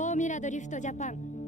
フォーミュラドリフトジャパン。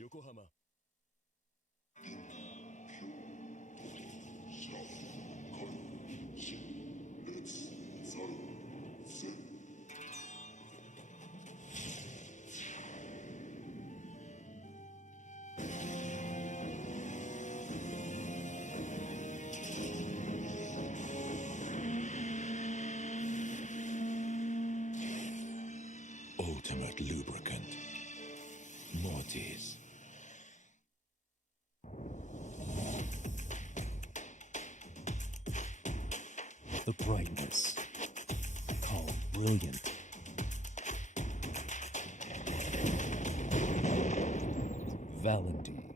横浜。Ultimate lubricant. Mortis. The brightness. Called brilliant. Valentine.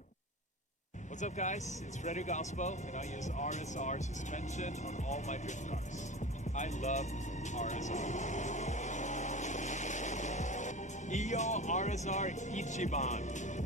What's up, guys? It's Frederick Gaspo, and I use RSR suspension on all my drift cars. I love RSR. Iyo RSR Ichiban.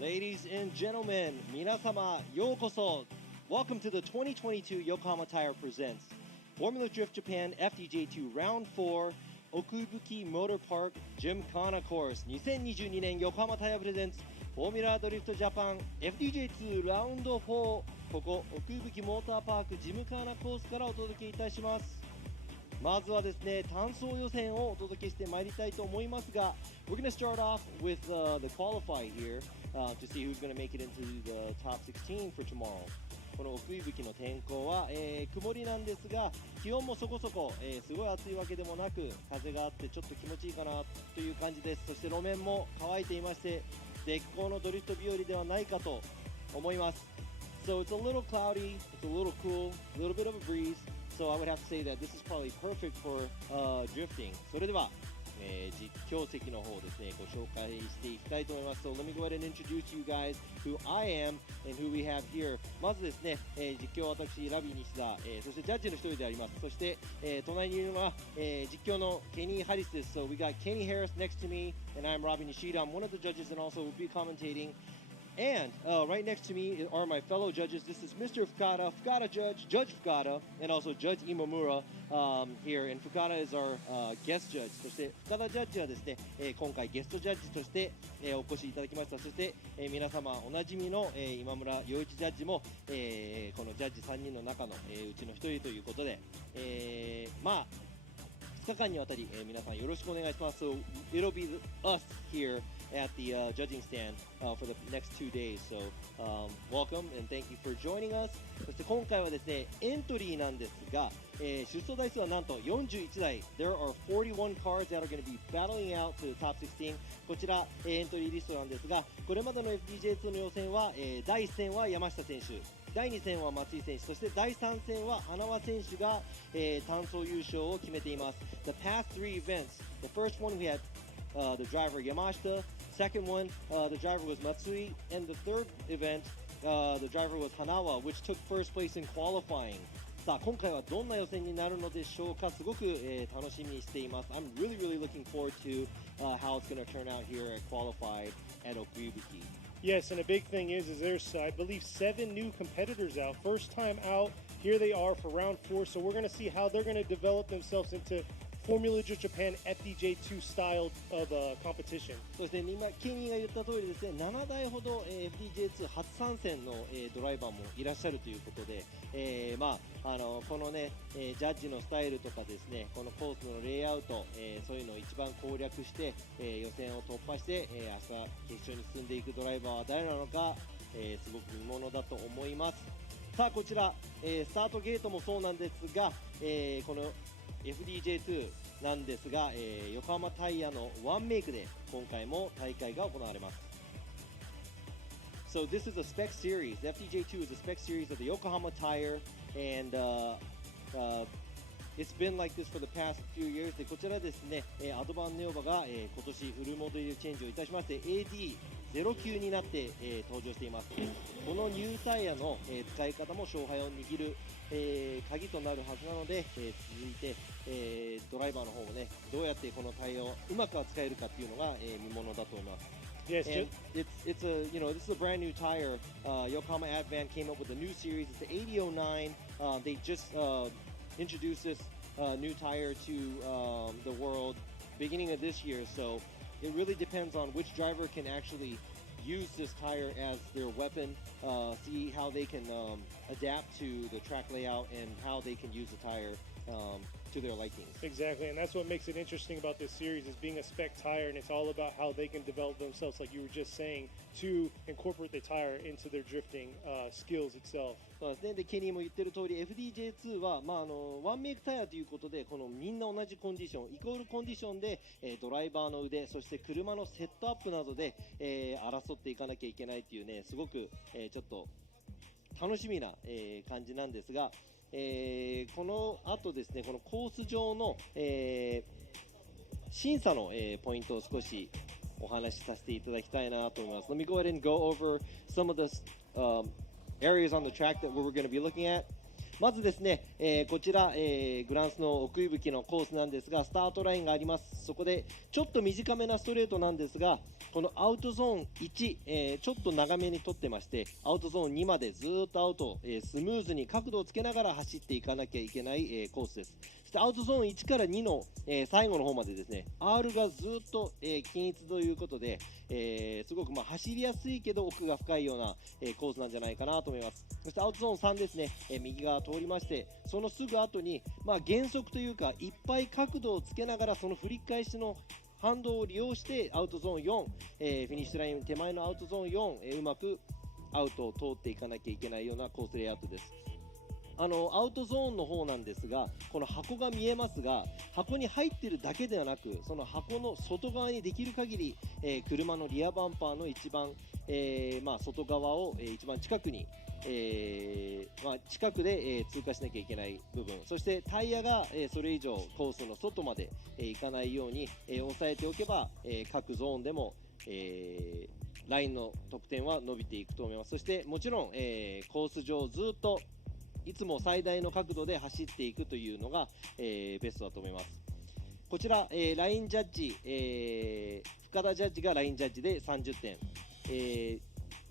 Ladies and gentlemen, 皆様ようこそ。Welcome to the 2022 Yokohama Tire presents Formula Drift Japan FDJ2 Round 4奥吹モーターパークジムカーナコース2022年横浜タイヤプレゼンツフォーミュラードリフトジャパン FDJ2 ラウンド4ここ奥吹モーターパークジムカーナコースからお届けいたします。まずはですね単走予選をお届けしてまいりたいと思いますが We're going to start off with the qualify here to see who's going to make it into the top 16 for tomorrow. この奥吹雪の天候は、曇りなんですが気温もそこそこ、すごい暑いわけでもなく風があってちょっと気持ちいいかなという感じです。そして路面も乾いていまして絶好のドリフト日和ではないかと思います。 So it's a little cloudy, it's a little cool, a little bit of a breeze, so I would have to say that this is probably perfect for drifting. それでは実況席の方ですねご紹介していきたいと思います。So let me go ahead and introduce you guys who I am and who we have here. まずですね、実況私ラビー西田、そしてジャッジの一人であります。そして、隣にいるのは、実況のケニー・ハリスです。So we got Kenny Harris next to me and I'm Robbie Nishida. I'm one of the judges and also will be commentating. And right next to me are my fellow judges. This is Mr. Fukada, Judge Fukada, and also Judge Imamura here. And Fukada is our guest judge. そしてFukadaジャッジはですね、今回ゲストジャッジとして、お越しいただきました。そして、皆様おなじみの、今村洋一ジャッジも、このジャッジ3人の中の、うちの1人ということで、まあ2日間にわたり、皆さんよろしくお願いします。So it'll be us here at the judging stand for the next 2 days. So welcome and thank you for joining us. そして今回はですねエントリーなんですが、出走台数はなんと41台。There are 41 cars that are going to be battling out to the top 16. こちら、エントリーリストなんですが、これまでの FDJ2 の予選は、第1戦は山下選手、第2戦は松井選手、そして第3戦は花輪選手が、単走優勝を決めています。The past 3 events, the first one we had the driver Yamashita, second one the driver was Matsui, and the third event the driver was Hanawa, which took first place in qualifying. さあ今回はどんな予選になるのでしょうか。すごく、楽しみにしています。I'm really looking forward to how it's going to turn out here at qualified at Okuibuki. Yes, and a big thing is there's, I believe, 7 new competitors out. First time out, here they are for round 4. So we're going to see how they're going to develop themselves into Formula Drift Japan FDJ2 style of competition. そうですね、今ケニーが言った通りですね、7台ほど、FDJ2 初参戦の、ドライバーもいらっしゃるということで、このね、ジャッジのスタイルとかですね、このコースのレイアウト、そういうのを一番攻略して、予選を突破して、明日決勝に進んでいくドライバーは誰なのか、すごく見ものだと思います。さあこちら、スタートゲートもそうなんですが、このFDJ2 なんですが、横浜タイヤのワンメイクで今回も大会が行われます。So this is a spec series. The FDJ2 is a spec series of the Yokohama Tire, and it's been like this for the past few years. でこちらですね、アドバンネオバが、今年フルモデルチェンジをいたしまして AD09 になって、登場しています。このニュータイヤの、使い方も勝敗を握る、鍵となるはずなので、続いて、ドライバーの方もねどうやってこのタイヤをうまく扱えるかっていうのが、見ものだと思います。Yes, and it's a this is a brand new tire. Yokohama Advan came up with a new series. It's the 8009. They just introduced this new tire to the world beginning of this year. So it really depends on which driver can actually use this tire as their weapon, see how they can adapt to the track layout and how they can use the tire to their likings. Exactly, and that's what makes it interesting about this series is being a spec tire, and it's all about how they can develop themselves, like you were just saying, to incorporate the tire into their drifting skills itself. そうですね。でケニーも言ってる通り FDJ2 は、ワンメイクタイヤということでこのみんな同じコンディションイコールコンディションで、ドライバーの腕そして車のセットアップなどで、争っていかなきゃいけないっていうねすごく、ちょっと楽しみな、感じなんですが、この後ですねこのコース上の、審査の、ポイントを少しお話しさせていただきたいなと思います。Let me go ahead and go over some of the areas on the track that we're going to be looking at. まずですね、こちら、グランスの奥吹きのコースなんですが、スタートラインがあります。そこでちょっと短めなストレートなんですが、このアウトゾーン1、ちょっと長めに取ってまして、アウトゾーン2までずっとアウト、スムーズに角度をつけながら走っていかなきゃいけない、コースです。そしてアウトゾーン1から2の、最後の方までですね、R がずっと、均一ということで、すごく走りやすいけど奥が深いような、コースなんじゃないかなと思います。そしてアウトゾーン3ですね、右側通りまして、そのすぐ後に、減速というかいっぱい角度をつけながらその振り返しの反動を利用してアウトゾーン4、フィニッシュライン手前のアウトゾーン4、うまくアウトを通っていかなきゃいけないようなコースレイアウトです。アウトゾーンの方なんですが、この箱が見えますが、箱に入っているだけではなく、その箱の外側にできる限り、車のリアバンパーの一番、外側を、一番近くに、近くで、通過しなきゃいけない部分、そしてタイヤが、それ以上コースの外まで、行かないように、抑えておけば、各ゾーンでも、ラインの得点は伸びていくと思います。そしてもちろん、コース上ずっといつも最大の角度で走っていくというのが、ベストだと思います。こちら、ラインジャッジ、深田ジャッジがラインジャッジで30点、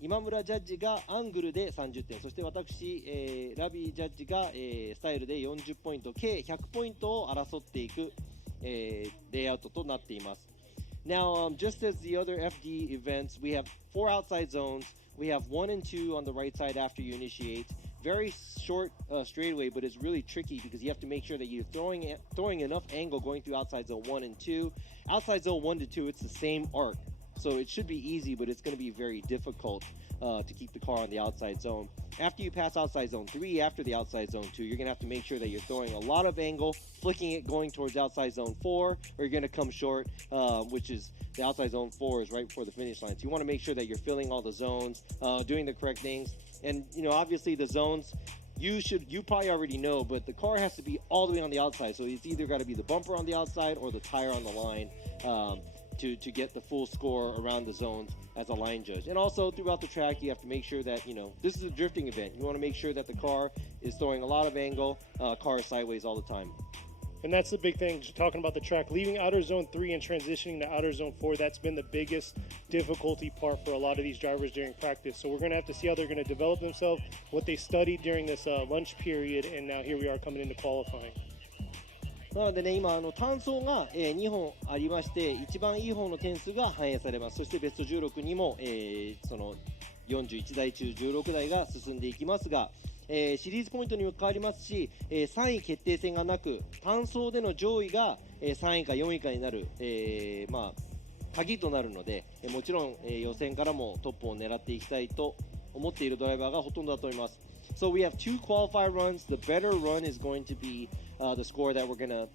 今村ジャッジがアングルで30点、そして私、ラビージャッジが、スタイルで40ポイント、計100ポイントを争っていく、レイアウトとなっています。Now, just as the other FD events, we have 4 outside zones. We have 1 and 2 on the right side after you initiate. Very short straightaway, but it's really tricky because you have to make sure that you're throwing enough angle going through outside zone 1 and 2. Outside zone 1 to 2, it's the same arc. So it should be easy, but it's going to be very difficult to keep the car on the outside zone. After you pass outside zone 3, after the outside zone 2, you're going to have to make sure that you're throwing a lot of angle, flicking it going towards outside zone 4, or you're going to come short, which is the outside zone 4 is right before the finish line. So you want to make sure that you're filling all the zones, doing the correct things. And, obviously the zones, you probably already know, but the car has to be all the way on the outside. So it's either got to be the bumper on the outside or the tire on the line. To get the full score around the zones as a line judge. And also throughout the track, you have to make sure that, this is a drifting event. You want to make sure that the car is throwing a lot of angle, car is sideways all the time. And that's the big thing, talking about the track. Leaving outer zone 3 and transitioning to outer zone 4, that's been the biggest difficulty part for a lot of these drivers during practice. So we're going to have to see how they're going to develop themselves, what they studied during this lunch period, and now here we are coming into qualifying. なのでね、今単走が、2本ありまして、一番いい方の点数が反映されます。そしてベスト16にも、その41台中16台が進んでいきますが、シリーズポイントにも変わりますし、3位決定戦がなく、単走での上位が、3位か4位かになる、鍵となるので、もちろん、予選からもトップを狙っていきたいと思っているドライバーがほとんどだと思います。So we have 2 qualifier runs. The better run is going to be the score that we're going to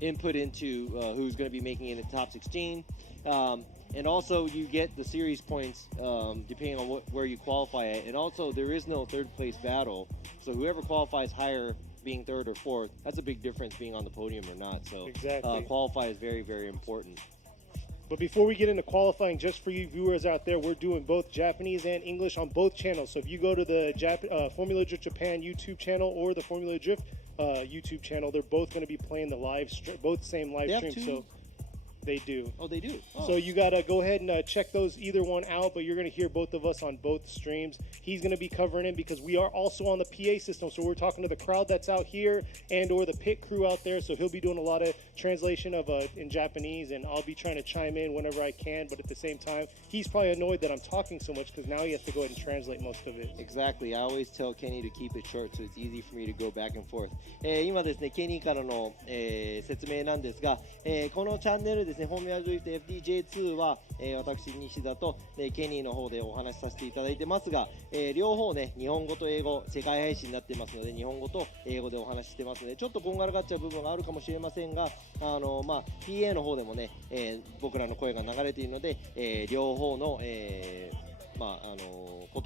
input into who's going to be making it in the top 16. And also you get the series points depending on where you qualify at. And also there is no third place battle. So whoever qualifies higher, being third or fourth, that's a big difference being on the podium or not. So exactly. Qualify is very, very important. But before we get into qualifying, just for you viewers out there, we're doing both Japanese and English on both channels. So if you go to the Formula Drift Japan YouTube channel or the Formula Drift YouTube channel, they're both going to be playing the both same live streams. So they do. Oh, they do. Oh. So you got to go ahead and check those either one out, but you're going to hear both of us on both streams. He's going to be covering it because we are also on the PA system. So we're talking to the crowd that's out here and or the pit crew out there. So he'll be doing a lot of translation of in Japanese, and I'll be trying to chime in whenever I can. But at the same time, he's probably annoyed that I'm talking so much because now he has to go ahead and translate most of it. Exactly. I always tell Kenny to keep it short, so it's easy for me to go back and forth. 今ですね、ケニーからの、説明なんですが、このチャンネルですね、フォーミュラドリフト FDJ2 は、私西田と、ケニーの方でお話しさせていただいてますが、両方ね、日本語と英語世界配信になってますので、日本語と英語でお話ししてますので、ちょっとこんがらがっちゃう部分があるかもしれませんが、PA の方でもね、僕らの声が流れているので、両方の、言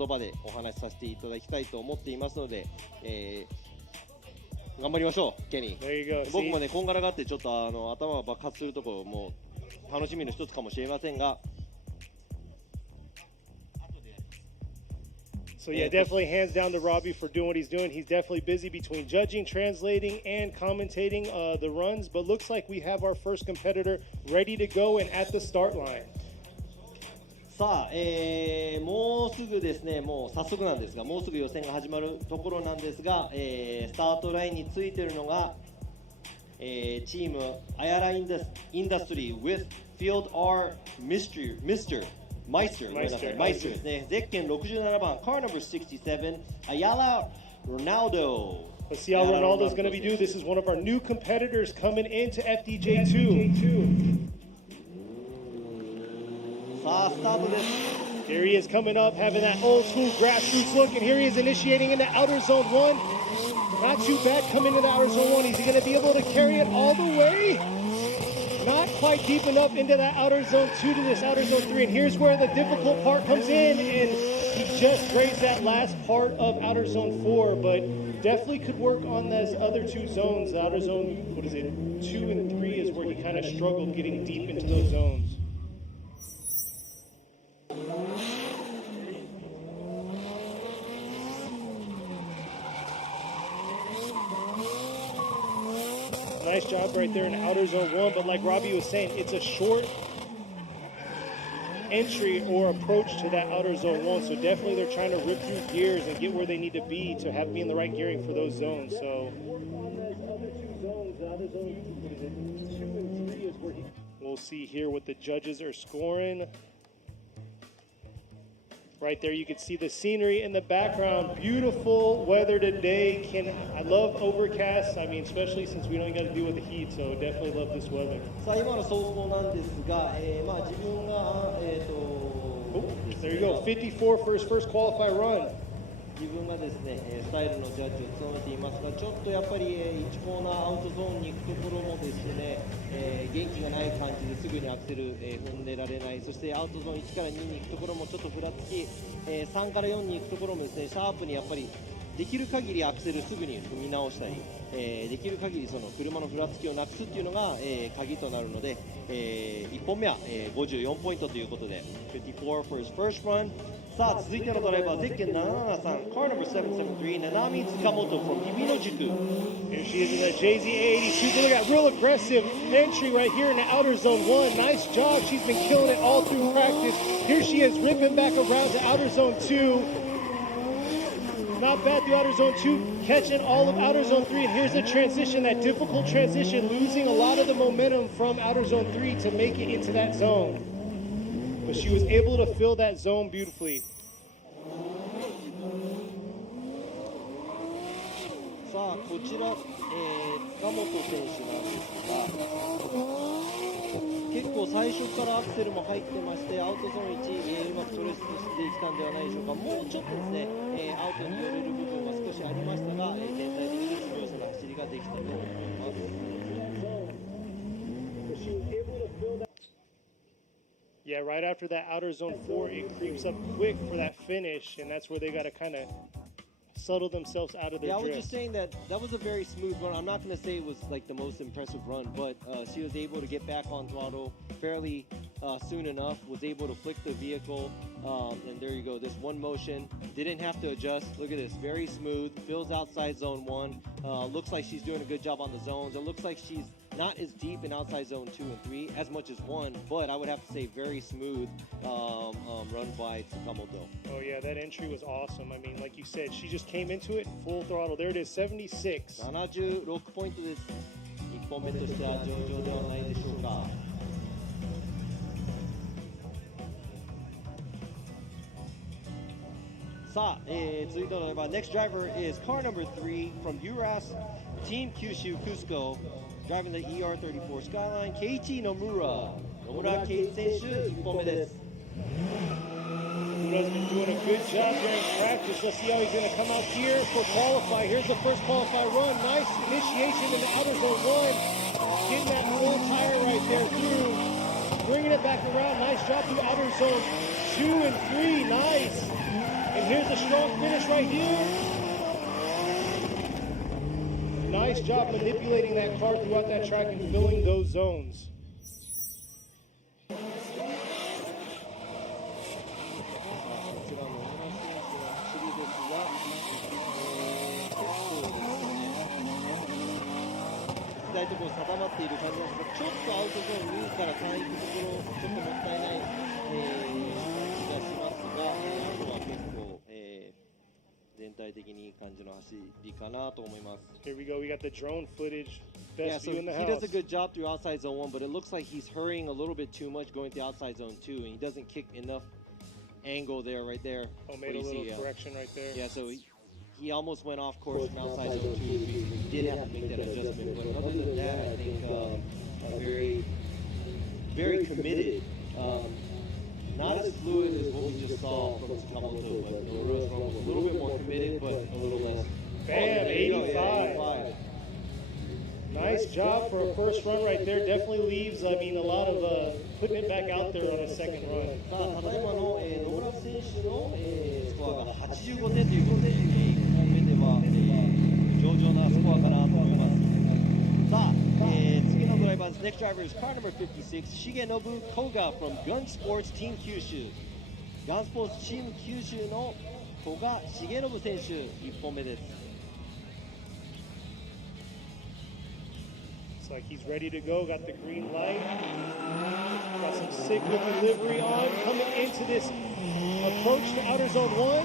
葉でお話しさせていただきたいと思っていますので、頑張りましょう、ケニー。僕もね、こんがらがってちょっと頭が爆発するところも楽しみの一つかもしれませんが。So yeah, definitely hands down to Robbie for doing what he's doing. He's definitely busy between judging, translating, and commentating the runs. But looks like we have our first competitor ready to go and at the start line. さあ、もうすぐですね、もう早速なんですが、もうすぐ予選が始まるところなんですが、スタートラインについているのが、チームアヤラインダストリー with Field R Mr. Meister ですね。ゼッケン67番、car number 67, Ayala Ronaldo. Let's see how Ronaldo's going to be doing. This is one of our new competitors coming into FDJ2. さあ、スタートです。 Here he is coming up, having that old school grassroots look, and here he is initiating into outer zone 1. Not too bad coming into the outer zone 1. Is he going to be able to carry it all the way? Not quite deep enough into that outer zone 2 to this outer zone 3. And here's where the difficult part comes in, and he just grazed that last part of outer zone 4, but definitely could work on those other two zones. The outer zone, 2 and 3 is where he kind of struggled getting deep into those zones. Nice job right there in outer zone 1, but like Robbie was saying, it's a short entry or approach to that outer zone 1, so definitely they're trying to rip through gears and get where they need to be to be in the right gearing for those zones. So we'll see here what the judges are scoring. Right there, you can see the scenery in the background. Beautiful weather today. I love overcast. I mean, especially since we don't got to deal with the heat, so definitely love this weather. さあ、今の走行なんですが、自分が、There you go, 54 for his first qualified run. 自分がですね、スタイルのジャッジを務めていますが、ちょっとやっぱり1コーナーアウトゾーンに行くところもですね、元気がない感じですぐにアクセル、踏んでられない、そしてアウトゾーン1から2に行くところもちょっとふらつき、3から4に行くところもですね、シャープにやっぱりできる限りアクセルすぐに踏み直したり、できる限りその車のふらつきをなくすっていうのが、鍵となるので、1本目は、54ポイントということで、54 for his first run。さあ、続いてのドライバー、ゼッケン773、car number 773, Nanami Tsukamoto from FDJ2. Here she is in the JZ82. Look at that real aggressive entry right here in the outer zone 1. Nice job. She's been killing it all through practice. Here she is ripping back around to outer zone 2. Not bad through outer zone 2, catching all of outer zone 3. And here's the transition, that difficult transition, losing a lot of the momentum from outer zone 3 to make it into that zone. But she was able to fill that zone beautifully. さあ、こちら、塚本選手なんですが、結構最初からアクセルも入ってまして、アウトゾーン1、うまくトレースしてきたんではないでしょうか。もうちょっとですね、アウトに寄れる部分は少しありましたが、全体的に強さの走りができたと思います。Yeah, right after that outer zone 4, it creeps up quick for that finish, and that's where they got to kind of settle themselves out of their I was drift. just saying that was a very smooth run. I'm not going to say it was like the most impressive run, but she was able to get back on throttle fairly soon enough, was able to flick the vehicle, and there you go. This one motion, didn't have to adjust. Look at this, very smooth, fills outside zone 1. Looks like she's doing a good job on the zones. It looks like she's not as deep in outside zone 2 and 3 as much as 1, but I would have to say very smooth run by Tsukamoto. Oh yeah, that entry was awesome. I mean, like you said, she just came into it full throttle. There it is, 76. 76ポイントです。1本目としては上々ではないでしょうか。さあ、続いてのドライバー、next driver is car number 3 from URAS Team Kyushu Cusco, driving the ER34 Skyline, Keiichi Nomura. Nomura Keiichi 選手、1本目です。Nomura's been doing a good job during practice. Let's see how he's going to come out here for qualify. Here's the first qualify run. Nice initiation in the outer zone 1. Getting that full tire right there through. Bringing it back around. Nice job through outer zone 2 and 3. Nice. And here's a strong finish right here. Nice job manipulating that car throughout that track and filling those zones. こちらの野村選手の走りでいところ定まっている感じなんですが、ちょっとアウトゾーン2から3行くところ、ちょっともったいない、気がしますが、あとは結構、全体的にいい感じの走りかなと思います。 Here we go. We got the drone footage. Yeah, Best so view in the he house. does a good job through outside zone 1, but it looks like he's hurrying a little bit too much going to outside zone 2, and he doesn't kick enough angle there, right there. Oh, made a little correction right there. Yeah, so he almost went off course from outside zone 2. He did have to make that adjustment, but other than that, I think very committed. Not as fluid as what we just saw from Sakamoto, but Noruro's a little bit more committed, but a little less. Bam, 85. Yeah, 85. Nice job for a first run right there. Definitely leaves, I mean, a lot of putting it back out there on a second run. さあ、ただいまの野村選手のスコアが85点ということで、1本目では上々なスコアかなと思います。さあ、次のドライバーです。Next driver is car number 56, Shigenobu Koga from Gun Sports Team 九州。ガンスポーツチーム九州の古賀重信選手、1本目です。Looks like he's ready to go. Got the green light. Got some sick looking livery on. Coming into this approach to outer zone 1.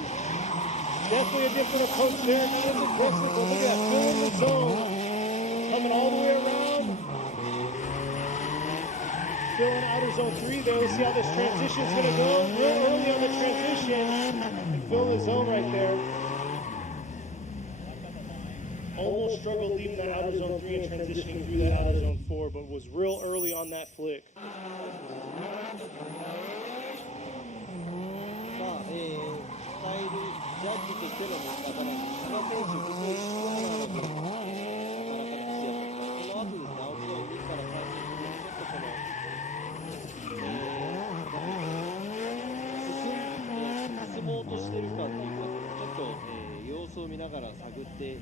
Definitely a different approach there. Not as aggressive, but look at that. Filling the zone. Coming all the way around. Filling outer zone 3 there. Let's see how this transition is going to go. Real early on the transition. And fill the zone right there. Almost struggled leaving that outer zone 3 and transitioning through that outer zone 4, but was real early on that flick. さあ、スタイルジャッジとしての見方なんですが、選手、ここをなかなかの口やったので、この後ですね、アウトゾーン2から3にちょっとこの、進もうとしてる感というか、ちょっと、様子を見ながら探って、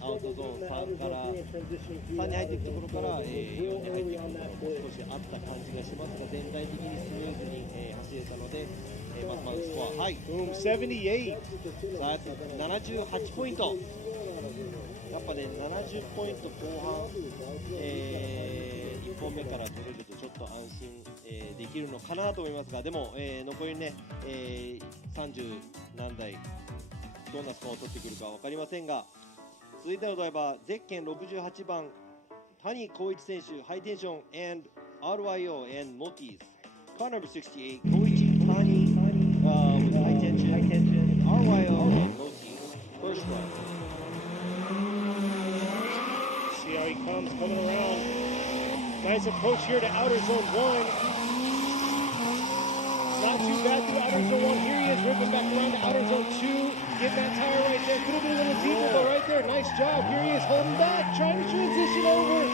アウトゾーン3から3に入っていくところから、4に入っていくところも少しあった感じがしますが、全体的にスムーズに、走れたので、まずスコア、はい、Boom, 78. さあ78ポイント、やっぱね、70ポイント後半、1本目から取れるとちょっと安心、できるのかなと思いますが、でも、残りね、30何台、どんなスコアを取ってくるか分かりませんが、続いてのドライバー、ゼッケン68番、谷浩一選手、ハイテンション and RYO and Motis。Car number 68, Koichi Tani with high tension, RYO and Motis. First run. See how he comes, coming around. Nice approach here to outer zone 1. Not too bad through outer zone 1. Here he is, ripping back around to outer zone 2. Getting that tire right there. Could have been a little deeper, but right there, nice job. Here he is, holding back, trying to transition over,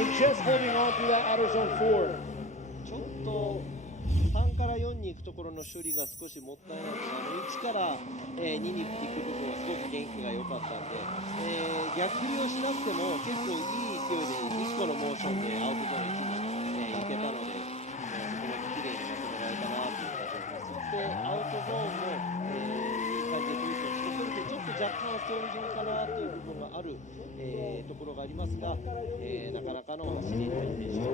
and just holding on through that outer zone 4. ちょっと3から4に行くところの処理が少しもったいないですが、1から、2に行く部分はすごく元気が良かったんで、逆振りをしなくても結構いい勢いで1個のモーションでアウトゾーン1に、行けたので、そこが綺麗にまとめられたなという感じがします。そしてアウトゾーンも、いい感じで取り組んで、ちょっと若干ストーリー気味かなという部分がある、ところがありますが、なかなかの走りになりでした。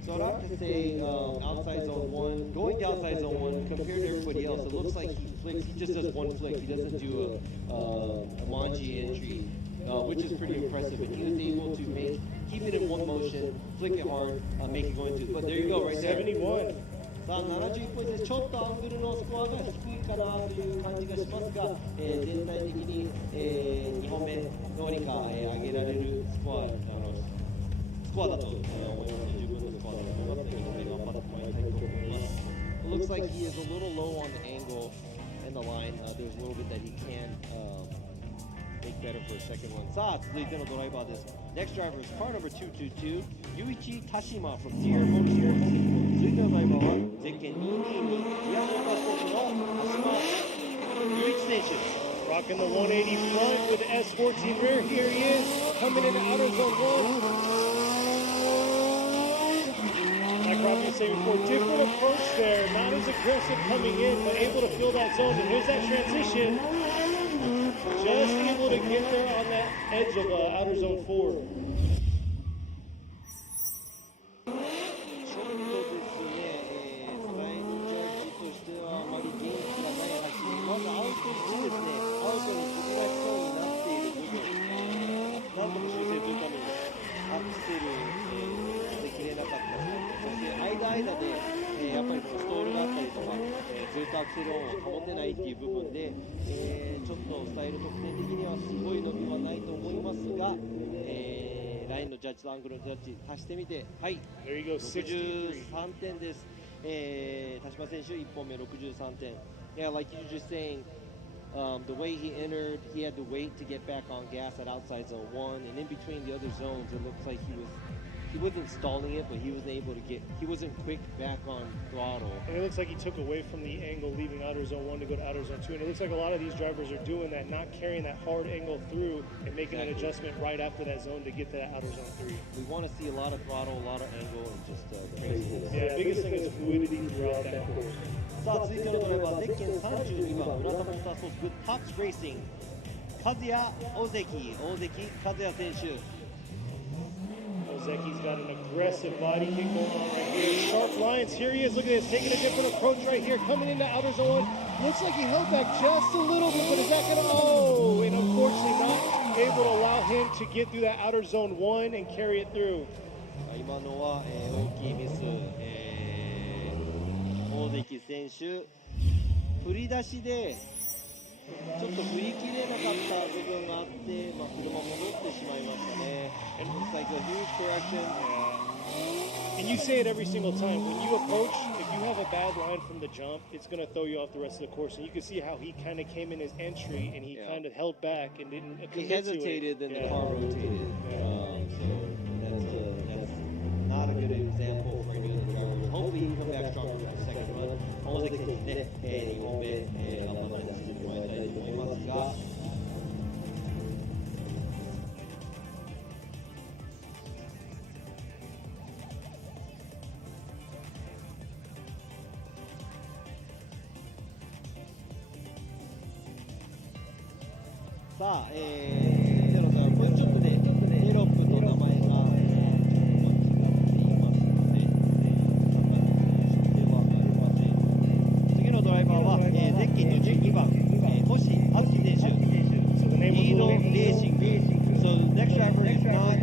So I'd have to say outside zone 1, going to outside zone 1 compared to everybody else, it looks like he flicks, he just does one flick, he doesn't do a manji entry, which is pretty impressive, and he was able to keep it in one motion, flick it hard, make it go into, but there you go, right there. 71. さあ71ポイントです。ちょっとアングルのスコアが低いかなという感じがしますが、全体的に、2本目どうにか、上げられるスコアだと、思います。十分なスコアだと思いますので、2本目頑張ってもらいたいと思います。It looks like he is a little low on the angle and the line. There's a little bit that he can make better for a second one. さあ続いてのドライバーです。Next driver is car number 222, Yuichi Tashima from Sierra Motorsports. 続いてのドライバーはゼッケン222リアモータースポーツの鹿島雄一選手。Rocking the 180 front with the S14 rear. Here he is, coming into outer zone 1. Like Robbie was saying before, different approach there. Not as aggressive coming in, but able to fill that zone. And here's that transition. Just able to get there on that edge of outer zone 4. ちょっとですね、スタイルジャッジとしてはあまり元気がない走り、まずアウト1ですね、アウトに飛び出しそうになっている部分、なんとか修正するためにアクセル、できれなかったそして間で、やっぱりそのストールがあったりとか、ずっとアクセル音を保てないっていう部分で、ちょっとスタイル得点的にはすごい伸びはないと思いますが、ラインのジャッジとアングルのジャッジ足してみて、はい、63点です。田島選手1本目63点。Yeah, like you were just saying, the way he entered, he had to wait to get back on gas at outside zone 1, and in between the other zones, it looks like he wasn't stalling it, but he wasn't quick back on throttle. And it looks like he took away from the angle leaving outer zone 1 to go to outer zone 2. And it looks like a lot of these drivers are doing that, not carrying that hard angle through and making an adjustment right after that zone to get to that outer zone 3. We want to see a lot of throttle, a lot of angle, and just craziness. Yeah, biggest thing is the fluidity throughout that course. さあ続いてのドライバー、ゼッケン32番、村田スターソースグッドタッチレーシング、和也大関和也選手。Ozeki's got an aggressive body kick going on right here. Sharp lines. Here he is. Look at this. Taking a different approach right here. Coming into outer zone 1. Looks like he held back just a little bit, but is that going to... Oh! And unfortunately not able to allow him to get through that outer zone 1 and carry it through. 今のは、大きいミス、大関選手振り出しでちょっと振り切れなかった部分があって、車戻ってしまいましたね。And it's like a huge correction. And you say it every single time. When you approach, if you have a bad line from the jump, it's going to throw you off the rest of the course. And you can see how he kind of came in his entry and he kind of held back and didn't commit to it. He hesitated, then the car rotated. So that's not a good example for any of the drivers. Hopefully he can come back stronger for the second run. 大関選手ね、2本目、頑張って走ってもらいたいと思いますが、さあ、これちょっとね、テロップの名前が、違っていますので、ではありません。次のドライバーは、ゼッケン22番、星敦樹選手、リードレーシング。So the next driver is not.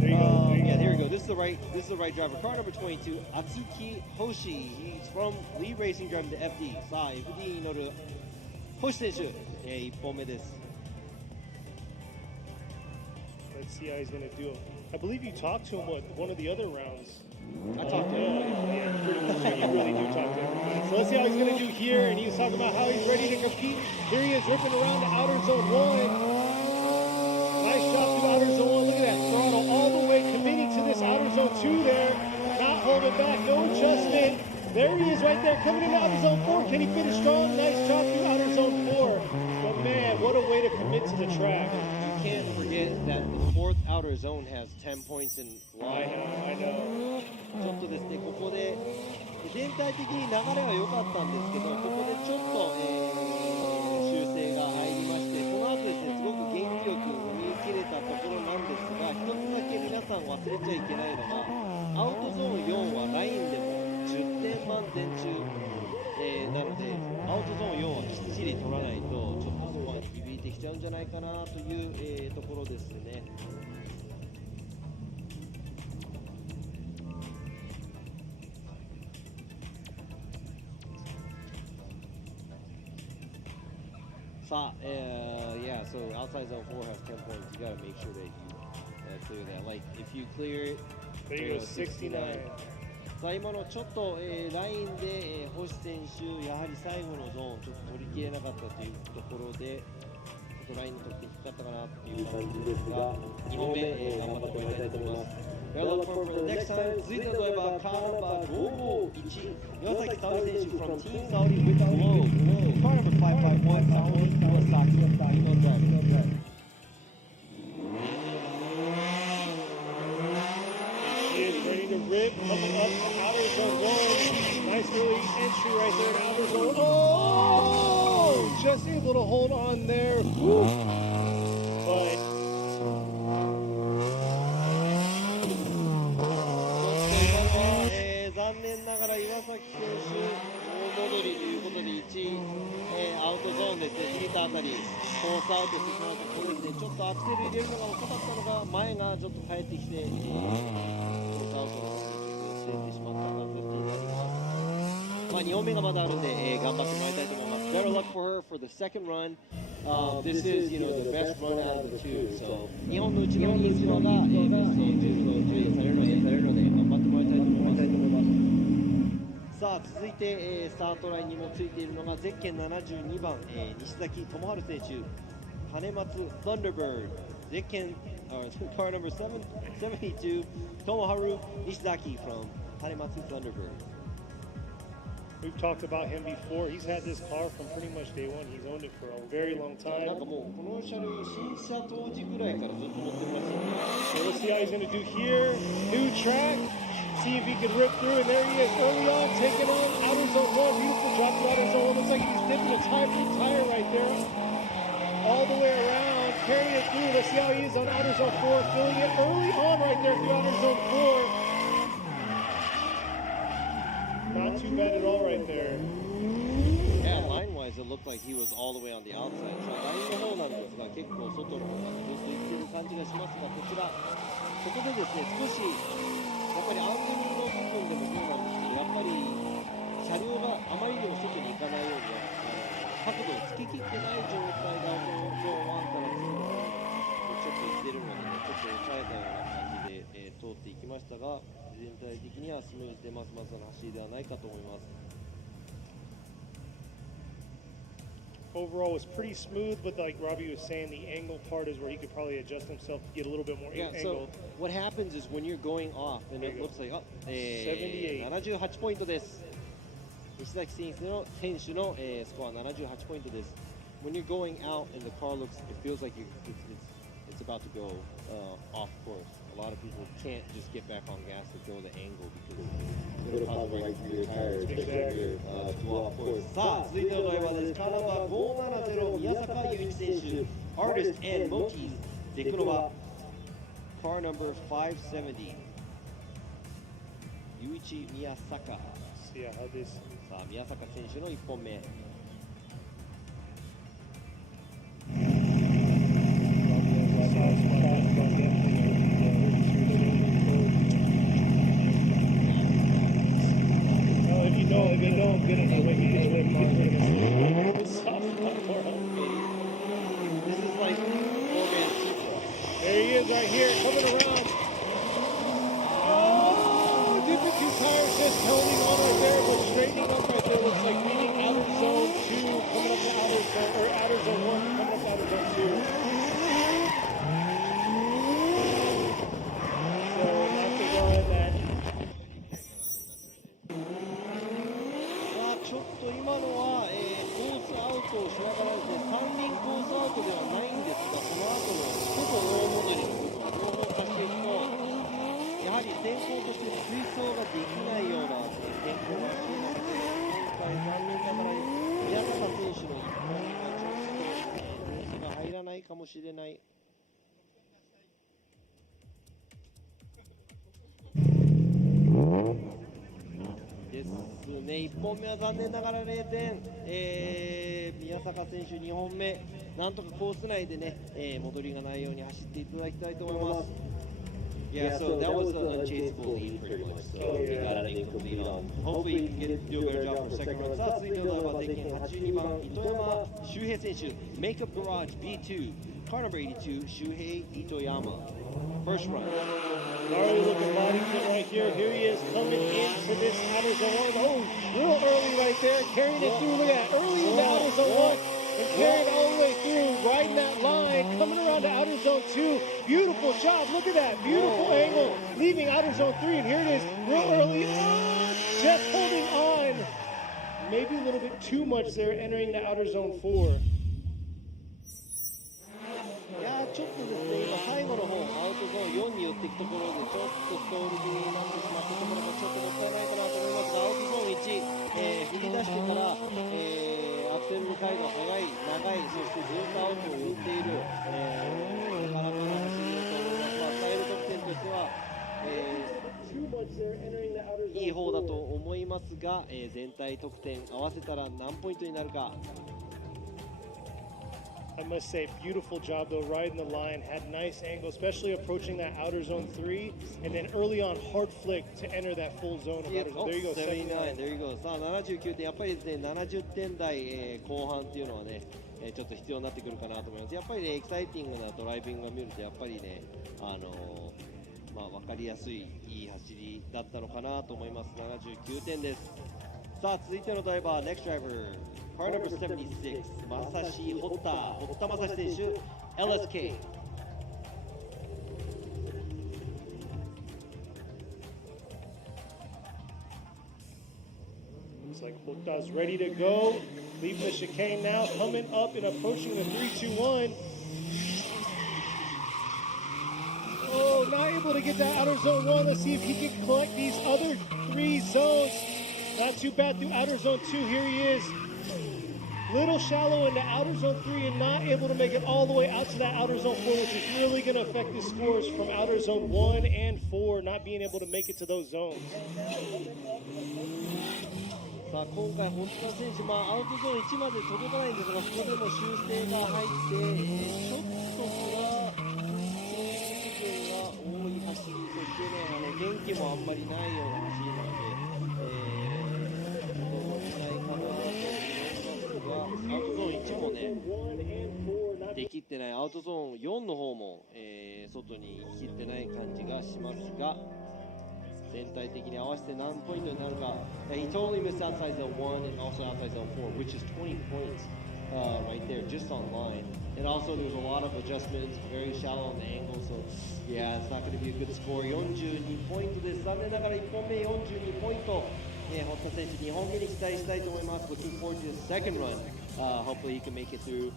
Yeah, there you go. This is the right driver. Car number 22, Atsuki Hoshi. He's from Lead Racing driving the FD. さあ、FD に乗る星選手、1本目です。Let's see how he's going to do it. I believe you talked to him one of the other rounds. I talked to him. Yeah, pretty much. You really do talk to him. So let's see how he's going to do here. And he was talking about how he's ready to compete. Here he is ripping around the outer zone 1. Nice shot through outer zone 1. Look at that throttle all the way, committing to this outer zone 2 there. Not holding back, no adjustment. There he is right there, coming into outer zone 4. Can he finish strong? Nice shot through outer zone 4. But man, what a way to commit to the track. You can't forget that the fourth outer zone has 10 points in line. I know. ちょっとですね、ここで全体的に流れは良かったんですけど、ここでちょっと、修正が入りまして、その後ですね、すごく元気よく見切れたところなんですが、一つだけ皆さん忘れちゃいけないのが、アウトゾーン4はラインでも10点満点中、なので、アウトゾーン4はきっちり取らないと、ちょっとスコアに響いてきちゃうんじゃないかなという、ところですね。さあ、yeah, so outside zone 4 has 10 points. You gotta make sure that you clear that. Like, if you clear it, There you go, 69. さあ今のちょっと、ラインで、星選手やはり最後のゾーンちょっと取りきれなかったというところでちょっとラインの得点低かったかなという感じですが2本目、頑張ってもらいたいと思います。We are looking for the next time. 続いてのドライバーカーナンバー551岩崎沙織選手 from Team Saudi with Glow. Car number 551 Saudi Kawasaki. You know that. He is ready to rip, coming up to outer zone 1. Nice early entry right there to outer zone. Oh! Just able to hold on there. Whew. 残念ながら岩崎選手大戻りということで1、アウトゾーンですね、過ぎたあたりコースアウトしてしまうと、これでちょっとアクセル入れるのが遅かったのが前がちょっと帰ってきて、コースアウトの方にしてしまった形になります。まあ2本目がまだあるんで、頑張ってもらいたいと思います。Better luck for her for the second run. This is, the best run out of the two. So 2本のうちのいいスコアが、ベスト10されるので頑張ってもらいたいと思います。さあ続いて、スタートラインにもついているのがゼッケン72番、西崎智春選手、金松 Thunderbird、ゼッケンcar number 772 Tomoharu Nishizaki from 金松 Thunderbird. We've talked about him before. He's had this car from pretty much day one. He's owned it for a very long なんか time. もうこの車両新車当時ぐらいからずっと乗ってるらしいんで So let's see how he's going to do here. New track. See if he can rip through. And there he is early on, taking on outer zone 1. Beautiful drop to outer zone 1. Looks like he's dipping a tire right there. All the way around, carrying it through. Let's see how he is on outer zone 4. Filling it early on right there through outer zone 4. Not too bad at all right there. Yeah, line-wise, it looked like he was all the way on the outside. ラインの方なんですが、結構外の方がずっと行ってる感じがしますが、こちら、ここでですね、少しやっぱりアングルの部分でもそうなんですけど、やっぱり車両があまりにも外に行かないように、角度をつけきってない状態がゾーン1から2の方にちょっと行ってるので、ね、ちょっと抑えたような感じで、通っていきましたが、全体的にはスムーズでまずまずの走りではないかと思います。Overall was pretty smooth, but like Robbie was saying, the angle part is where he could probably adjust himself to get a little bit more angle. So what happens is when you're going off, and it looks like 78ポイントです。西崎選手のスコア78ポイントです。When you're going out and the car looks, it feels like it's about to go off course. A lot of people can't just get back on gas to throw the angle because it'll cause right through your tires to go off course. さあ続いてのドライバーです。カーナンバー570宮坂雄一選手、Artist and Motis デクノバ Car number 570雄一宮坂。See how this. さあ宮坂選手の1本目。If you don't get it, he gets away from This is like Logan Supra. There he is right here, coming around. Oh, dipping two tires, just holding on right there, but straightening up right there. Looks like leaving outer zone 2, coming up to outer zone, or outer zone 1, coming up to outer zone 2. So not the one that. ちょっと今のは、コースアウトをしながらですね、三輪コースアウトではないんですが、その後のほぼ大戻りの部分、両方足していくと、やはり先行として追走ができないような、天候がしているので、今回残念ながら宮坂選手の1本がちょっと、レースが入らないかもしれない。ですね、1本目は残念ながら0点、宮坂選手2本目、なんとかコース内でね、戻りがないように走っていただきたいと思います。Yeah, so that was an unchaseable lead pretty much, so we got an incomplete on. Hopefully you can do a better job for second run. さあ、続いてのドライバー、ゼッケン82番、糸山周平選手、Makeup Garage B2, car number 82, 周平糸山。First run. Gnarly looking body kit right here. Here he is coming into this outer zone 1. Oh, real early right there. Carrying it through. Look at that. Early in the outer zone 1. And carrying all the way through. Riding that line. Coming around to outer zone 2. Beautiful job. Look at that. Beautiful angle. Leaving outer zone 3. And here it is. Real early. Oh, just holding on. Maybe a little bit too much there entering the outer zone 4. いやちょっとですね、今最後の方アウトゾーン4に寄っていくところでちょっとストール気味になってしまったところがちょっともったいないかなと思いますが、アウトゾーン1、振り出してから、アクセルの回が速い、長い、そしてずっとアウトを打っている、が、全体得点合わせたら何ポイントになるか。I must say, beautiful job though, riding the line, had nice angle, especially approaching that outer zone 3, and then early on, hard flick to enter that full zone of outer zone. There you go, 79, there you go. さあ、79点、やっぱりですね、70点台、後半っていうのはね、ちょっと必要になってくるかなと思います。やっぱりね、エキサイティングなドライビングを見ると、やっぱりね、分かりやすい、いい走りだったのかなと思います。79点です。さあ、続いてのドライバー、next driver。Car number 76, Masashi Hotta, Hotta Masashi 選手、LSK. Looks like Hotta's ready to go. Leaving the chicane now, coming up and approaching the 3-2-1. Oh, not able to get that outer zone 1. Let's see if he can collect these other 3 zones. Not too bad through outer zone 2. Here he is. Little shallow into outer zone 3 and not able to make it all the way out to that outer zone 4, which is really going to affect his scores from outer zone 1 and 4, not being able to make it to those zones. さあ、今回、本田選手、アウトゾーン1まで届かないんですが、ここでも修正が入って、ちょっとこれは水分が多い走り、そしてね、元気もあんまりないような走りなので、どのくらいかなと思いますが、アウトゾーン1もね、できってない、アウトゾーン4の方も、外に行ききってない感じがしますが、全体的に合わせて何ポイントになるか。He totally missed outside zone 1 and also outside zone 4, which is 20 points right there, just on line. And also there's a lot of adjustments, very shallow on the angle, so yeah, it's not going to be a good score. 42ポイントです。残念ながら1本目42ポイント。堀田選手2本目に期待したいと思います。Looking forward to the second run. Hopefully he can make it through.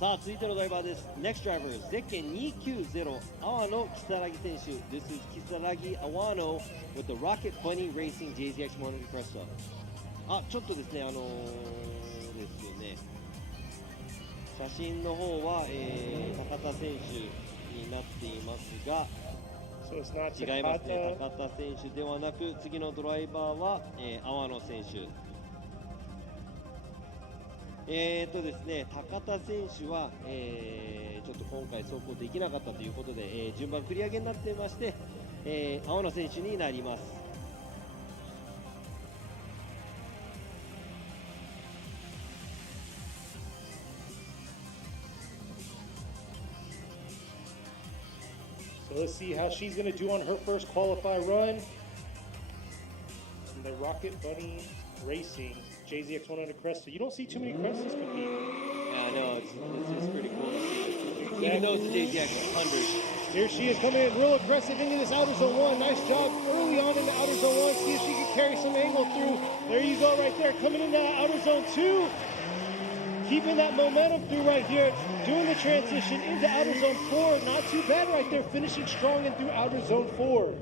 さあ、続いてのドライバーです。Next driver、ゼッケン290、阿波野如月選手。This is Kisaragi Awano with the Rocket Bunny Racing JZX100 Cresta。ちょっとですね、ですよね。写真の方は、高田選手になっていますが、So it's not 違いますね。 Takata. 高田選手ではなく、次のドライバーは、阿波野選手。ですね、高田選手は、ちょっと今回走行できなかったということで、順番繰り上げになっていまして、青野選手になります。So let's see how she's going to do on her first qualify run. And the Rocket Bunny Racing JZX100 Cresta. You don't see too many Crestas compete. Yeah, I know, it's just pretty cool to see. Even though it's a JZX100. Here she is coming in real aggressive into this outer zone 1. Nice job early on in the outer zone 1. See if she can carry some angle through. There you go right there. Coming into outer zone 2. Keeping that momentum through right here. Doing the transition into outer zone 4. Not too bad right there. Finishing strong and through outer zone 4.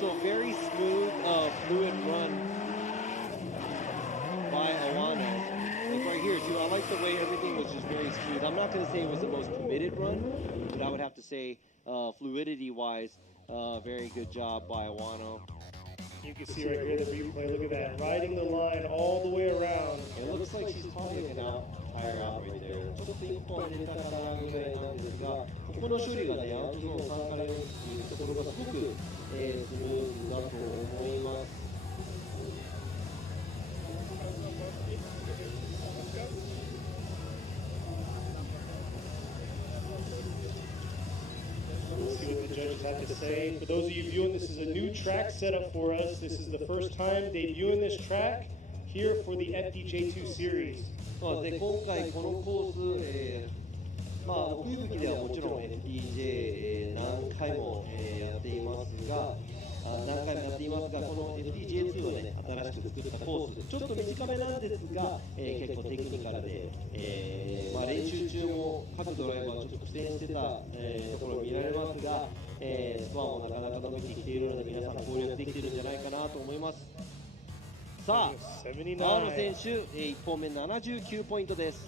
So very smooth, fluid run by Awano. Like right here too, I like the way everything was just very smooth. I'm not going to say it was the most committed run, but I would have to say fluidity-wise, very good job by Awano. You can see right here the replay. Look at that. Riding the line all the way around. It looks like she's probably going to tire out right there. ちょっと一本出たかなぐらいなんですが、ここの処理がね、アウトゾーン3から4っていうところがすごく、スムーズだと思います。We'll see what the judges have to say. For those of you viewing, this is a new track setup for us. This is the first time debuting this track here for the FDJ2 series. そうですね、今回このコース、奥行きではもちろん FDJ、何回も、やっていますが、この FDJ2 をね、新しく作ったコース、ちょっと短めなんですが、結構テクニカルで、練習中も各ドライバーちょっと苦戦してた、ところ見られますが、スコアもなかなか伸びてきているので、皆さん攻略できているんじゃないかなと思います。さあ、79. 青野選手、1本目79ポイントです。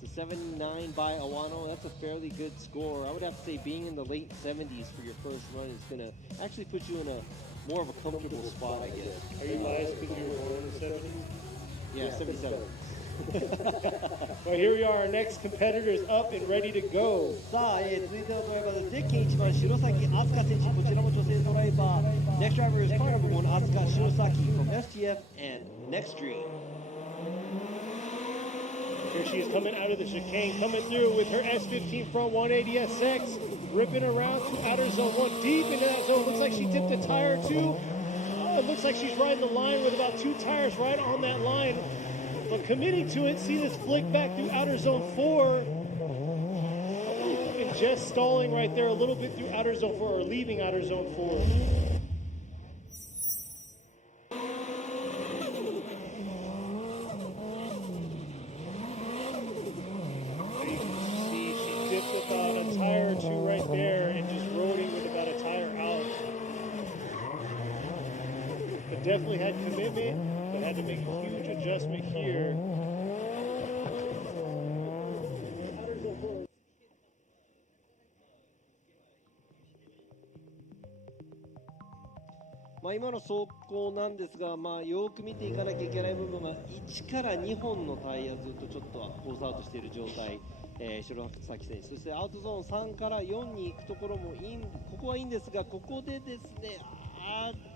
It's a 79 by Awano. That's a fairly good score. I would have to say being in the late 70s for your first run is going to actually put you in a more of a comfortable spot, I guess. Are you biased because you were born in the 70s? Yeah, 77. Well, here we are. Our next competitor is up and ready to go. さあ、続いてのドライバーでゼッケン1番白崎飛鳥選手、こちらも女性ドライバー。Next driver is car number 1 Asuka Shirosaki from STF and Nextstream. Here she is coming out of the chicane, coming through with her S15 front 180 SX, ripping around to outer zone 1, deep into that zone. Looks like she tipped a tire too. It looks like she's riding the line with about 2 tires right on that line. But committing to it, see this flick back through outer zone 4. And just stalling right there a little bit through outer zone 4, or leaving outer zone 4. About a tire or 2 right there and just roading with about a tire out. But definitely had commitment, but had to make a huge adjustment here. 今の走行なんですが、よく見ていかなきゃいけない部分は1から2本のタイヤずっとちょっとコースアウトしている状態。白崎選手、そしてアウトゾーン3から4に行くところもここはいいんですが、ここでですね、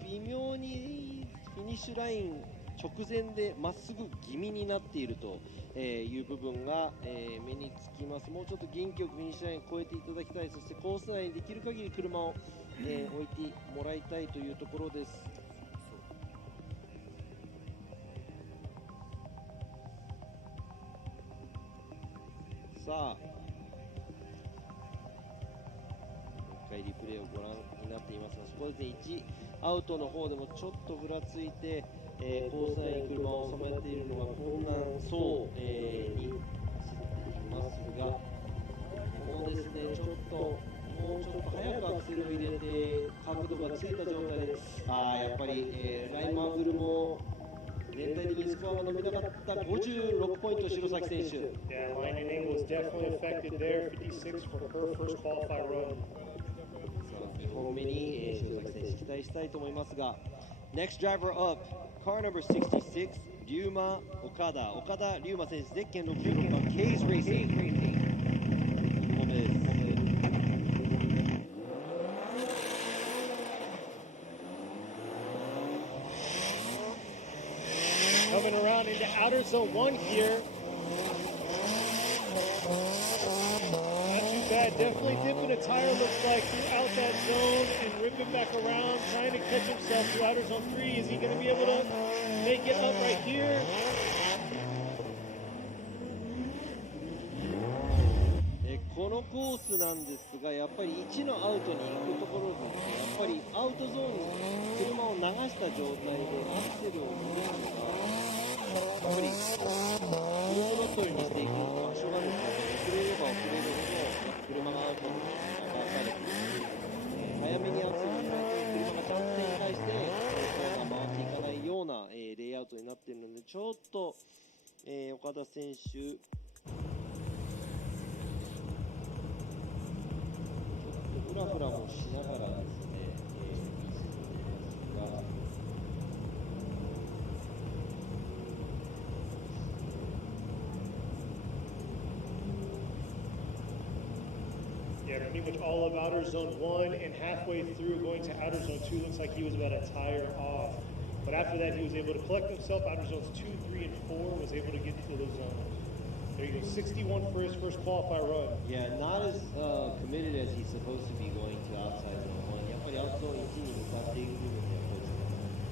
微妙にフィニッシュライン直前でまっすぐ気味になっているという部分が目につきます。もうちょっと元気よくフィニッシュライン越えていただきたい。そしてコース内にできる限り車を置いてもらいたいというところです。さあ、もう一回リプレイをご覧になっていますが、そこで、ね、1アウトの方でもちょっとふらついて、コース内に車を収めているのが困難そう、に走っていますが、ここですね、ちょっともうちょっと早くアクセルを入れて角度がついた状態で、やっぱり、ラインアングルも全体的にスコアが伸びなかった56ポイント、白崎選手。Yeah, line and angle was definitely affected there. 56 for her first qualified run. 2本目に白崎選手期待したいと思いますが、Next driver up, car number 66, 龍馬岡田龍馬選手、ゼッケン66番 K's Racing。2本目です。Coming around into outer zone 1 here. Not too bad. Definitely dipping a tire, looks like, throughout that zone and ripping back around, trying to catch himself to outer zone 3. Is he going to be able to make it up right here? このコースなんですが、やっぱり1のアウトに行くところで、やっぱりアウトゾーンに車を流した状態でアクセルを踏むのが、やっぱりフルスロットルにしていく場所がですね、遅れれば遅れるほど車がアウトに流されていく、早めにアクセルを踏まないと車がちゃんと展開して回っていかないようなレイアウトになっているので、ちょっと岡田選手フラフラもしながらですね、Yeah, pretty much all of outer zone 1 and halfway through going to outer zone 2 looks like he was about a tire off. But after that, he was able to collect himself. Outer zones 2, 3, and 4 was able to get to those zones. There you go, 61 for his first qualified run. Yeah, not as committed as he's supposed to be going to outside zone 1. やっぱりアウトゾーン1に向かっていく部分で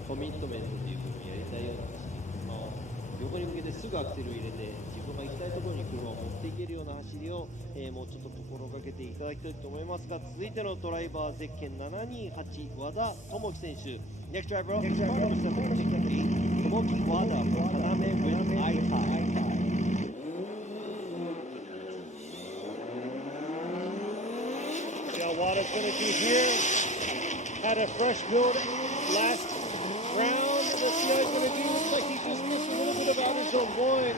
コミットメントという部分をやりたいような走り、横に向けてすぐアクセルを入れて自分が行きたいところに車を持っていけるような走りを、もうちょっと心がけていただきたいと思いますが、続いてのドライバーゼッケン728和田智樹選手。Next driver, car number 758, Tomoki Wada from Kaname with Aitai. Wada's going to do here. Had a fresh build last round, Let's see how he's going to do. Looks like he just missed a little bit of outer zone 1.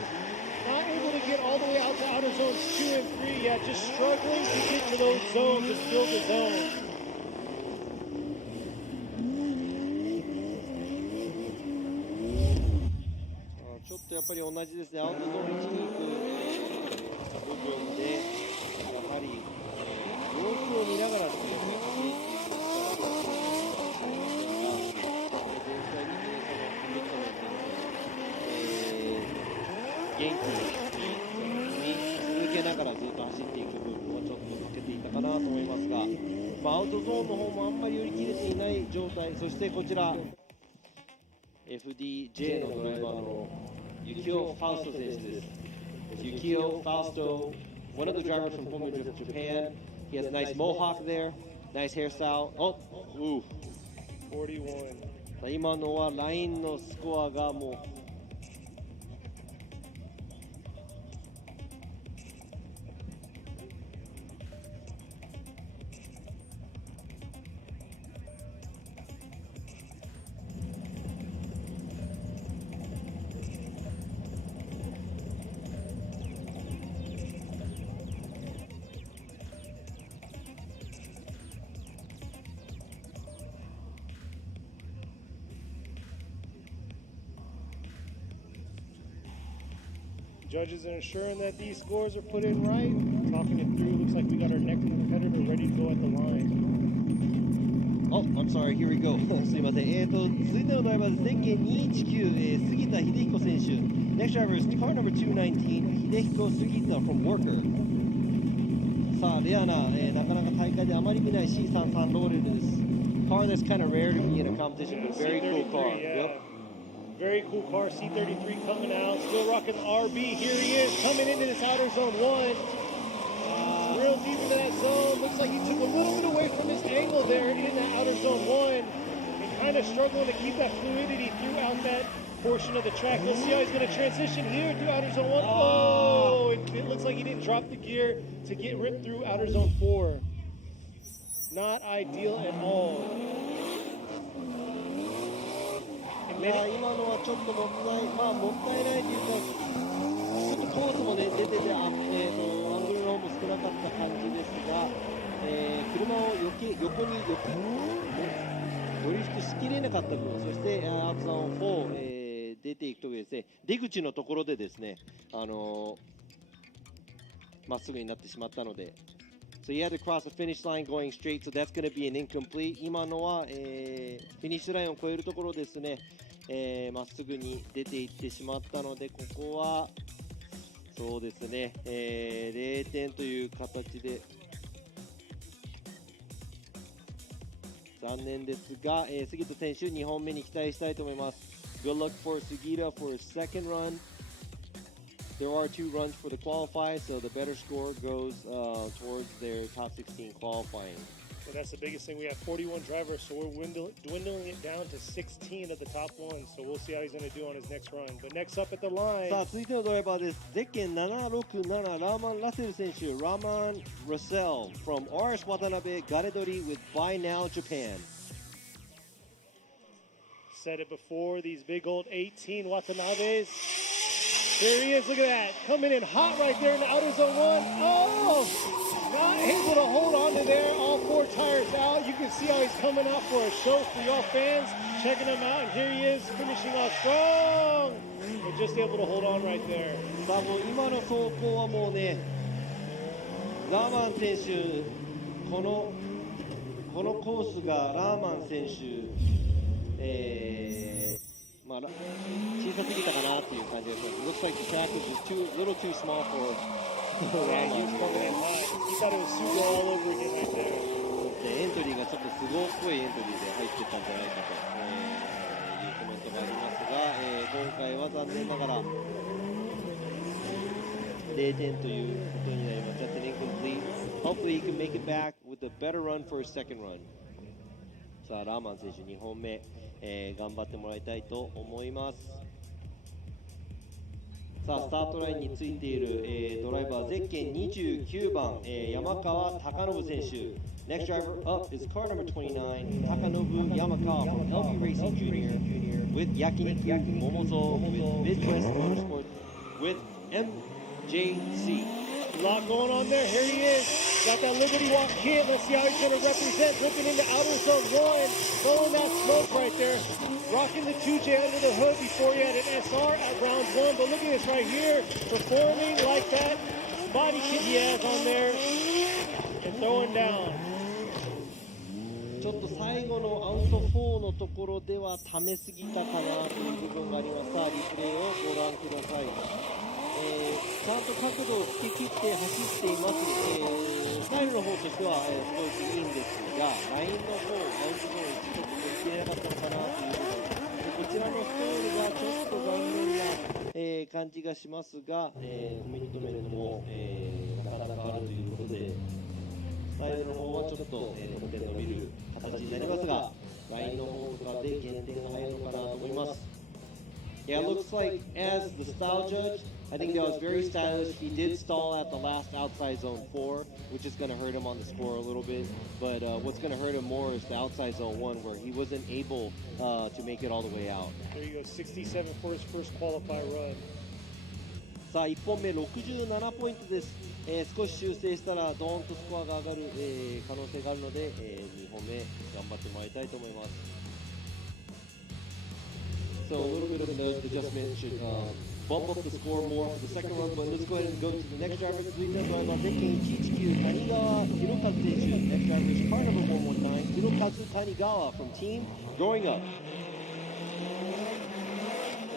Not able to get all the way out to outer zones 2 and 3. Yeah, just struggling to get to those zones, just fill the zone.ちょっとやっぱり同じですね、アウトゾーン1に行く部分で、やはり、様子を見ながらっていうね、走りっていう力が全体的にそのコミットメントに、元気に続けながらずっと走っていく部分はちょっと欠けていたかなと思いますが、アウトゾーンの方もあんまり寄り切れていない状態、そしてこちら、FDJ のドライバーのYukio Fausto 選手です。Yukio Fausto, one of the drivers from Formula Drift Japan. He has a nice mohawk there, nice hairstyle. Oh, ooh. 41. 今のはラインのスコアがもうJudges are ensuring that these scores are put in right. Talking it through. Looks like we got our next competitor ready to go at the line. Oh, I'm sorry, here we go. すいません。続いてのドライバーです。ゼッケン219、杉田秀彦選手。Next driver is car number 219、秀彦杉田 from Worker。さあ、レアな、なかなか大会であまり見ない C33 ローレルです。Car that's kind of rare to be in a competition, but very cool car. Yeah. Very cool car, C33 coming out, still rocking the RB. Here he is, coming into this outer zone 1. Real deep into that zone. Looks like he took a little bit away from his angle there in the outer zone 1. And kind of struggling to keep that fluidity throughout that portion of the track. Let's see how he's going to transition here through outer zone 1. Oh, it looks like he didn't drop the gear to get ripped through outer zone 4. Not ideal at all. いや今のはちょっともったいないというか、ちょっとコースもね出てて、アングルの方も少なかった感じですが、車を横にドリフトしきれなかった分、そしてアウトゾーン4、出ていくときですね、出口のところでですね、まっすぐになってしまったので。So you had to cross the finish line going straight, so that's going to be an incomplete. 今のは、フィニッシュラインを越えるところですね、まっすぐに出ていってしまったので、ここはそうですね、0点という形で残念ですが、杉田選手2本目に期待したいと思います。Good luck for Sugita for his second run. There are 2 runs for the qualify, so the better score goes towards their top 16 qualifying. So that's the biggest thing. We have 41 drivers, so we're dwindling it down to 16 of the top ones. So we'll see how he's going to do on his next run. But next up at the line. さあ続いてのドライバーです。ゼッケン767ラーマン・ラセル選手、ラーマン・ラセル from RS 渡辺ガレドリ with Buy Now Japan. Said it before, these big old 18 Watanabes. There he is, look at that. Coming in hot right there in the outer zone 1. Oh! Not able to hold on to there. All 4 tires out. You can see how he's coming out for a show for y'all fans. Checking him out. And here he is, finishing off strong. But just able to hold on right there. さあもう今の走行はもうね、ラーマン選手、このコースがラーマン選手、まあ、小さすぎたかなっていう感じです。Looks like the track was just a little too small for Yeah, he was coming in hot. He thought it was Sugo all over again right there. エントリーがちょっとすごっぽいエントリーで入ってったんじゃないかと、いうコメントがありますが、今回は残念ながら0点ということになります。That's an incomplete. Hopefully he can make it back with a better run for his second run. さあラーマン選手2本目、頑張ってもらいたいと思います。さあスタートラインについている、ドライバーゼッケン29番、山川貴信選手。Next driver up is car number 29, Takanobu Yamakawa from LB Racing Jr. with Yakiniku Momozo with Midwest Motorsports with MJC. A lot going on there. Here he is. Got that Liberty Walk kit. Let's see how he's going to represent. Looking into outer zone 1. Throwing that smoke right there. Rocking the 2J under the hood before he had an SR at round 1. But look at this right here. Performing like that. Body kit he has on there. And throwing down. ちょっと最後のアウト4のところでは溜めすぎたかなという部分があります。さあリプレイをご覧ください。ちゃんと角度をつけ切って走っています。スタイルの方としては、すごくいいんですが、ラインの方、アウトゾーン1ちょっと切れなかったのかなという部分。こちらのストールがちょっと残念な、感じがしますが、コミットメントも、なかなかあるということで、スタイルの方はちょっと、得点伸びる形になりますが、ラインの方とかで減点が入るのかなと思います。Yeah, it looks like as the style judge, I think that was very stylish. He did stall at the last outside zone 4, which is going to hurt him on the score a little bit. But what's going to hurt him more is the outside zone 1, where he wasn't able to make it all the way out. There you go, 67 for his first qualify run. さあ1本目67ポイントです。少し修正したらドーンとスコアが上がる、可能性があるので、2本目頑張ってもらいたいと思います。So a little bit of an adjustment should bump up the score more for the second run, but let's go ahead and go to the next driver. 続いてのドライバー、ゼッケン119、谷川博和選手。Next driver is car number 119, 博和谷川 from team Growing Up.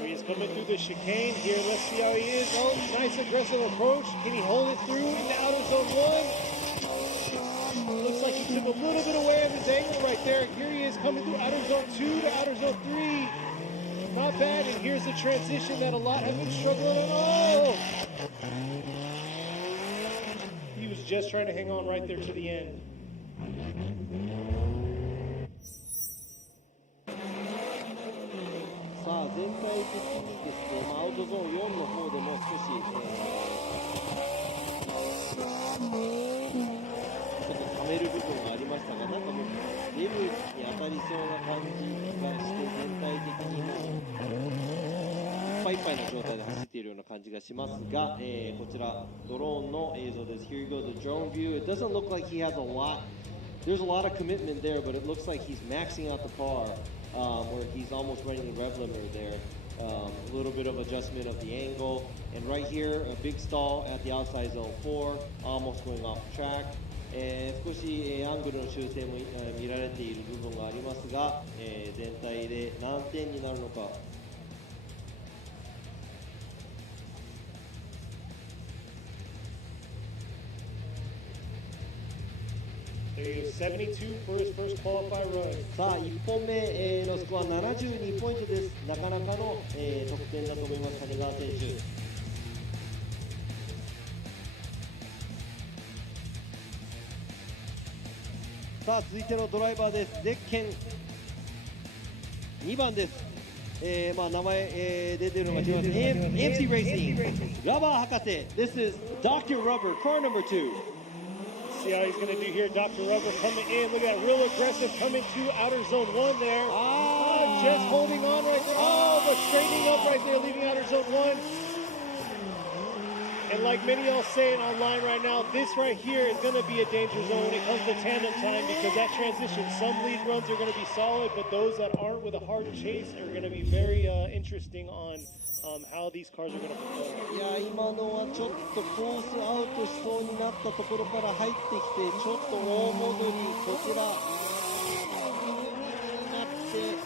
He's coming through the chicane here. Let's see how he is. Oh, nice aggressive approach. Can he hold it through into outer zone 1? Looks like he took a little bit away of his angle right there. Here he is coming through outer zone 2 to outer zone 3. Not bad, and here's the transition that a lot have been struggling on. Oh! He was just trying to hang on right there to the end. さあ全体的にですね、アウトゾーン4の方でも少し、ちょっと溜める部分がありましたが、なんかもうデブに当たりそうな感じがして、全体的にもいっぱいいっぱいの状態で走っているような感じがしますが、こちらドローンの映像です。Here you go, the drone view. It doesn't look like he has a lot. There's a lot of commitment there, but it looks like he's maxing out the car. Where he's almost running the rev limiter there. A little bit of adjustment of the angle. And right here, a big stall at the outside zone 4, almost going off track. 少し、アングルの修正も、見られている部分がありますが、全体で何点になるのか。72 for his first qualify run. さあ1本目のスコア72ポイントです。なかなかの得点だと思います、谷川選手。さあ続いてのドライバーです。ゼッケン2番です。まあ名前、出てるのが違います。MC Racing ラバー博士。This is Dr. Rubber, car number 2. See how he's going to do here. Dr. Rubber coming in. Look at that, real aggressive coming to outer zone 1 there. Just holding on right there. Oh, but straightening up right there, leaving outer zone 1. And like many of y'all saying online right now, this right here is going to be a danger zone when it comes to tandem time, because that transition, some lead runs are going to be solid, but those that aren't with a hard chase are going to be very interesting on how these cars are going to perform. いや今のはちょっとコースアウトしそうになったところから入ってきて、ちょっと大戻り、こちらになって、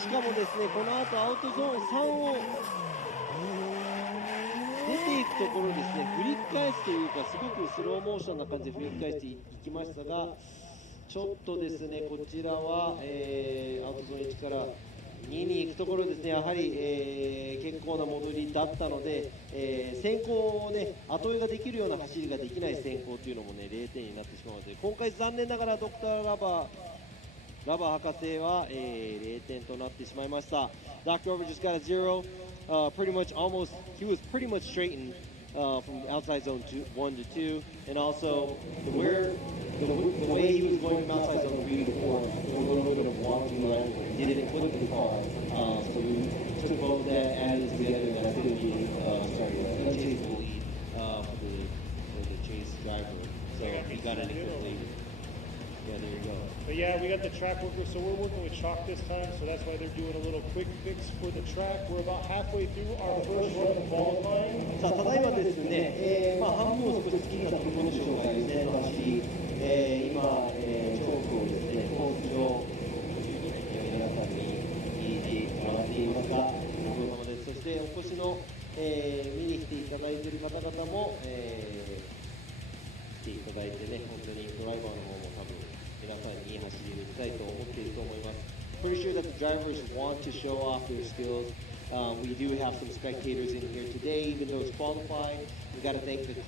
しかもですね、この後アウトゾーン3を出ていくところですね、振り返すというか、すごくスローモーションな感じで振り返していきましたが、ちょっとですね、こちらは、アウトゾーン1から2に行くところですね、やはり、結構な戻りだったので、先行をね、後追いができるような走りができない先行というのもね、0点になってしまうので、今回残念ながらドクターラバー博士は、0点となってしまいました。Dr. Over just got a 0. pretty much almost, he was pretty much straightened from outside zone 1 to 2, and also the way he was going from outside zone 3 to 4, there was a little bit of wonky line where he didn't put the car. So we took both that, added together, and that's going to be a chase lead for the chase driver. So he got it quickly. Yeah, there you go. But yeah, we got the track workers, so we're working with chalk this time, so that's why they're doing a little quick fix for the track. We're about halfway through our first run of qualifying. さあ、ただいまですね、半分を少し過ぎたところでしょうか、予選の走り、今、チョークをですね、コース上、皆さんに聞いてもらっていますが、ご苦労様です。そしてお越しの、見に来ていただいている方々も、来ていただいてね、本当にドライバーの方も多分皆さんにいい走りを見たいと思っていると思います。Pretty sure that the drivers want to show off their skills. We do have some spectators in here today, even though it's qualified. We got to thank the the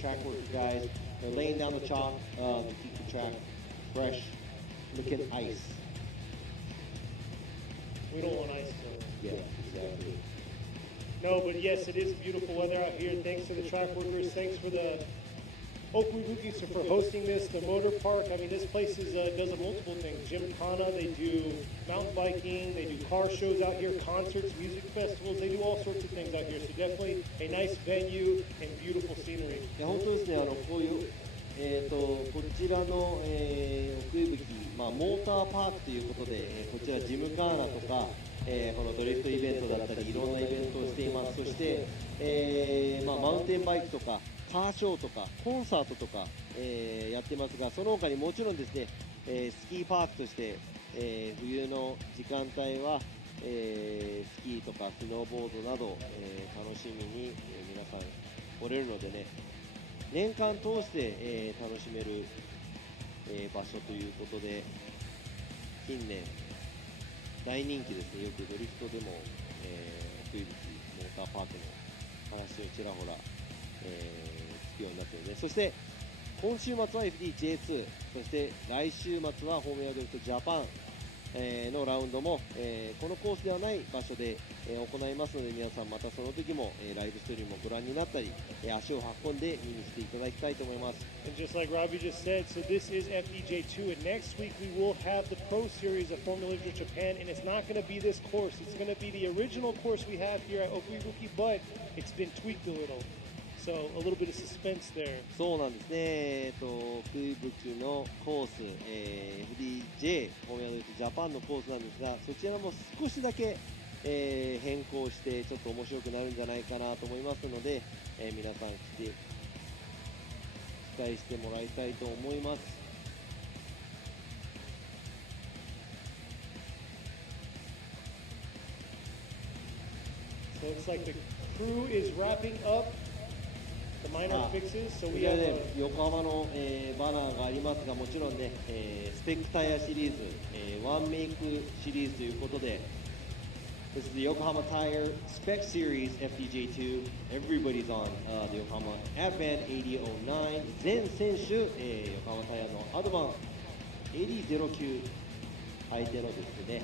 track worker guys. They're laying down the chalk to keep the track fresh. Look at ice. We don't want ice, so. Yeah, exactly. No, but yes, it is beautiful weather out here. Thanks to the track workers. Thanks for the Okuibuki for hosting this. The motor park. I mean, this place does multiple things. Gymkhana. They do mountain biking. They do car shows out here. Concerts, music festivals. They do all sorts of things out here. So definitely a nice venue and beautiful scenery. いや本当ですね、こういう、こちらの、奥井吹、モーターパークということで、こちらジムカーナとか、このドリフトイベントだったりいろんなイベントをしています。そして、マウンテンバイクとかカーショーとかコンサートとか、やってますが、その他にもちろんですね、スキーパークとして、冬の時間帯は、スキーとかスノーボードなど、楽しみに、皆さん来れるのでね、年間通して、楽しめる、場所ということで、近年大人気ですね。よくドリフトでも、奥井吹モーターパークの話をちらほら、聞くようになっているので、そして今週末は FDJ2、そして来週末はホームヤードリフトジャパン、のラウンドも、このコースではない場所で、行いますので、皆さんまたその時も、ライブストリームをご覧になったり、足を運んで見に来ていただきたいと思います。And just like Robbie just said, so this is FDJ2, and next week we will have the Pro Series of Formula Drift Japan, and it's not going to be this course. It's going to be the original course we have here at Okuibuki, but it's been tweaked a little. So a little bit of suspense there. そうなんですね。奥井吹のコース、FDJ ホームヤードリフトジャパンのコースなんですが、そちらも少しだけ、変更してちょっと面白くなるんじゃないかなと思いますので、皆さん来て期待してもらいたいと思います。So it's like the crew is wrapping up the minor fixes. So こ we ちら have で横浜の、バナーがありますが、もちろんね、スペックタイヤシリーズ、ワンメイクシリーズということで、This is the Yokohama Tire Spec Series FDJ2. Everybody's on the Yokohama Advan 8009. 全選手、横浜タイヤのアドバン8009相手のですね、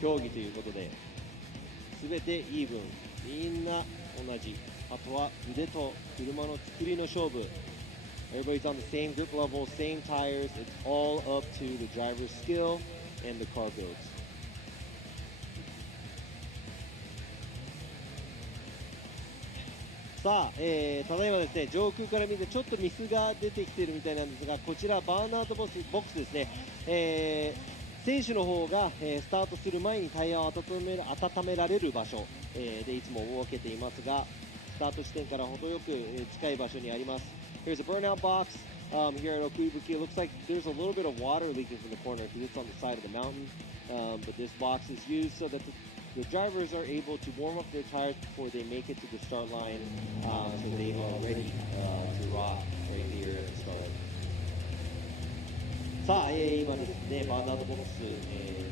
競技ということで、すべてイーブン、みんな同じ。あとは腕と車の作りの勝負。Everybody's on the same grip level, same tires. It's all up to the driver's skill and the car builds. さあ、ただいまですね、上空から見てちょっとミスが出てきているみたいなんですが、こちらバーンアウトボックスですね、選手の方が、スタートする前にタイヤを温められる場所、でいつも設けていますが、スタート地点から程よく、近い場所にあります。Here's a burnout box. Here at Okuibuki, it looks like there's a little bit of water leaking from the corner because it's on the side of the mountain. But this box is used so that the drivers are able to warm up their tires before they make it to the start line, so they are ready to rock right here at the start. さあ、今ですね、バーナードボックス、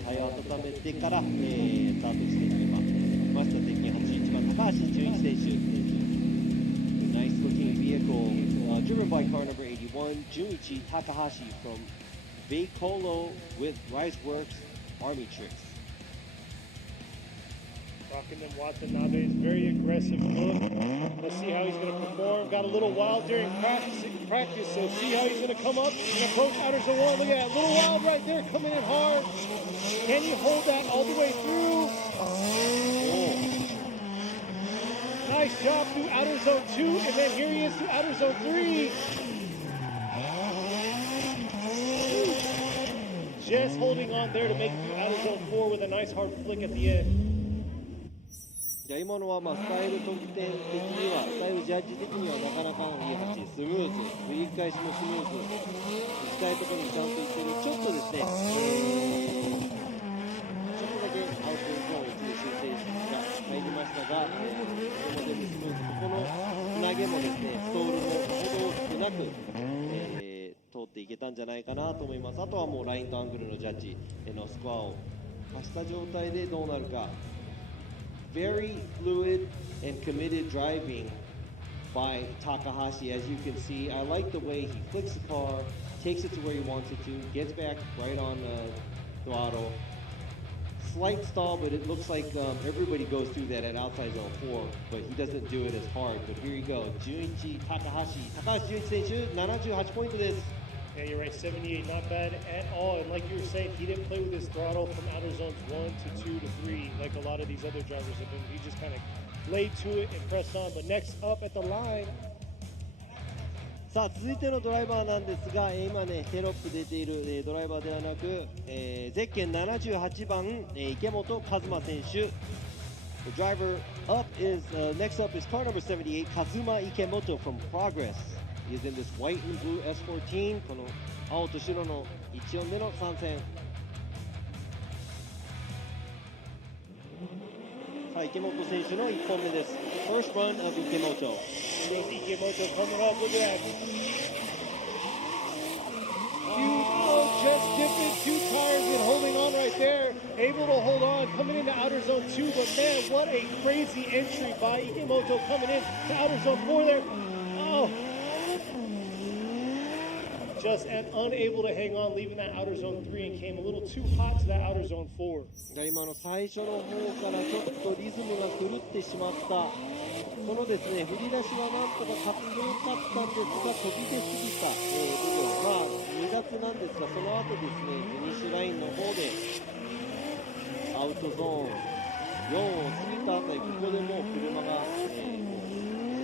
タイヤを温めてから、スタート地点に今、来ました。鉄拳81番、高橋純一選手。Nice looking vehicle, driven by car number 81, Junichi Takahashi from Beikolo with Riseworks Army Tricks. Rocking them Watanabes, very aggressive look. Let's see how he's going to perform. Got a little wild during practice, so see how he's going to come up and approach outer zone 1. Look at that, a little wild right there, coming in hard. Can he hold that all the way through? Nice job through outer zone 2, and then here he is through outer zone 3. Just holding on there to make it through outer zone 4 with a nice hard flick at the end. じゃあ今のはスタイル得点的には、スタイルジャッジ的にはなかなかのいい走り、スムーズ、振り返しもスムーズ、行きたいところにちゃんと行ってる、ちょっとですね、ちょっとだけアウトゾーン1で修正が入りましたが、ここも全部スムーズ、ここのつなげもですね、ストールもほど大きくなく、通っていけたんじゃないかなと思います。あとはもうラインとアングルのジャッジのスコアを足した状態でどうなるか。Very fluid and committed driving by Takahashi, as you can see. I like the way he flicks the car, takes it to where he wants it to, gets back right on throttle. Slight stall, but it looks like everybody goes through that at outside zone 4, but he doesn't do it as hard. But here you go, Junichi Takahashi. Takahashi Junichi 選手、78ポイントです。Yeah, you're right, 78, not bad at all. And like you were saying, he didn't play with his throttle from outer zones 1 to 2 to 3 like a lot of these other drivers have been. He just kind of laid to it and pressed on. But next up at the line. さあ続いてのドライバーなんですが、今ねテロップ出ている、ドライバーではなく、ゼッケン78番、池本和真選手。The driver up is next up is car number 78, Kazuma Ikemoto from Progress. He is in this white and blue S14. この青と白の1音での参戦。さあ池本選手の1本目です。First run of Ikemoto. Ikemoto coming up, look at that. Just dipping 2 tires and holding on right there. Able to hold on, coming into outer zone 2. But man, what a crazy entry by Ikemoto coming in to outer zone 4 there. Oh. Just unable to hang on, leaving that outer zone 3 and came a little too hot to that outer zone 4. 今の最初の方からちょっとリズムが狂ってしまった。このですね、振り出しはなんとかかっこよかったんですが、飛び出すぎた、部分、まあ2月なんですが、その後ですね、フィニッシュラインの方でアウトゾーン4を過ぎたあたり、ここでもう車が、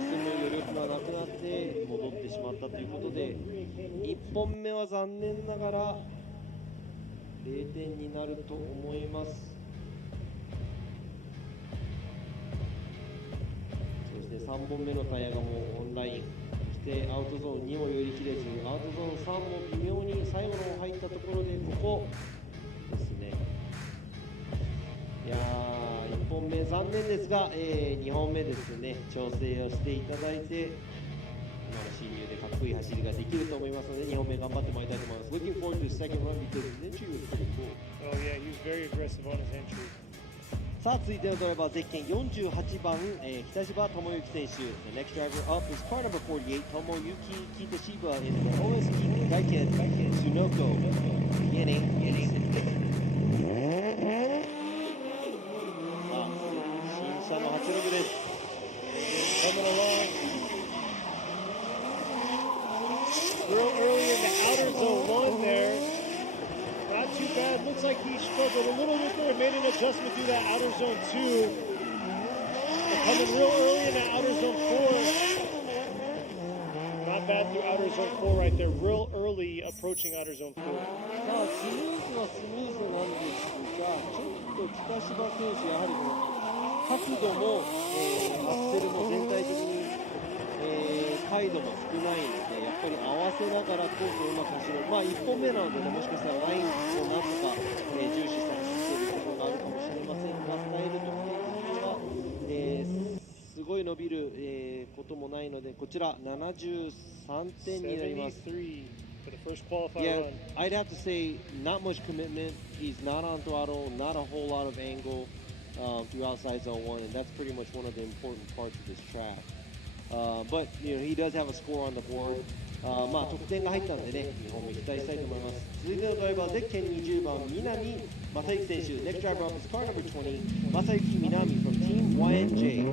進む余力がなくなって戻ってしまったということで、1本目は残念ながら0点になると思います。3本目のタイヤがもうオンライン、そしてアウトゾーン2も寄り切れず、アウトゾーン3も微妙に最後の方入ったところで、ここですね。いやー、1本目残念ですが、2本目ですね、調整をしていただいて、今の進入でかっこいい走りができると思いますので、2本目頑張ってもらいたいと思います。Looking forward to the second run because his entry was pretty cool. Oh yeah, he was very aggressive on his entry. さあ続いてのドライバー、ゼッケン48番、北芝智之選手。The next driver up is car number 48, Tomoyuki Kitashiba in the OSP Gaiken Sunoko. Beginning. さあ、新車の86です。Coming along. Real early in the outer zone 1 there. Not too bad. Looks like he struggled a little bit there. Made an adjustment through that outer zone 2. But coming real early in that outer zone 4. Not bad through outer zone 4 right there. Real early approaching outer zone 4. まあスムーズはスムーズなんですが、ちょっと北芝選手、やはりこの角度も、アクセルも全体的に、回路も少ないので、やっぱり合わせながらコースをうまく走る。まあ1本目なのでね、もしかしたらラインをなんとか、重視して走っているところがあるかもしれませんが、スタイルの的には、すごい伸びる、こともないので、こちら73点になります。For the first qualifier Yeah, run. I'd have to say not much commitment. He's not on throttle, not a whole lot of angle through outside zone 1, and that's pretty much one of the important parts of this track. But you know, he does have a score on the board. まあ得点が入ったのでね、2本目期待したいと思います。続いてのドライバー、ゼッケン20番、南正幸選手。Next driver up is car number 20, Masayuki Minami from Team Team YNJ.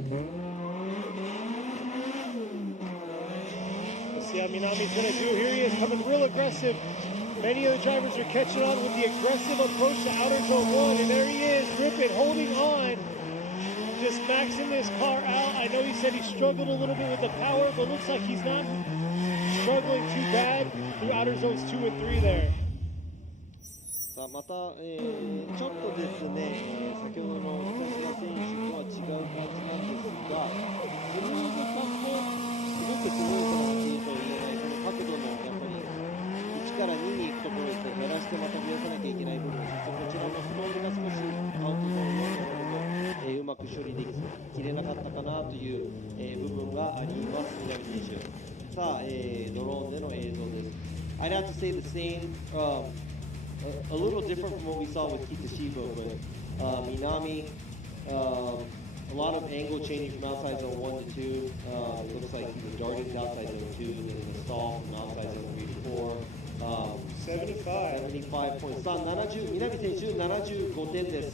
Let's see how Minami's going to do. Here he is, coming real aggressive. Many of the drivers are catching on with the aggressive approach to outer zone 1, and there he is, gripping, holding on, just maxing this car out. I know he said he struggled a little bit with the power, but looks like he's not struggling too bad through outer zones 2 and 3 there. さあまた、ちょっとですね、先ほどのひたすら選手とは違う感じなんですが、ブルーズさんもすごくスムーズな走りと言えない、その角度のやっぱり1から2に行くところで減らしてまた増やさなきゃいけない部分、そしてこちらのスロールが少しアウトゾーン4なのでも、うまく処理できれなかったかなという、部分があります、南選手。さあ、ドローンでの映像です。I'd have to say the same, a little different from what we saw with Kitashiba, but Minami, a lot of angle changing from outside zone 1 to 2. It looks like he was darting to outside zone 2 and then in the stall from outside zone 3 to 4. 75 points. さあ、70、南選手75点です。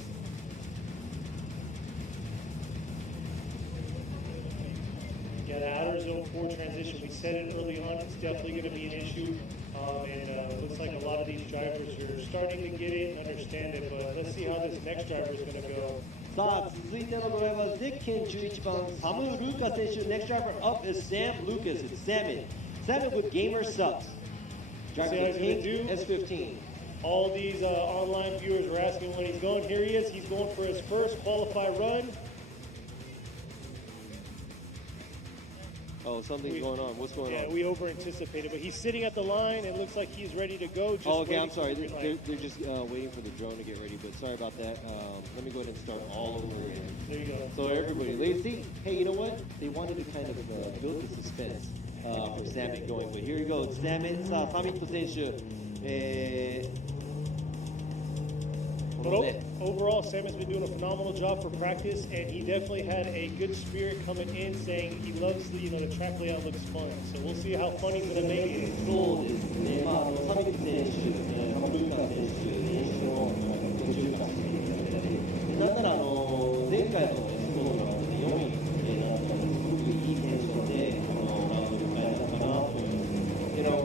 Yeah, the outer zone 4 transition, we said it early on, it's definitely going to be an issue. And looks like a lot of these drivers are starting to get it and understand it, but let's see how this next driver is going to go. さあ、続いてのドライバー、ゼッケン11番、サム・ルーカ選手。Next driver up is Sam Lucas. It's Salmon. Salmon with Gamer Subs. Driving the Pink S15. All these online viewers were asking when he's going. Here he is. He's going for his first qualify run. Oh, something's going on. What's going on? Yeah, we over-anticipated, but he's sitting at the line and looks like he's ready to go. Just okay, I'm sorry. They're just waiting for the drone to get ready, but sorry about that. Let me go ahead and start all over again. There you go. So everybody, they see, hey, you know what? They wanted to kind of build the suspense from Salmon going, but here you go. Salmon, さあ、サミット選手。But overall, Salmon's been doing a phenomenal job for practice, and he definitely had a good spirit coming in, saying he loves the track layout looks fun. So we'll see how fun he's going to make it. そうですね。まあサミット選手、サム・ルーカ選手、練習の途中からなんなら前回のスコーラで4位になったのですごくいいテンションでラウンドに入ったかなという。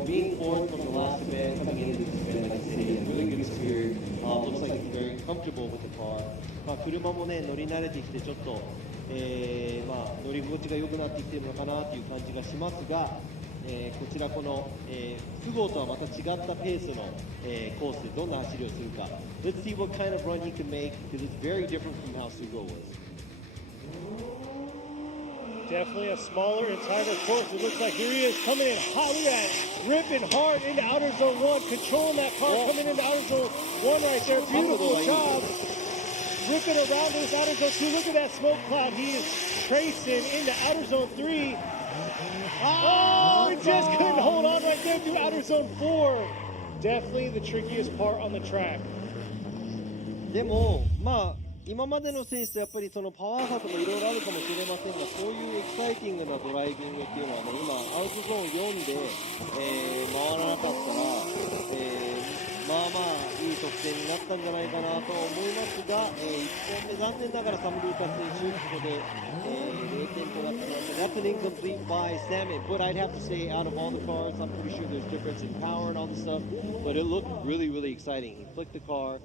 Being fourth from the last event, coming into this event, like I said, he has really good spirit. Looks like he's very comfortable with the car. まあ車もね乗り慣れてきてちょっと、まあ乗り心地が良くなってきてるのかなという感じがしますが、こちらこの、フゴーとはまた違ったペースの、コースでどんな走りをするか。Let's see what kind of run he can make because it's very different from how Sugo was. Definitely a smaller and tighter course. It looks like here he is coming in hot. Look at that, ripping hard into outer zone 1, controlling that car, coming into outer zone 1 right there. Beautiful job. Ripping around this outer zone 2. Look at that smoke cloud. He is tracing into outer zone 3. Oh, he just couldn't hold on right there through outer zone 4. Definitely the trickiest part on the track. でも、まあ今までの選手とやっぱりそのパワー差とかいろいろあるかもしれませんが、こういうエキサイティングなドライビングっていうのはね、今アウトゾーン4で、回らなかったら、まあまあいい得点になったんじゃないかなと思いますが、1本目残念ながらサム・ルーカス選手ここで、0点となってました。That's an incomplete by Salmon, but I'd have to say out of all the cars, I'm pretty sure there's difference in power and all this stuff, but it looked really, really exciting. He flicked the car.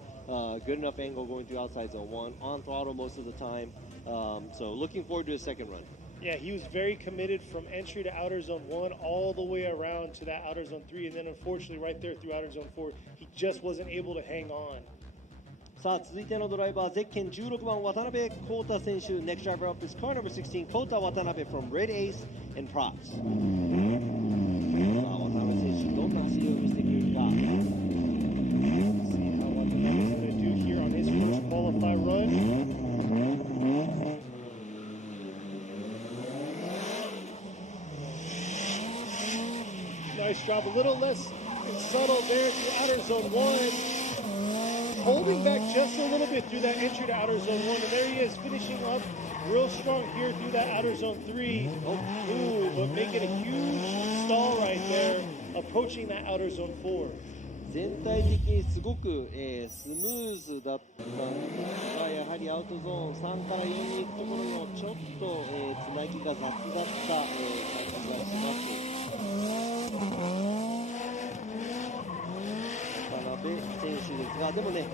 Good enough angle going through outside zone 1, on throttle most of the time. So looking forward to his second run. Yeah, he was very committed from entry to outer zone 1 all the way around to that outer zone 3, and then unfortunately right there through outer zone 4, he just wasn't able to hang on. さあ続いてのドライバー、ゼッケン16番渡辺浩太選手。Next driver up is car number 16, Kota Watanabe from Red Ace and Props. さあ渡辺選手どんな走りを見せてくれるか。On his first qualify run. Nice job, a little less subtle there through outer zone 1. Holding back just a little bit through that entry to outer zone 1, and there he is finishing up real strong here through that outer zone 3. Ooh, but making a huge stall right there, approaching that outer zone 4. 全体的にすごく、スムーズだったんですが、やはりアウトゾーン3から4に行くところのちょっと、つなぎが雑だった、感じがします。渡辺選手ですが、でもね、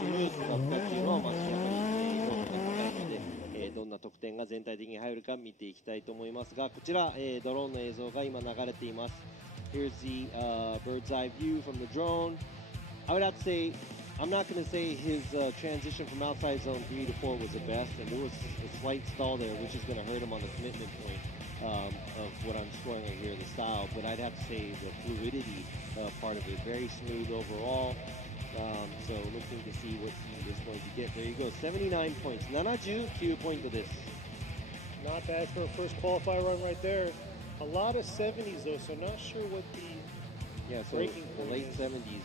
スムーズだったっていうのは明らかに、評価が高いので、どんな得点が全体的に入るか見ていきたいと思いますが、こちら、ドローンの映像が今流れています。Here's the bird's eye view from the drone. I would have to say, I'm not going to say his transition from outside zone 3 to 4 was the best, and there was a slight stall there, which is going to hurt him on the commitment point of what I'm scoring right here, the style. But I'd have to say the fluidity part of it, very smooth overall. So looking to see what he is going to get. There you go, 79 points, 79ポイントです。Not bad for a first qualifier run right there. A lot of 70s though, so not sure what the so breaking the point late is. 70s is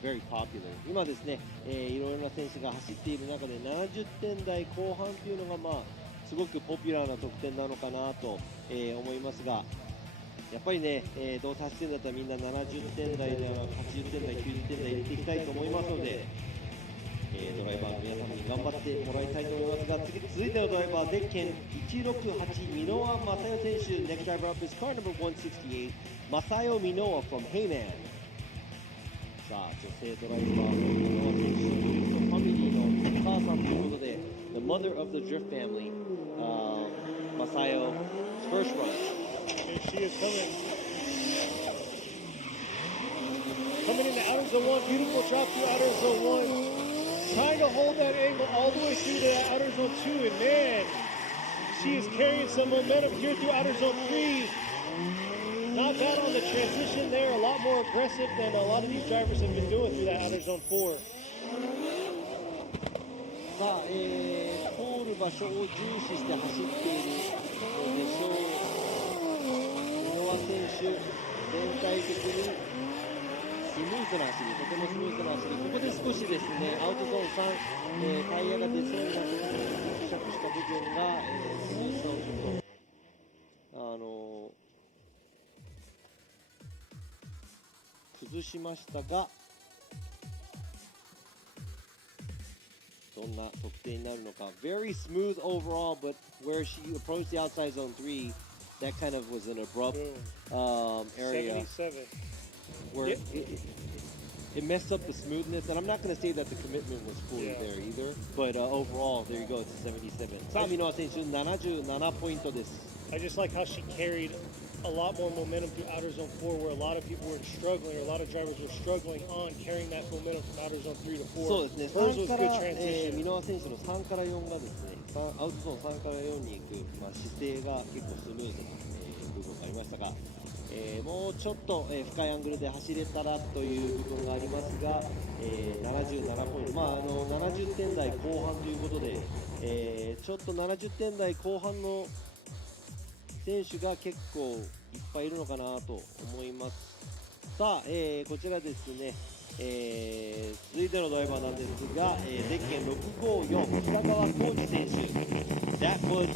very popular. 今ですね、いろいろな選手が走っている中で70点台後半というのが、すごくポピュラーな得点なのかなと、思いますが、やっぱりね、どうせ走ってるんだったらみんな70点台では80点台、90点台入れていきたいと思いますので、ドライバーの皆さんに頑張ってもらいたいと思いますが、続いてのドライバー、ゼッケン168ミノア・マサヨ選手、Next driver up is car number 168、マサヨ・ミノア from Heyman。さあ、女性ドライバーのミノア選手、ファミリーのお母さんということで、The mother of the drift family、マサヨ first run。Here she is coming. Coming into outer zone 1, beautiful drop to outer zone 1. Trying to hold that angle all the way through to outer zone 2, and man, she is carrying some momentum here through outer zone 3. Not bad on the transition there, a lot more aggressive than a lot of these drivers have been doing through that outer zone 4. さあ、通る場所を重視して走っているのでしょう。箕輪選手、全体的にスムーズな走り、とてもスムーズな走り、ここで少しですね、アウトゾーン3、タイヤが出そうになって着した部分が、スムーズさをちょっと、崩しましたが、どんな得点になるのか。Very smooth overall, but where she approached the outside zone 3, that kind of was an abrupt area. 77. Where it messed up the smoothness, and I'm not going to say that the commitment was fully there either, but overall, there you go, it's 77. さあ、箕輪選手、77ポイントです。I just like how she carried a lot more momentum through outer zone 4, where a lot of people were struggling, or a lot of drivers were struggling on carrying that momentum from outer zone 3 to 4. そうですね、 Hers was 3か good ら、transition. 箕輪選手の3から4がですね、アウトゾーン3から4に行く、姿勢が結構スムーズな、部分がありましたが、もうちょっと、深いアングルで走れたらという部分がありますが、77ポイント、70点台後半ということで、ちょっと70点台後半の選手が結構いっぱいいるのかなと思います。さあ、こちらですね、続いてのドライバーなんですが、ゼッケン654北川浩二選手。That was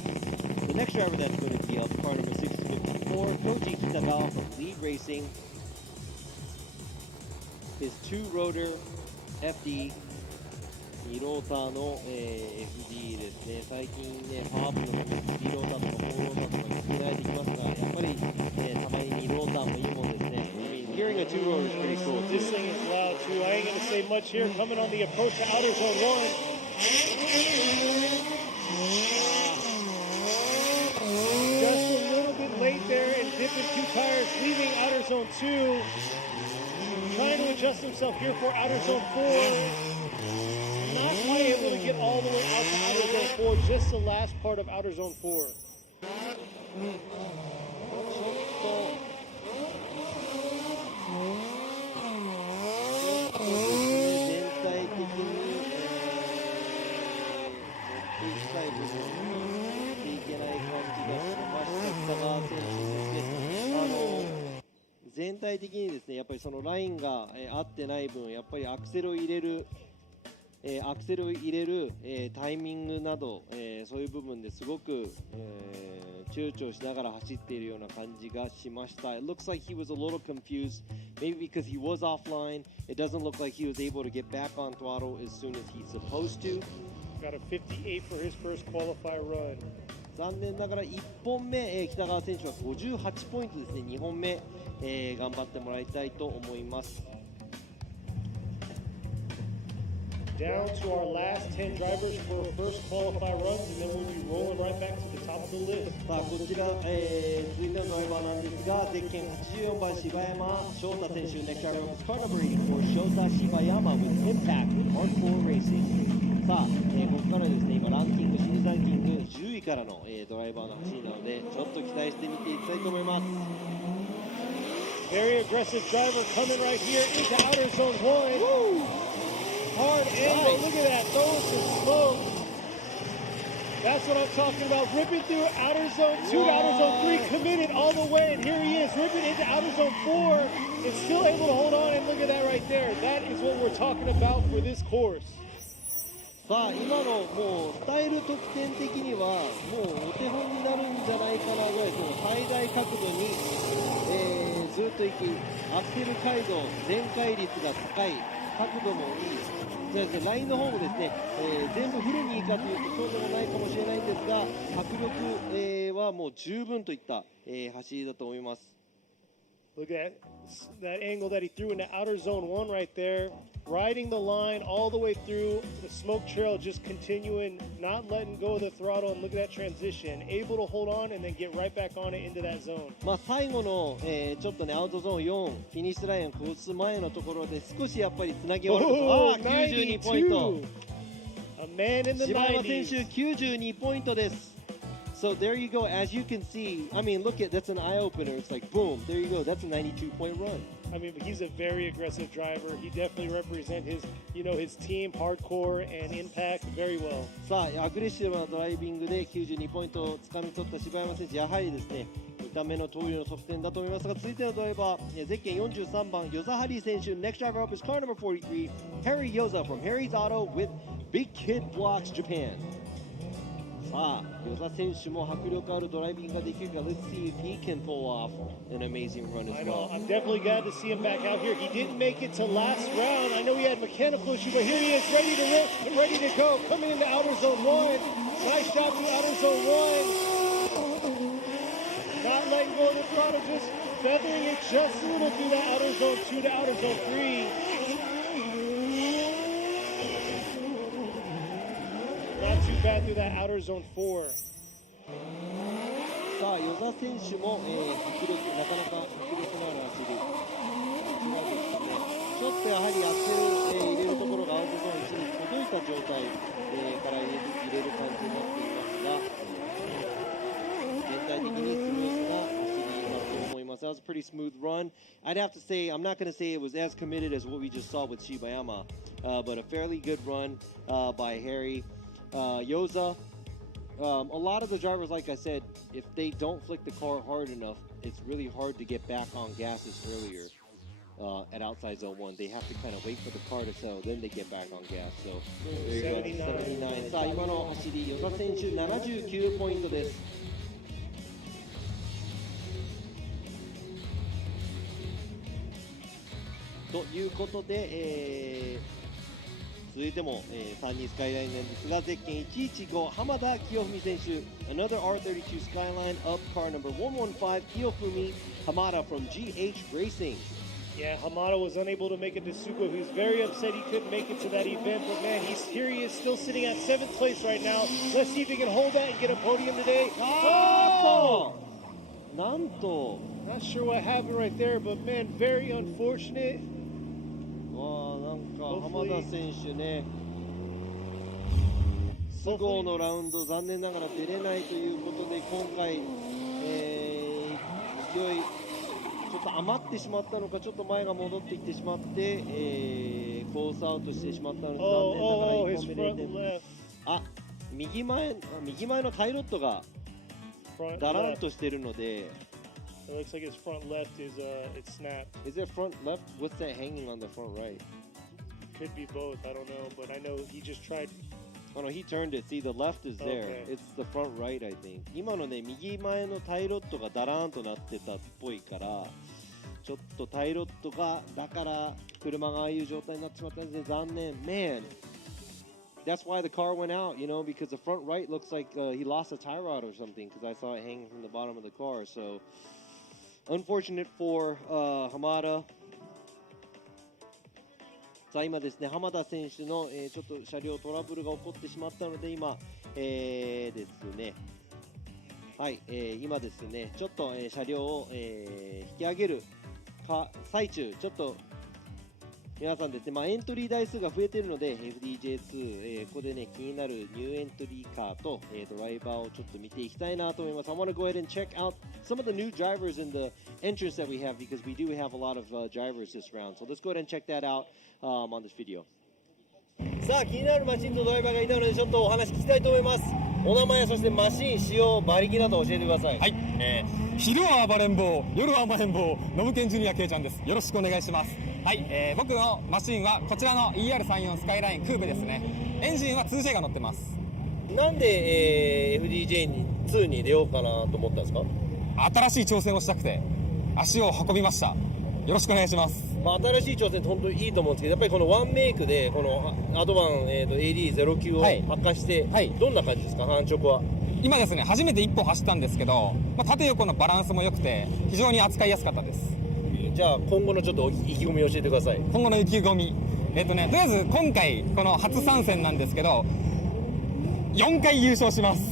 the next driver that's going to be up, car number 654, Koji Kitagawa from Lead Racing. His two-rotor FD 2ローターの、FD ですね。最近ね、パワーアップの3ローターとか4ローターとかに作られてきますが、やっぱり、たまに2ローターもいいもんですね。I mean, hearing a two-rotor is pretty cool. This thing is loud too. I ain't going to say much here. Coming on the approach to outer zone 1. Just a little bit late there and dipping 2 tires, leaving outer zone 2. Trying to adjust himself here for outer zone 4. Not quite able to get all the way out to outer zone 4, just the last part of outer zone 4. 全体的に、持っていきたい部分を持っていけない感じがしました北川選手ですね。全体的にですね、やっぱりそのラインが合ってない分、やっぱりアクセルを入れるアクセルを入れる、タイミングなど、そういう部分ですごく、躊躇しながら走っているような感じがしました。It looks like he was a little confused, maybe because he was offline. It doesn't look like he was able to get back on throttle as soon as he's supposed to. Got a 58 for his first qualifier run. 残念ながら1本目、北川選手は58ポイントですね。2本目、頑張ってもらいたいと思います。Down to our last 10 drivers for first qualifier runs, and then we'll be rolling right back to the top of the list. さあこちら、続いてのドライバーなんですが、ゼッケン84番柴山翔太選手、Next driver was car number 84 Shota Shibayama with impact with hardcore racing。さあ、ここからですね、今ランキング、新ランキング10位からの、ドライバーの走りなので、ちょっと期待してみていきたいと思います。Very aggressive driver coming right here into outer zone 1. Hard angle, look at that, throws some smoke. That's what I'm talking about, ripping through outer zone 2 to outer zone 3, committed all the way, and here he is, ripping into outer zone 4, and still able to hold on, and look at that right there. That is what we're talking about for this course. さあ今のもうスタイル得点的にはもうお手本になるんじゃないかなぐらい、その最大角度に、ずっと行くアクセル回動全開率が高い、角度もいい、そうですね、ラインの方もですね、全部フルにいいかというとそうでもないかもしれないんですが、迫力、はもう十分といった、走りだと思います。Look at that angle that he threw into outer zone 1 right there, riding the line all the way through the smoke trail, just continuing, not letting go of the throttle, and look at that transition, able to hold on and then get right back on it into that zone. まあ最後の、ちょっとねアウトゾーン4フィニッシュラインを越す前のところで少しやっぱりつなぎ終わると、92ポイント。A man in the 柴山選 90s. 手92ポイントです。So there you go. As you can see, I mean, look at that's an eye opener. It's like boom, there you go. That's a 92-point run. I mean, but he's a very aggressive driver. He definitely represents his, his team, hardcore and impact very well. さあアグレッシブなドライビングで92ポイントをつかみ取った柴山選手、やはりですね見た目の通りの得点だと思いますが、続いてのドライバー、ゼッケン43番ヨザハリー選手、 Next driver up is car number 43 Harry Yoza from Harry's Auto with Big Kid Blocks Japan。さあ、与座選手も迫力あるドライビングができるか。 Let's see if he can pull off an amazing run as I know. well. I'm definitely glad to see him back out here. He didn't make it to last round. I know he had mechanical issue, but here he is, ready to rip and ready to go. Coming into outer zone 1. Nice job to outer zone 1. Not letting go of the throttle, just feathering it just a little through that outer zone 2 to outer zone 3. Not too bad through that outer zone 4. さあ、与座選手も、迫力、なかなか迫力のある走り。こちらですね。ちょっとやはりアクセル、入れるところがアウトゾーン1に届いた状態、から入れる感じになっていますが、全体的にスムーズな走りだと思います。That was a pretty smooth run. I'd have to say, I'm not going to say it was as committed as what we just saw with Shibayama, but a fairly good run by Harry. Yoza, a lot of the drivers, like I said, if they don't flick the car hard enough, it's really hard to get back on gases earlier at outside zone 1. They have to kind of wait for the car to settle, then they get back on gas. So, there you go, 79. さあ、今の走り、与座選手79ポイントです。ということで、続いても、3人スカイラインなんですが、ゼッケン115浜田清文選手、 Another R32 Skyline up car number 115 Kiyofumi Hamada from GH Racing. Yeah, Hamada was unable to make it to Suko. He was very upset he couldn't make it to that event, but man, here he is still sitting at 7th place right now. Let's see if he can hold that and get a podium today. Oh! なんと Not sure what happened right there, but man, very unfortunate. なんか浜田選手ね、都合のラウンド残念ながら出れないということで、今回、勢いちょっと余ってしまったのか、ちょっと前が戻ってきてしまって、コースアウトしてしまったので、残念ながら1本目で0点。あ、右前のタイロットがダランとしてるので。It looks like his front left is it's snapped. Is it front left? What's that hanging on the front right? Could be both. I don't know, but I know he just tried. Oh no, he turned it. See, the left is there. Okay. It's the front right, I think. 今のね、右前のタイロットがダラーンとなってたっぽいから、ちょっとタイロットがだから車がああいう状態になってしまったんで残念。Man, that's why the car went out, you know, because the front right looks like he lost a tie rod or something because I saw it hanging from the bottom of the car. So unfortunate for Hamada. さあ今ですね、浜田選手の、ちょっと車両トラブルが起こってしまったので今、ですね、はい、今ですね、ちょっと、車両を、引き上げる最中、ちょっと皆さんですね、エントリー台数が増えているので FDJ2、ここでね気になるニューエントリーカーと、ドライバーをちょっと見ていきたいなと思います。I want to go ahead and check out some of the new drivers in the entrance that we have because we do have a lot of drivers this round. So let's go ahead and check that out on this video. さあ気になるマシンとドライバーがいたのでちょっとお話聞きたいと思います。お名前そしてマシン使用馬力など教えてください。はい、昼は暴れん坊、夜は甘えん坊、ノブケンジュニアケイちゃんです。よろしくお願いします。はい、僕のマシンはこちらの ER34 スカイラインクーペですね。エンジンは 2J が乗ってます。なんで、FDJ2 に出ようかなと思ったんですか？新しい挑戦をしたくて足を運びました。よろしくお願いします。新しい挑戦って本当にいいと思うんですけど、やっぱりこのワンメイクでこのアドバン、AD09 を発火して、はい、どんな感じですか、感触は？今ですね、初めて1本走ったんですけど、縦横のバランスも良くて非常に扱いやすかったです。じゃあ今後のちょっと意気込みを教えてください。今後の意気込み、とりあえず今回この初参戦なんですけど4回優勝します。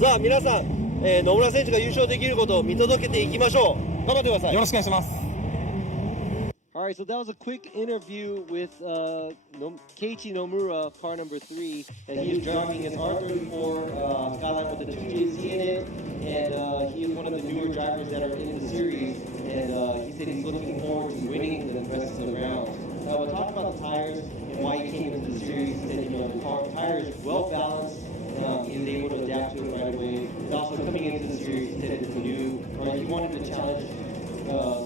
さあ皆さん、野村選手が優勝できることを見届けていきましょう。頑張ってください。よろしくお願いします。Alright, so that was a quick interview with Keiichi Nomura, car number 3, and he is driving his R34 Skyline with the 2JZ in it, and he is one of the newer drivers that are in the series, and he said he's looking forward to winning the rest of the rounds. We'll talk about the tires and why he came into the series. He said, you know, the tire is well balanced, he was able to adapt to it right away. He's also coming into the series, he said it's new, or he wanted to challenge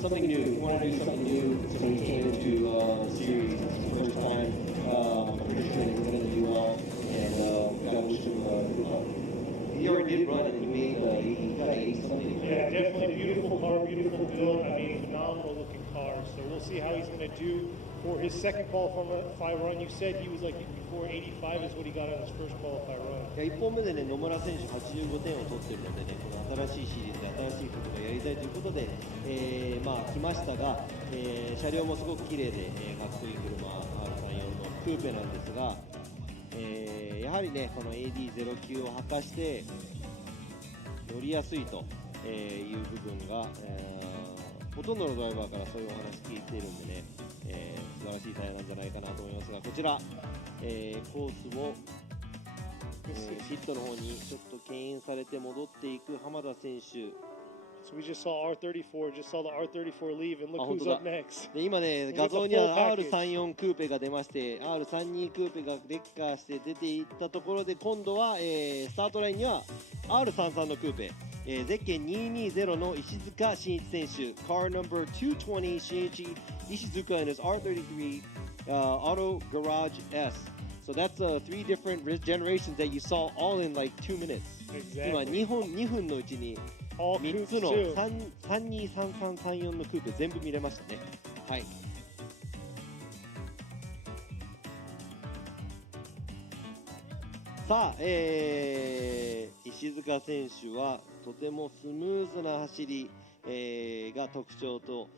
something new. He wanted to do something new, so he came into the series. It's his first time. I'm pretty sure that he's going to do well, and gotta wish him good luck. He already did run, and he got an 80 something. Yeah, definitely beautiful car, beautiful build. I mean, phenomenal looking car. So we'll see how he's going to do for his second qualifying run. You said he was like before 85 is what he got on his first qualifying run. 1本目でね、野村選手85点を取ってるのでね、この新しいシリーズで新しいことがやりたいということで、来ましたが、車両もすごく綺麗で、かっこいい車 R34 のクーペなんですが、やはりね、この AD09 を発火して乗りやすいという部分が、ほとんどのドライバーからそういうお話聞いているんでね、素晴らしいタイヤなんじゃないかなと思いますが、こちら、コースをピットの方にちょっと牽引されて戻っていく浜田選手。So we just saw R34, just saw the R34 leave, and look who's up next. で今ね、画像には R34 クーペが出まして、R32 クーペがレッカーして出ていったところで、今度は、スタートラインには R33 のクーペ、ゼッケン220の石塚真一選手、Car number 220 Shinichi Ishizuka and his R33 Auto Garage S.So that's 3 different generations that you saw all in like 2 minutes. Exactly. 今2分のうちに3つの323334のクーペ全部見れましたね。はい。さあ、石塚選手はとてもスムーズな走り、が特徴と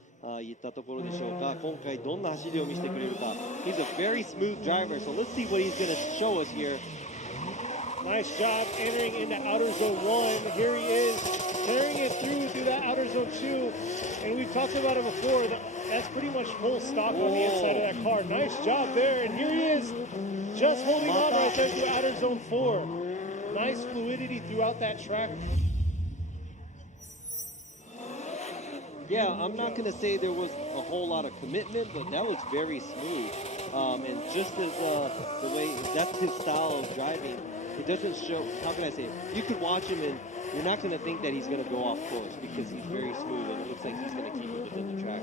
いったところでしょうか。今回どんな走りを見せてくれるか。He's a very smooth driver, so let's see what he's going to show us here. Nice job entering into outer zone 1. Here he is, carrying it through that outer zone 2. And we've talked about it before. That's pretty much full stock on the inside of that car. Nice job there. And here he is, just holding on right there through outer zone 4. Nice fluidity throughout that track. Yeah, I'm not going to say there was a whole lot of commitment, but that was very smooth. And just as the way, that's his style of driving. It doesn't show, how can I say it? You could watch him and you're not going to think that he's going to go off course because he's very smooth and it looks like he's going to keep it within the track.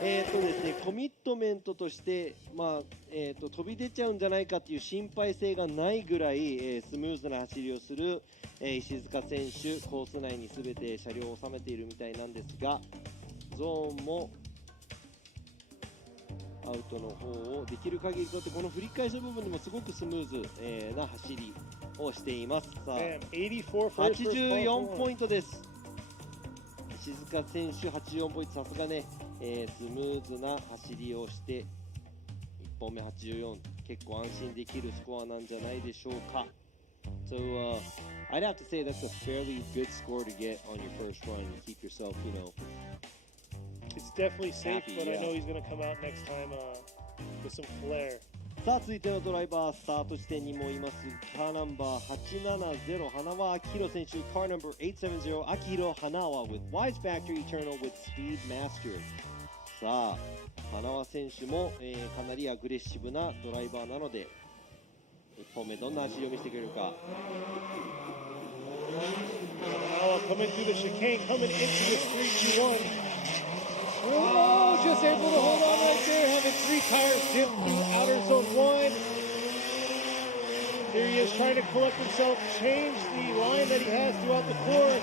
ですね、コミットメントとして、飛び出ちゃうんじゃないかという心配性がないぐらい、スムーズな走りをする、石塚選手、コース内に全て車両を収めているみたいなんですが、ゾーンもアウトの方をできる限りとって、この振り返しの部分でもすごくスムーズ、な走りをしています。さあ、84ポイントです。石塚選手84ポイント、さすがね、スムーズな走りをして1本目84、結構安心できるスコアなんじゃないでしょうか。So I'd have to say that's a fairly good score to get on your first run and keep yourself, It's definitely safe, Happy, but I yeah. know he's going to come out next time with some flair. さあ続いてのドライバー、スタート地点にもいます。カーナンバー870、花輪明宏選手、カーナンバー870、明宏花輪 with Wise Factory Eternal with Speed Master。さあ、花輪選手も、かなりアグレッシブなドライバーなので、1本目どんな走りを見せてくれるか。Coming through the chicane, coming into this 3-2-1. Oh, just able to hold on right there, having 3 tires dip through outer zone 1. Here he is trying to collect himself, change the line that he has throughout the course.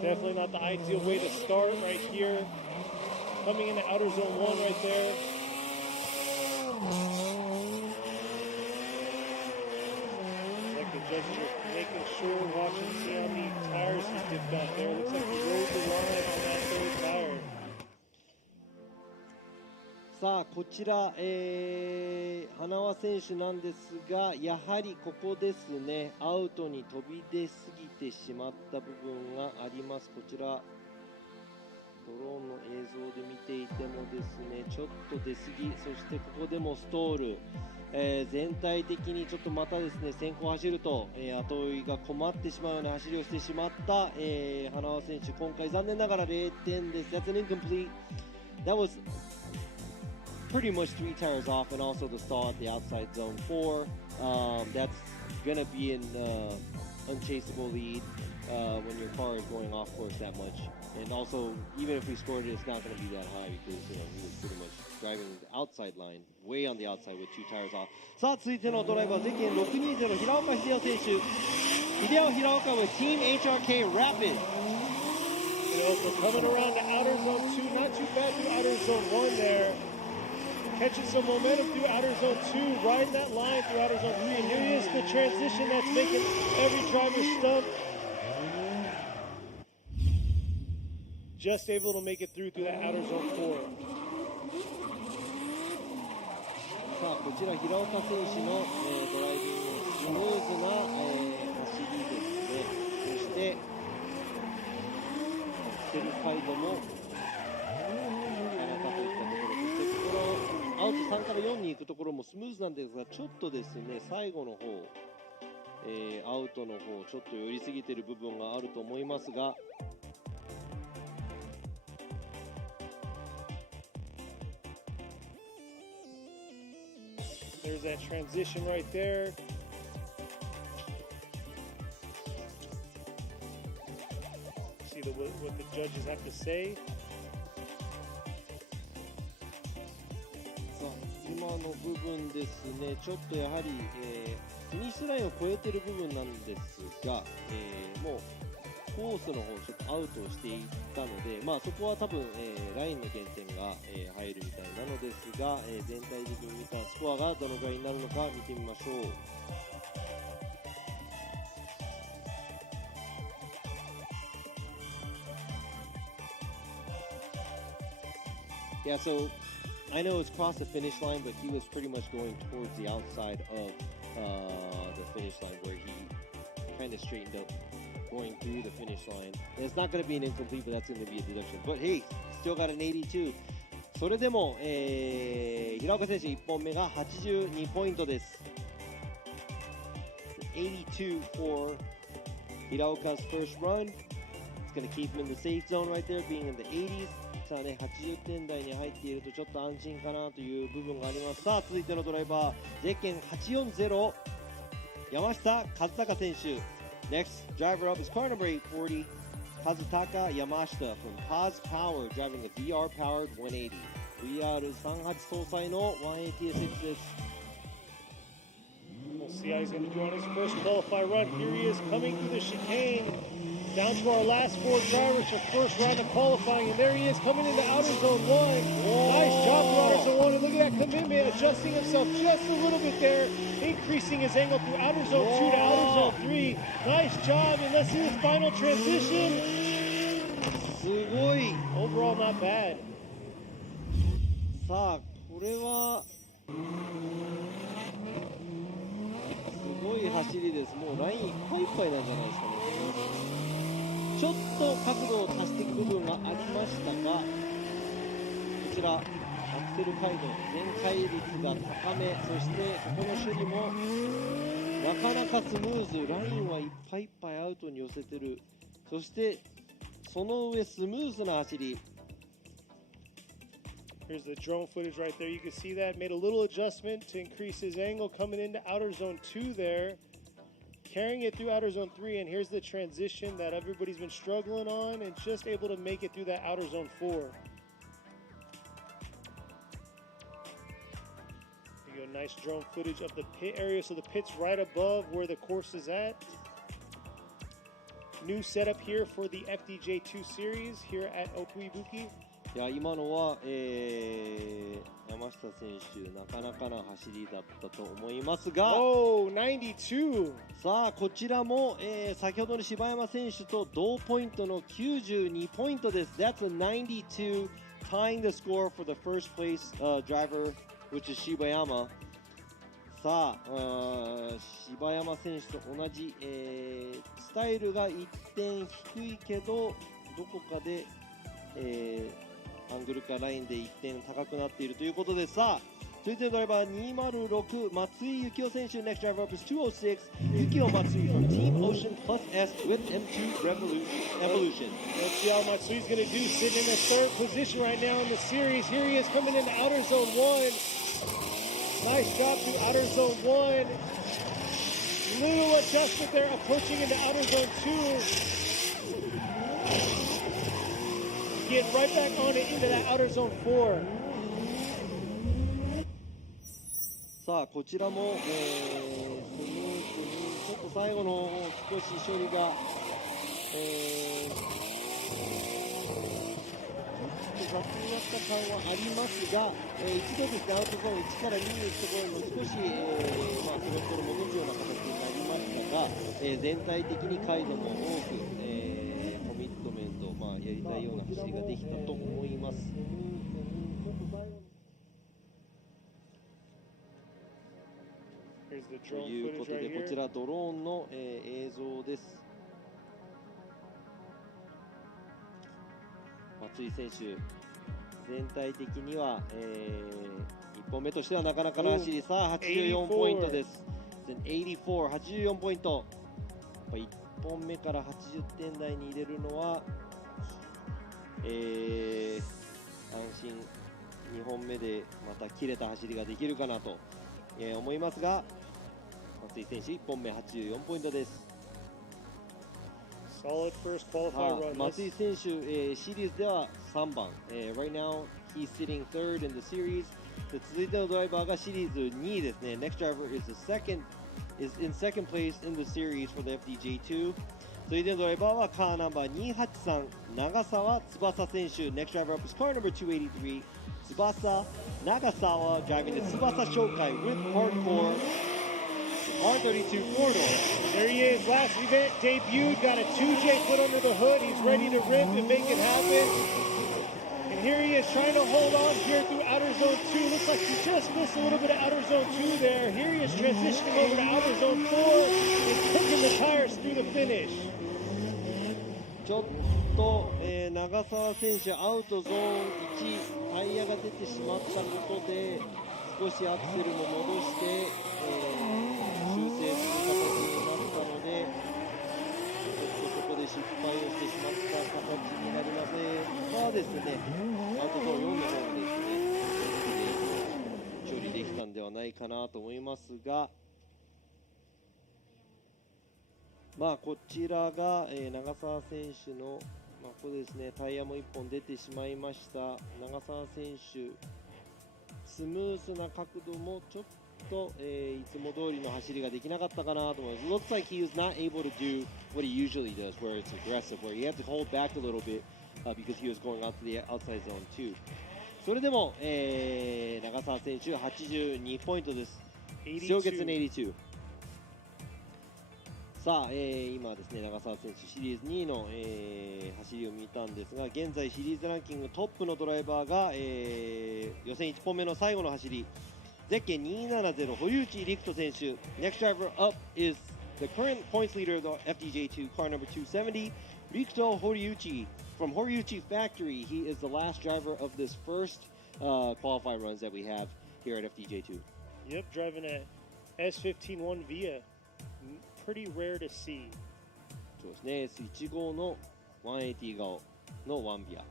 Definitely not the ideal way to start right here. Coming into outer zone 1 right there. Like the judges are making sure, watching to see how many tires he's dipped out there. Looks like he rode the line on that 3rd tire. さあこちら、花輪選手なんですが、やはりここですね、アウトに飛び出過ぎてしまった部分があります。こちらドローンの映像で見ていてもですね、ちょっと出過ぎ、そしてここでもストール、全体的にちょっとまたですね、先行走ると、後追いが困ってしまうような走りをしてしまった、花輪選手、今回残念ながら0点です。That's an incomplete. That was pretty much 3 tires off, and also the stall at the outside zone 4. That's gonna be an unchaseable lead when your car is going off course that much. And also, even if we scored it, it's not going to be that high because he was pretty much driving the outside line, way on the outside with 2 tires off. さあ続いてのドライバー、ゼケン620平岡秀夫選手。秀夫平岡 with Team HRK Rapid. So coming around to outer zone 2, not too bad through outer zone 1 there. Catching some momentum through outer zone 2, riding that line through outer zone 3. And here is the transition that's making every driver stuck. Just able to make it through that outer zone 4. さあこちら平岡選手の、ドライビングのスムーズな、走りですね。そしてアクセルサイドもなかなかといったところ、そしてこのアウト3から4に行くところもスムーズなんですが、ちょっとですね最後の方、アウトの方ちょっと寄りすぎている部分があると思いますが、There's that transition right there. See what the judges have to say. さあ今の部分ですね、ちょっとやはり、フィニッシュラインを越えている部分なんですが、もうコースの方ちょっとアウトをしていったので、そこは多分、ラインの減点が、入るみたいなのですが、全体的に見たスコアがどのぐらいになるのか見てみましょう。Yeah, so I know it's crossed the finish line, but he was pretty much going towards the outside of the finish line where he kind of straightened up going through the finish line. And it's not going to be an incomplete, but that's going to be a deduction. But hey, still got an 82. それでも、平岡選手1本目が82ポイントです。82 for Hiraoka's first run. It's going to keep him in the safe zone right there, being in the 80s. さあね、80点台に入っているとちょっと安心かなという部分があります。さあ続いてのドライバー、ゼッケン840山下和孝選手。Next driver up is car number 840, Kazutaka Yamashita from Kaz Power, driving a VR-powered 180. VR38 搭載の 180S です。We'll see how he's going to do on his first qualify run. Here he is coming through the chicane. Down to our last four drivers for first round of qualifying. And there he is coming into outer zone 1. Nice job through outer zone 1. And look at that commitment, adjusting himself just a little bit there, increasing his angle through outer zone 2 to outer zone 3. Nice job. And let's see this final transition. すごい。 Overall, not bad. さあ、これはすごい走りです。もうラインいっぱいいっぱいなんじゃないですかね。ちょっと角度を足していく部分がありましたが、こちらアクセル回路全開率が高め、そしてこの処理もなかなかスムーズ、ラインはいっぱいいっぱいアウトに寄せてる、そしてその上スムーズな走り。 Here's the drone footage right there. You can see that. Made a little adjustment to increase his angle coming into outer zone 2 there. Carrying it through outer zone 3. And here's the transition that everybody's been struggling on and just able to make it through that outer zone 4. There you go. Nice drone footage of the pit area. So the pit's right above where the course is at. New setup here for the FDJ2 series here at Okuibuki. いや今のは、山下選手なかなかな走りだったと思いますが、Oh, 92. さあこちらも、先ほどの柴山選手と同ポイントの92ポイントです。That's a 92, tying the score for the first place driver, which is 柴山。さあ、柴山選手と同じ、スタイルが1点低いけどどこかで、アングルかラインで1点高くなっているということで、さあ続いてのドライバー206松井幸雄選手。 Next driver up is 206 Yukio Matsui from Team Ocean Plus S with M2 Evolution. Let's see how Matsui's going to do, sitting in the third position right now in the series. Here he is coming into outer zone 1. Nice job through outer zone 1. Little adjustment there, approaching into outer zone 2. Getting right back on it into that outer zone 4. さあこちらも、スムーズにちょっと最後の少し処理が、ちょっと雑になった感はありますが、一度ですねアウトゾーン1から2に行くところに少し、それぞれ戻すような形になりましたが、全体的に回路も多く、コミットメント、やりたいような走りができたと思います。ということで、こちらドローンの、映像です。松井選手、全体的には、1本目としてはなかなかの走り。さあ84ポイントです。84ポイント。1本目から80点台に入れるのは、安心2本目でまた切れた走りができるかなと、思いますが、松井選手1本目84ポイントです。 Solid first qualify run. 松井選手、シリーズでは3番、right now he's sitting third in the series. で続いてのドライバーがシリーズ2位ですね。 Next driver is in second place in the series for the FDJ2. 続いてのドライバーはカーナンバー283長澤翼選手。 Next driver up is car number 283 Tsubasa Nagasawa, driving the Tsubasa Shokai with hardcore R32 4-door. There he is, last event debuted, got a 2J foot under the hood. He's ready to rip and make it happen. And here he is trying to hold on here through outer zone 2. Looks like he just missed a little bit of outer zone 2 there. Here he is transitioning over to outer zone 4 and cooking the tires through the finish. ちょっと、長澤選手アウトゾーン1タイヤが出てしまったことで少しアクセルも戻して、修正する形になったので、ちょっとそこで失敗をしてしまった形になりますね。まあですね、アウトゾーン4の方がですね、処理できたんではないかなと思いますが、こちらが、長澤選手の、ここですね、タイヤも1本出てしまいました。長澤選手、スムーズな角度もちょっと、いつも通りの走りができなかったかなと思います。Looks like he was not able to do what he usually does, where it's aggressive, where he had to hold back a little bit because he was going out to the outside zone too. それでも、長澤選手82ポイントです。Still gets an 82。さあ、今ですね、長澤選手シリーズ2位の、走りを見たんですが、現在シリーズランキングトップのドライバーが、予選1本目の最後の走り、ゼッケン270堀内陸斗選手。 Next driver up is the current points leader of the FDJ2 car number 270, Rikuto Horiuchi from Horiuchi Factory. He is the last driver of this first qualify runs that we have here at FDJ2. Yep, driving a S15-1 Via. Pretty rare to see. そうですね、S15 の180顔のワンビア、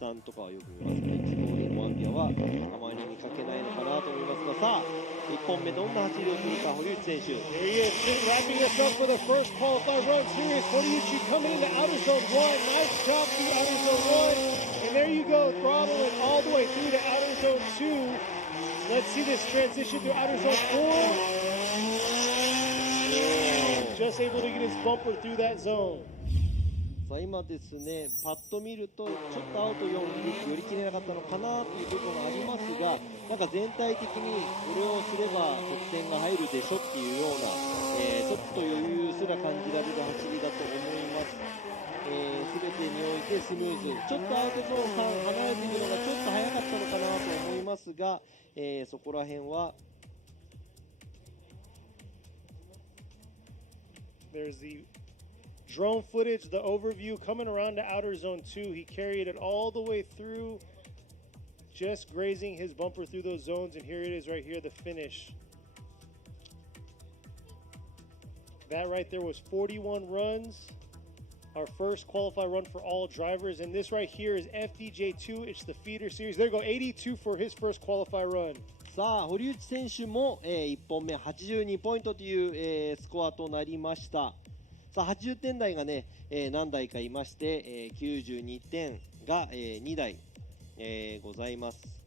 13とかはよく見ますね。15のワンビアはあまり見かけないのかなと思いますが、さあ1本目どんな走りをするか堀内選手。 There he is, wrapping us up for the first qualify run. Here is Horiuchi coming into outer zone 1. Nice job through outer zone 1. And there you go, throttling all the way through to outer zone 2. Let's see this transition through outer zone 4. Just able to get his bumper through that zone. さあ今ですね、パッと見るとちょっとアウト4寄り切れなかったのかなという部分がありますが、なんか全体的にこれをすれば得点が入るでしょっていうような、ちょっと余裕すら感じられる走りだと思います。全てにおいてスムーズ、ちょっとアウトゾーンから離れていくのがちょっと早かったのかなと思いますが、そこら辺はThere's the drone footage, the overview coming around to outer zone 2. He carried it all the way through, just grazing his bumper through those zones. And here it is right here, the finish. That right there was 41 runs. Our first qualify run for all drivers. And this right here is FDJ2. It's the feeder series. There you go, 82 for his first qualify run. さあ堀内選手も、1本目82ポイントという、スコアとなりました。さあ80点台がね、何台かいまして、92点が、2台、ございます。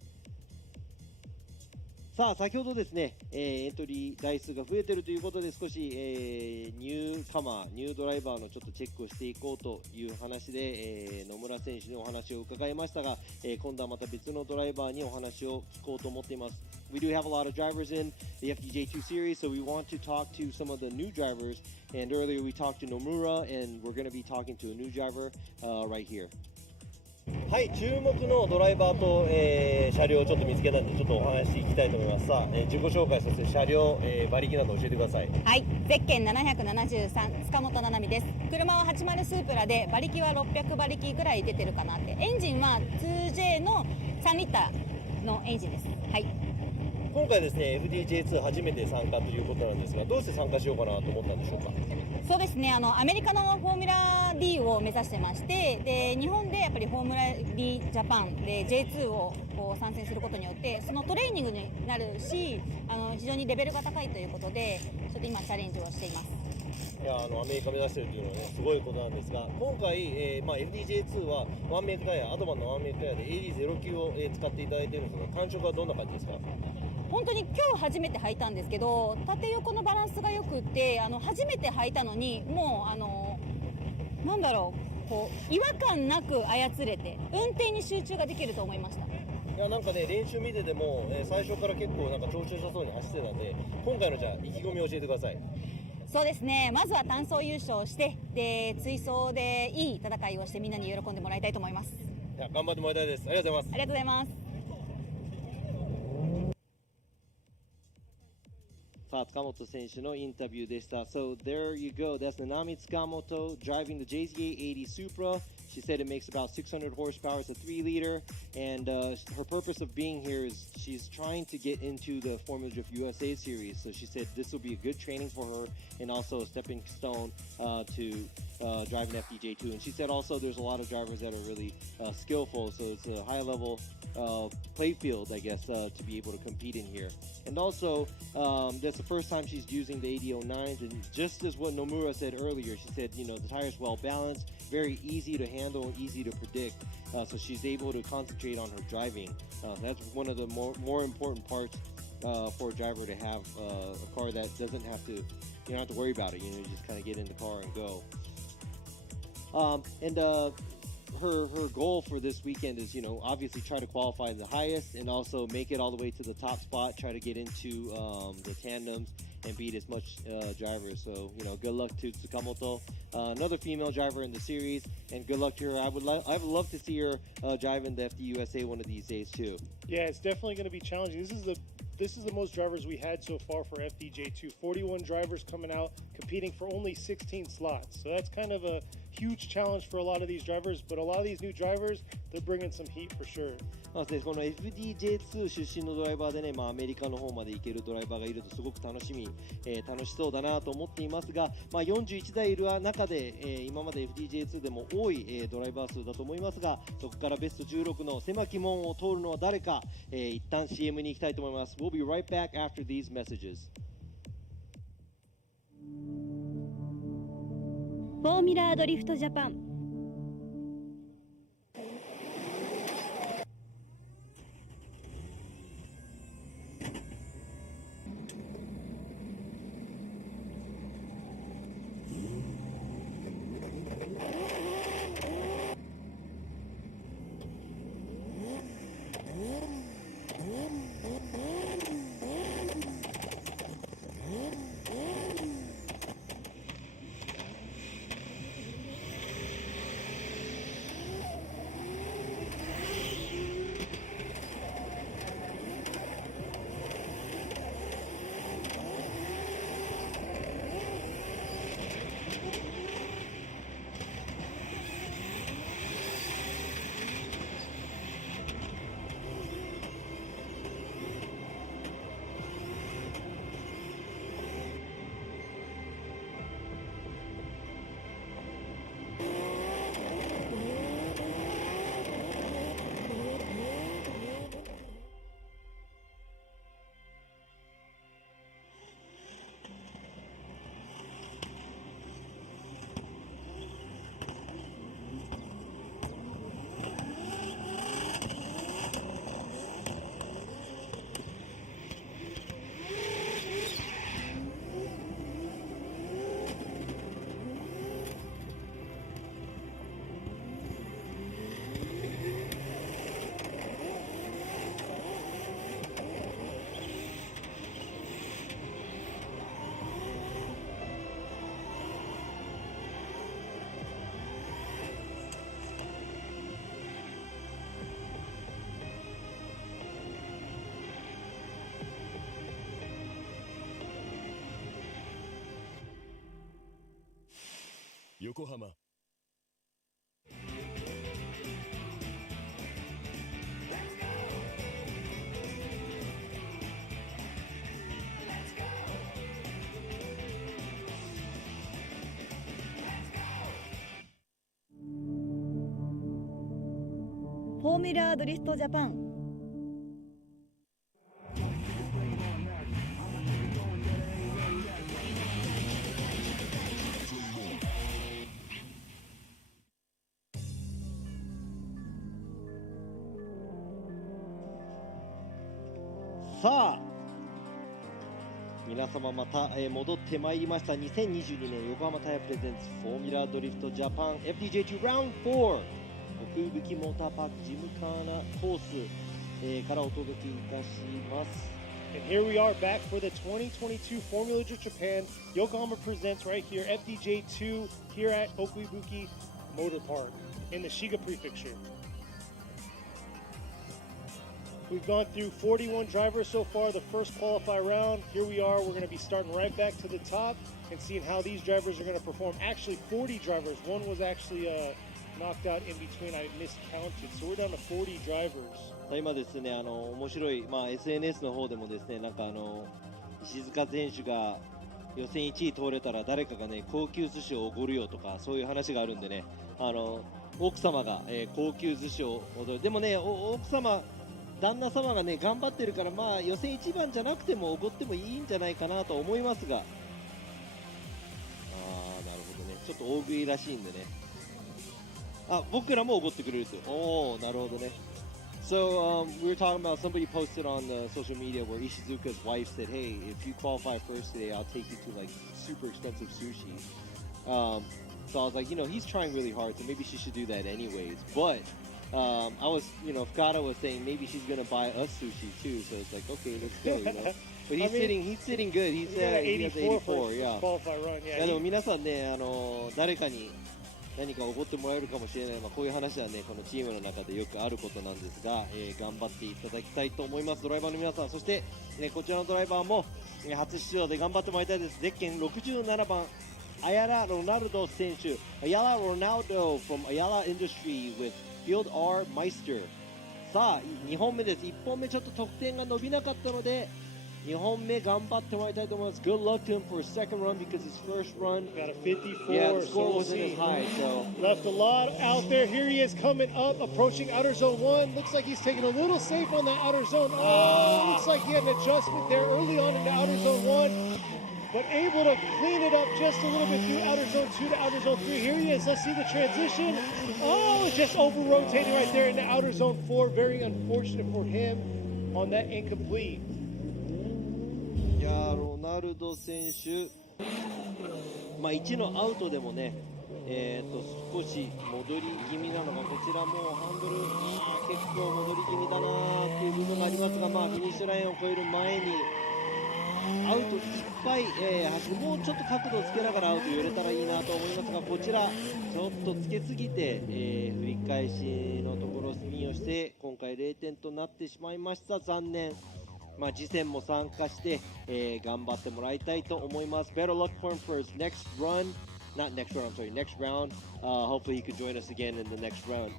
さあ先ほどですね、エントリー台数が増えているということで少し、ニューカマー、ニュードライバーのちょっとチェックをしていこうという話で、野村選手にお話を伺いましたが、今度はまた別のドライバーにお話を聞こうと思っています。We do have a lot of drivers in the FDJ2 series, so we want to talk to some of the new drivers. And earlier we talked to Nomura, and we're going to be talking to a new driver right here. はい、注目のドライバーと、車両をちょっと見つけたんでちょっとお話しいきたいと思います。さあ、自己紹介、そして車両、馬力など教えてください。はい、ゼッケン773塚本七海です。車は80スープラで馬力は600馬力ぐらい出てるかなって。エンジンは 2J の3リッターのエンジンです。はい。今回ですね FDJ2 初めて参加ということなんですが、どうして参加しようかなと思ったんでしょうか。そうですね、アメリカのフォーミュラ D を目指してまして、で日本でやっぱりフォーミュラ D ジャパンで J2 をこう参戦することによってそのトレーニングになるし、非常にレベルが高いということでちょっと今チャレンジをしています。いやアメリカ目指しているというのは、ね、すごいことなんですが、今回、FDJ2 はワンメイクタイヤ、アドバンのワンメイクタイヤで AD09 を、使っていただいているんですが、感触はどんな感じですか。本当に今日初めて履いたんですけど、縦横のバランスがよくって初めて履いたのにもうなんだろう、こう違和感なく操れて運転に集中ができると思いました。いやなんかね練習見てても、最初から結構なんか調子良さそうに走ってたんで、今回のじゃあ意気込みを教えてください。そうですね、まずは単走優勝してで追走でいい戦いをしてみんなに喜んでもらいたいと思います。いや頑張ってもらいたいです。ありがとうございます。ありがとうございます。さあ塚本選手のインタビューでした。So there you go. That's Nanami Tsukamoto driving the JZA80 Supra She said it makes about 600 horsepower. It's a 3-liter, and her purpose of being here is she's trying to get into the Formula Drift USA series. So she said this will be a good training for her and also a stepping stone to drive an FDJ2. And she said also there's a lot of drivers that are really skillful, so it's a high-level play field, I guess, to be able to compete in here. And also, that's the first time she's using the AD09s, and just as what Nomura said earlier, she said, you know, the tire's well balanced, very easy to handle and easy to predict, so she's able to concentrate on her driving. That's one of the more important parts for a driver, to have a car that doesn't have to, you don't have to worry about it, you know, you just kind of get in the car and go. Her goal for this weekend is, you know, obviously try to qualify the highest and also make it all the way to the top spot, try to get into the tandems and beat as much drivers. So, you know, good luck to Tsukamoto, another female driver in the series, and good luck to her. I would love to see her drive in the FDUSA one of these days too. Yeah, it's definitely going to be challenging. This is the most drivers we had so far for FDJ2. 41 drivers coming out, competing for only 16 slots. So that's kind of a huge challenge for a lot of these drivers, but a lot of these new drivers, they're bringing some heat for sure. この FDJ2 出身のドライバーでね、アメリカの方まで行けるドライバーがいるとすごく楽しそうだなと思っていますが、41台いる中で、今まで FDJ2 でも多い、ドライバー数だと思いますが、そこからベスト16の狭き門を通るのは誰か、一旦 CM に行きたいと思います。We'll be right back after these messages. フォーミュラードリフトジャパン。横浜。フォーミュラードリフトジャパン。さあ、皆様また、戻ってまいりました。2022年横浜タイヤプレゼンツフォーミュラードリフトジャパン FDJ2 Round4 奥吹モーターパークジムカーナコース、からお届けいたします。And here we are back for the 2022 Formula Drift Japan Yokohama Presents right here, FDJ2 here at Okuibuki Motor Park in the Shiga Prefecture. We've gone through 41 drivers so far, the first qualify round. Here we are, we're going to be starting right back to the top and seeing how these drivers are going to perform. Actually, 40 drivers. One was actually knocked out in between. I miscounted. So we're down to 40 drivers. 今ですね、面白い、SNS の方でもですね、なんか石塚選手が予選1位通れたら誰かがね、高級寿司をおごるよとか、そういう話があるんでね、奥様が、高級寿司をおごる。でもね、奥様、旦那様がね、頑張ってるから、予選1番じゃなくてもおごってもいいんじゃないかなと思いますが、なるほどね、ちょっと大食いらしいんでね。僕らもおごってくれると。なるほどね。So we were talking about somebody posted on the social media where Ishizuka's wife said, "Hey, if you qualify first today, I'll take you to like super expensive sushi." So I was like, he's trying really hard, so maybe she should do that anyways. But I was, Fukada was saying maybe she's gonna buy us sushi too. So it's like, okay, let's go. But he's sitting good. He's at 84. Yeah. Qualify run. いやでも皆さんね、誰かに何かおごってもらえるかもしれない、こういう話はね、このチームの中でよくあることなんですが、頑張っていただきたいと思います、ドライバーの皆さん。そして、こちらのドライバーも、初出場で頑張ってもらいたいです。ゼッケン67番、アヤラ・ロナルド選手、アヤラ・ロナルド from アヤラ Industry with Field R Meister。さあ、2本目です。1本目ちょっと得点が伸びなかったので、2本目頑張ってもらいたいと思います。Good luck to him for his second run because his first run got a 54. Yeah, the score wasn't as high, so left a lot out there. Here he is coming up, approaching outer zone 1. Looks like he's taking a little safe on that outer zone. Looks like he had an adjustment there early on in the outer zone 1, but able to clean it up just a little bit through outer zone 2 to outer zone 3. Here he is. Let's see the transition. Just over rotating right there in the outer zone 4. Very unfortunate for him on that incomplete. いやロナルド選手、1のアウトでもね、少し戻り気味なのが、こちらもハンドル、結構戻り気味だなっていう部分がありますが、フィニッシュラインを越える前にアウトいっぱい、もうちょっと角度をつけながらアウト寄れたらいいなと思いますが、こちらちょっとつけすぎて、振り返しのところスピンをして今回0点となってしまいました。残念。次戦も参加して、頑張ってもらいたいと思います。Better luck for him for his next run. Not next run, I'm sorry, next round. Hopefully he could join us again in the next round.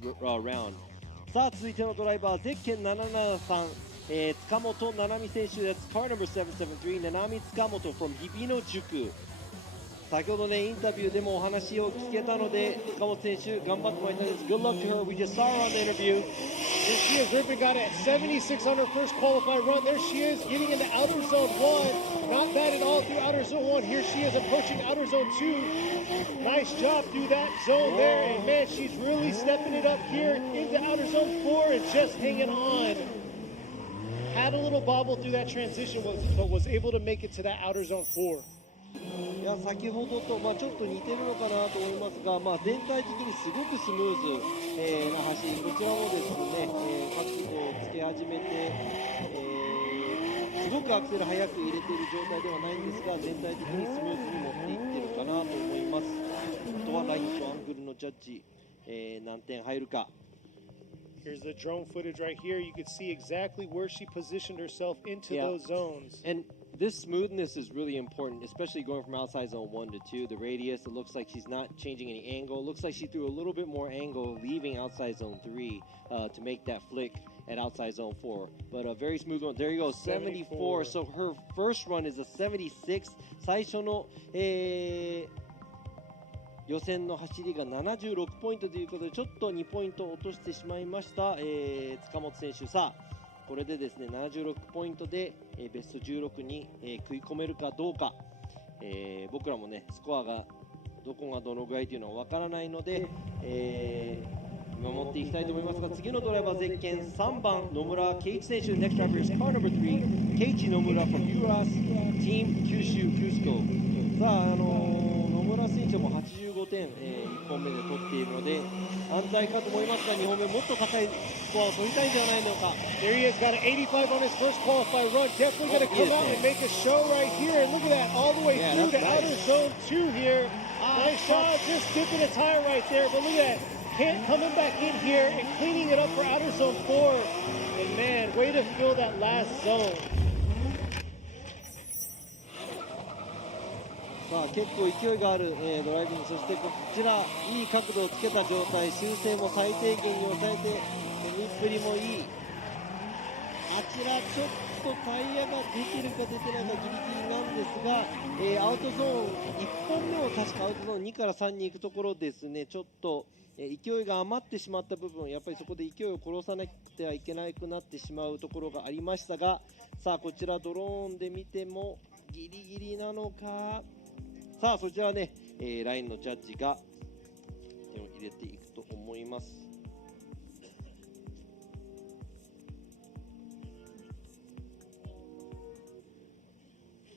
さあ、続いてのドライバー、ゼッケン773、塚本七海選手です。Car number 773、七海塚本 from 日比野塾。先ほどね、インタビューでもお話を聞けたので、塚本選手、頑張ってもらいたいです。Good luck to her. We just saw her on the interview. Here she is, ripping, got it at 76 on her first qualified run. There she is, getting into outer zone 1. Not bad at all through outer zone 1. Here she is approaching outer zone 2. Nice job through that zone there. And man, she's really stepping it up here into outer zone 4 and just hanging on. Had a little bobble through that transition, but was able to make it to that outer zone 4. いや先ほどと、ちょっと似てるのかなと思いますが、全体的にすごくスムーズ、な走り、こちらもですね、角度をつけ始めて、すごくアクセル速く入れている状態ではないんですが、全体的にスムーズに持っていってるかなと思います。あとはラインとアングルのジャッジ、何点入るか。Here's the drone footage right here. You can see exactly where she positioned herself into those zones. And this smoothness is really important, especially going from outside zone 1 to 2. The radius, it looks like she's not changing any angle. It looks like she threw a little bit more angle leaving outside zone 3 to make that flick at outside zone 4. But a very smooth one. There you go, 74. So her first run is a 76. 最初の、予選の走りが76ポイントということで、ちょっと2ポイント落としてしまいました、塚本選手。さあ、これでですね76ポイントで、ベスト16に、食い込めるかどうか、僕らもねスコアがどこがどのぐらいというのは分からないので、見守っていきたいと思いますが、次のドライバーゼッケン3番野村圭一選手。 Next driver is car number 3 Keiichi Nomura from URAS Team 九州クスコ。さあ、野村選手も85点、1本目で取っているので安泰かと思いますが、2本目もっと高いスコアを取りたいんではないのか。 There he is, got an 85 on his first qualified run. Definitely going to come out and make a show right here. And look at that, all the way through to outer zone 2 here. Nice job, just dipping a tire right there. But look at that, coming back in here and cleaning it up for outer zone 4. And man, way to fill that last zone. さあ結構勢いがある、ドライビング、そしてこちらいい角度をつけた状態、修正も最低限に抑えて、踏みっぷりもいい。あちらちょっとタイヤが出てるか出てないかギリギリなんですが、アウトゾーン1本目を確かアウトゾーン2から3に行くところですね、ちょっと、勢いが余ってしまった部分、やっぱりそこで勢いを殺さなくてはいけなくなってしまうところがありましたが、さあこちらドローンで見てもギリギリなのか。さあそちらね、ラインのジャッジが点を入れていくと思います。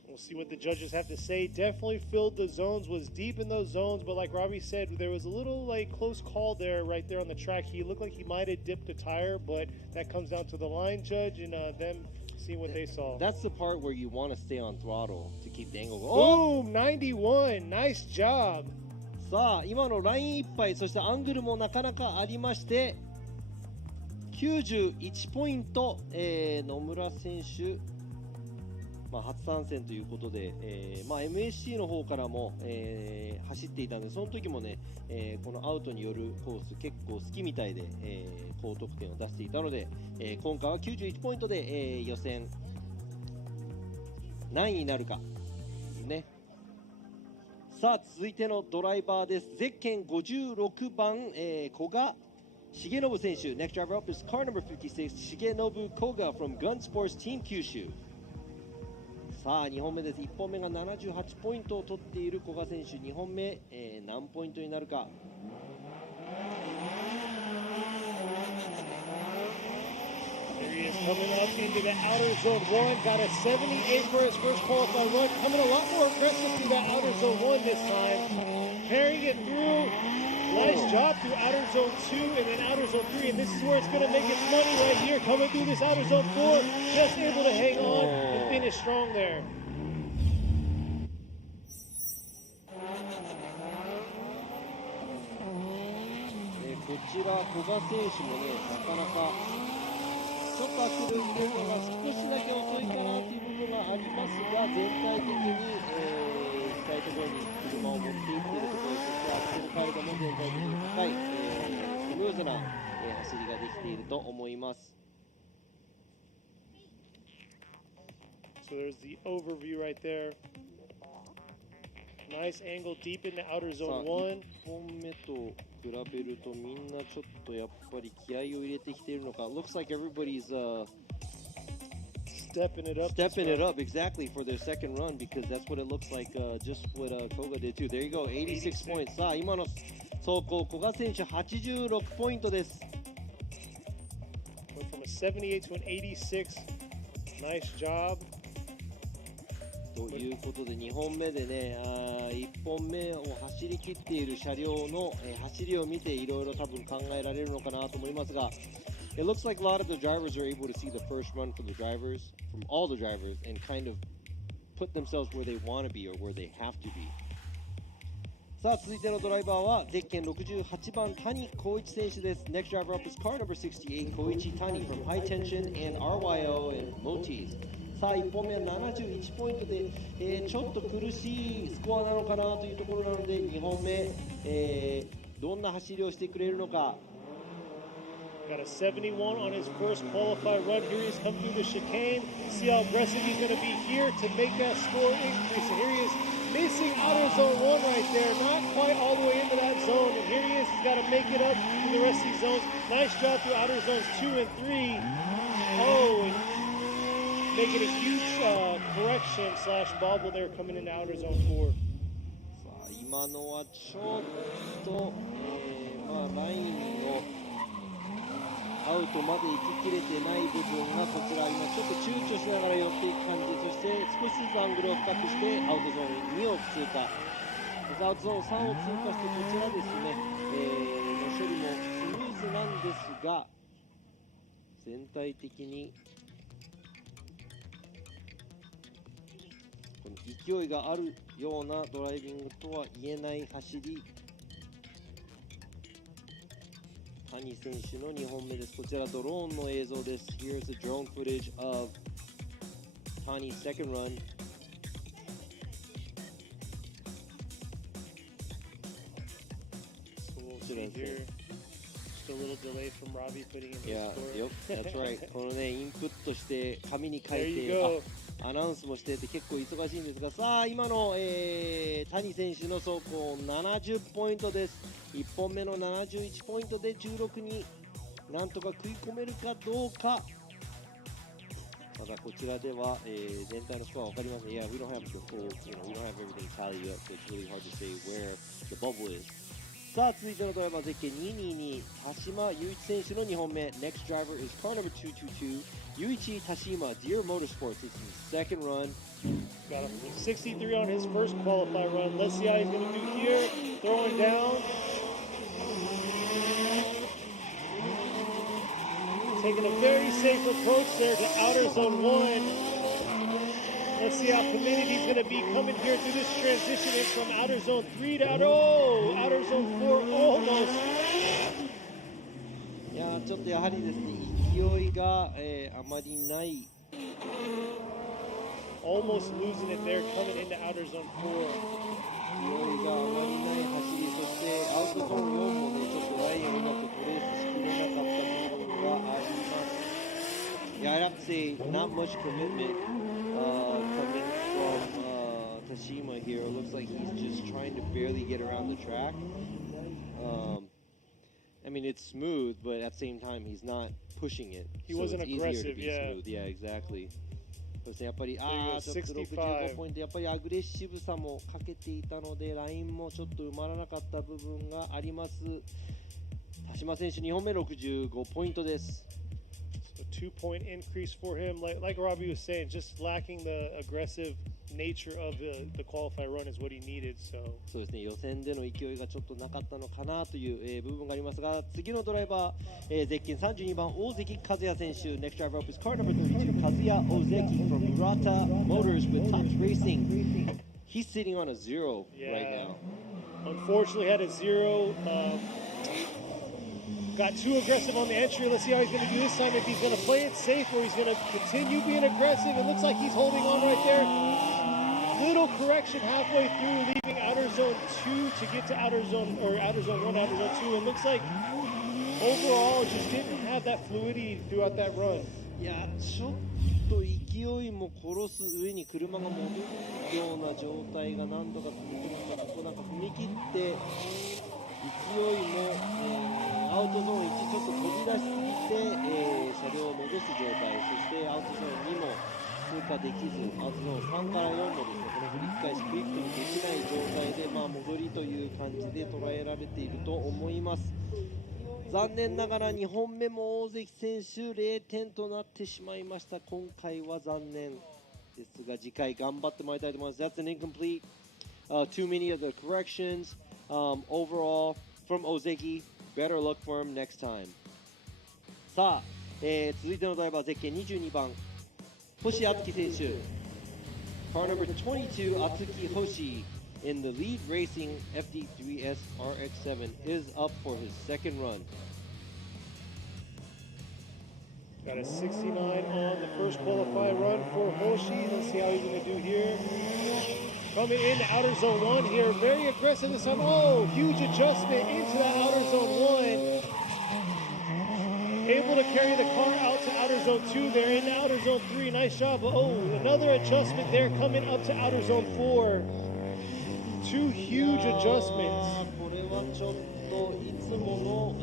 We'll see what the judges have to say. Definitely filled the zones, was deep in those zones, but like Robbie said, there was a little like close call there, right there on the track. He looked like he might have dipped a tire, but that comes down to the line judge and them seeing what they saw. That's the part where you want to stay on throttle to keep the angle going. Boom! 91! Nice job! さあ今のラインいっぱい、そしてアングルもなかなかありまして、91ポイント、野村選手、初参戦ということで、MSC の方からも、走っていたので、その時もね、このアウトによるコース結構好きみたいで、高得点を出していたので、今回は91ポイントで、予選何位になるかね。さあ続いてのドライバーです。ゼッケン56番、古賀重信選手。 Next driver up is car number 56 Shigenobu Koga from Gun Sports Team 九州。さあ2本目です。1本目が78ポイントを取っている古賀選手、2本目、何ポイントになるか。There he is coming up into the outer zone 1. Got a 78 for his first qualifying run. Coming a lot more aggressive through that outer zone 1 this time. Carrying it through. Nice job through outer zone 2 and then outer zone 3. And this is where it's going to make its money right here. Coming through this outer zone 4. Just able to hang on and finish strong there. こちら古賀選手もね、なかなかちょっとアクセル入れるのが少しだけ遅いかなという部分がありますが、全体的に、行きたいところに車を持っていっているところ、そしてアクセル回路も全体的に高い、スムーズな、走りができていると思います。So there's the overview right there. Nice angle deep in the outer zone 1. 1本目と比べるとみんなちょっとやっぱり気合を入れてきているのか。Looks like everybody's stepping it up exactly for their second run, because that's what it looks like, just what Koga did too. There you go, 86 points. さあ今の走行、古賀選手86ポイントです。Went from a 78 to an 86. Nice job. ということで2本目でね、1本目を走り切っている車両の、走りを見ていろいろ多分考えられるのかなと思いますが、It looks like a lot of the drivers are able to see the first run from the drivers, from all the drivers, and kind of put themselves where they want to be or where they have to be. さあ続いてのドライバーはゼッケン68番谷光一選手です。 Next driver up is car number 68 Koichi Tani from High Tension and RYO and Motis。さあ1本目は71ポイントで、ちょっと苦しいスコアなのかなというところなので、2本目、どんな走りをしてくれるのか。Got a 71 on his first qualified run. Here he's come through the chicane. See how aggressive he's going to be here to make that score increase. And here he is missing outer zone 1 right there. Not quite all the way into that zone. And here he is. He's got to make it up through the rest of these zones. Nice job through outer zones 2 and 3. Oh, and making a huge correction slash bobble there coming into outer zone 4. さあ今のはちょっと、ラインのアウトまで行ききれてない部分がこちら今ちょっと躊躇しながら寄っていく感じ。そして少しずつアングルを深くしてアウトゾーン2を通過、アウトゾーン3を通過して、こちらですね、の処理もスムーズなんですが、全体的にこの勢いがあるようなドライビングとは言えない走り。谷選手の2本目です。こちらドローンの映像です。 Here's the drone footage of Tani's second run. see here. Just a little delay from Robbie putting in his Yeah, score. yep, that's right. このね、インプットして紙に書 There い you て go. アナウンスもしてって結構忙しいんですが、さあ今の、谷選手の走行70ポイントです。1本目の71ポイントで16になんとか食い込めるかどうか。ただこちらでは、全体のスコア分かりません。Yeah, we don't have the full, we don't have everything tallied up, so it's really hard to say where the bubble is. さあ続いてのドライバー絶景222田島雄一選手の2本目 Next driver is car number 222 Yuichi Tashima Deere Motorsports. This is his second run. Got a 63 on his first qualify run. Let's see how he's going to do here. Throwing down. Taking a very safe approach there to outer zone 1. Let's see how committed he's going to be coming here through this transition in from outer zone 3 to outer zone 4 almost. いやちょっとやはりですね勢いが、あまりない Almost losing it there coming into outer zone 4. 勢いがあまりない走り、そしてアウトゾーン4もねちょっとラインをうまくトレースしきれなかった部分があります。Yeah, I'd have to say not much commitment coming from Tashima here. It looks like he's just trying to barely get around the track. I mean, it's smooth, but at the same time, he's not pushing it. He so wasn't it's easier aggressive, to be yeah. Smooth. Yeah, exactly. そしてやっぱり、There you go, ちょっと65ポイント、やっぱりアグレッシブさもかけていたので、ラインもちょっと埋まらなかった部分があります。田島選手、2本目65ポイントです。A 2-point increase for him. Like Robbie was saying, just lacking the aggressive nature of the qualify run is what he needed. So そうですね、予選での勢いがちょっとなかったのかなという、部分がありますが、次のドライバー、ゼッケン32番大関和也選手 Next driver up is car number 32 Kazuya Ozeki from Murata Motors with Tops Racing. He's sitting on a 0 right now. Unfortunately had a 0. Got too aggressive on the entry. Let's see how he's going to do this time. If he's going to play it safe or he's going to continue being aggressive. It looks like he's holding on right there. Little correction halfway through, leaving outer zone 2 to get to outer zone 1, outer zone 2. It looks like overall just didn't have that fluidity throughout that run. いやちょっと勢いも殺す上に車が戻るような状態が何度か続きました。ここなんか踏み切って勢いも、アウトゾーン1ちょっと飛び出しすぎて、車両を戻す状態、そしてアウトゾーン2も通過できず、アウトゾーン3から4もですね、この振り返しクイックにできない状態で、戻りという感じで捉えられていると思います。残念ながら2本目も大関選手0点となってしまいました。今回は残念ですが、次回頑張ってもらいたいと思います。That's an incomplete. Too many of the corrections. Overall, from Ozeki, better luck for him next time. さあ、続いてのドライバーゼッケン22番星敦樹選手 Car number 22 Atsuki Hoshi in the lead racing FD3S RX7 is up for his second run. Got a 69 on the first qualify run for Hoshi. Let's see how he's going to do here. Coming into outer zone 1 here, very aggressive this time. Oh, huge adjustment into that outer zone 1. Able to carry the car out to outer zone 2 there, into outer zone 3. Nice job. Oh, another adjustment there coming up to outer zone 4. Two huge adjustments. これはちょっといつもの、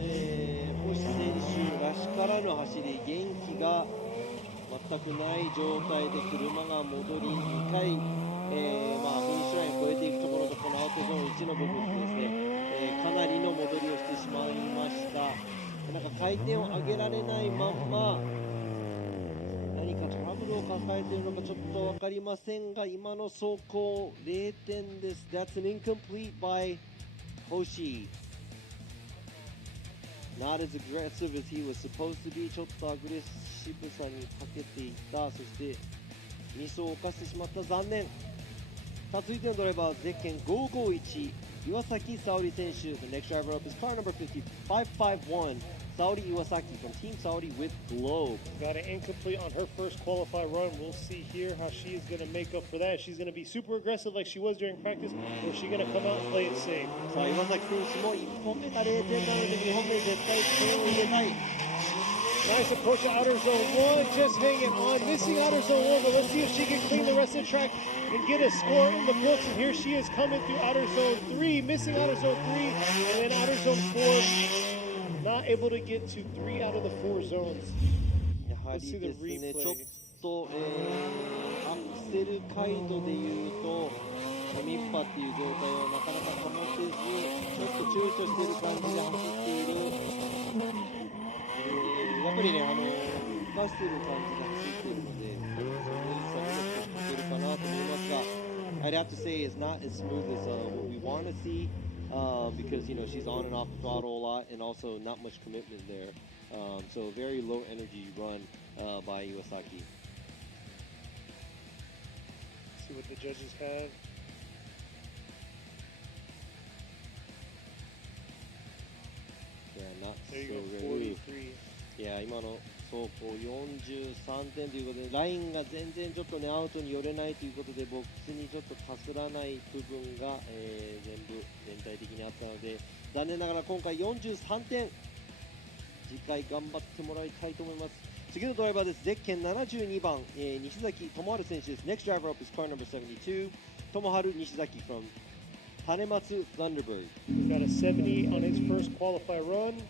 星選手らしからぬ走り、元気が全くない状態で車が戻り2回、フィニッシュラインを越えていくところとこのアウトゾーン1の部分でですね、かなりの戻りをしてしまいました。なんか回転を上げられないまんま何かトラブルを抱えているのかちょっと分かりませんが、今の走行0点です。That's an incomplete by Hoshi. Not as aggressive as he was supposed to be. ちょっとアグレッシブさに欠けていた。そしてミスを犯してしまった。残念。さあ続いてのドライバーゼッケン551岩崎沙織選手 The next driver up is car number 551 Saori Iwasaki from Team Saori with Globe. Got an incomplete on her first qualify run. We'll see here how she is going to make up for that. She's going to be super aggressive like she was during practice, or is she going to come out and play it safe? さあ岩崎選手も1本目が0点なので2本目絶対点を入れたい。 Nice approach to outer zone 1, just hanging on, missing outer zone 1, but let's see if she can clean the rest of the track and get a score in the books. And here she is coming through outer zone 3, missing outer zone 3, and then outer zone 4, not able to get to 3 out of the 4 zones. やはりですね、ちょっと、アクセル回路でいうと、ミッパっていう状態をなかなか保てず、ちょっと躊躇している感じで走っている。やっぱりね、浮かしている感じがついているので、そういう差をかけるかなと思いますが、I'd have to say it's not as smooth as what we want to see, because she's on and off the throttle a lot, and also not much commitment there. So a very low energy run by Iwasaki. See what the judges have. Yeah, not There you so go, really. 43. いや今の走行43点ということでラインが全然ちょっとねアウトに寄れないということでボックスにちょっとかすらない部分が、全体的にあったので残念ながら今回43点次回頑張ってもらいたいと思います。次のドライバーです。ゼッケン72番、西崎智春選手です。 Next driver up is car number 72 Tomoharu Nishizaki from Tanematsu Thunderbird. Got a 70 on his first qualify run.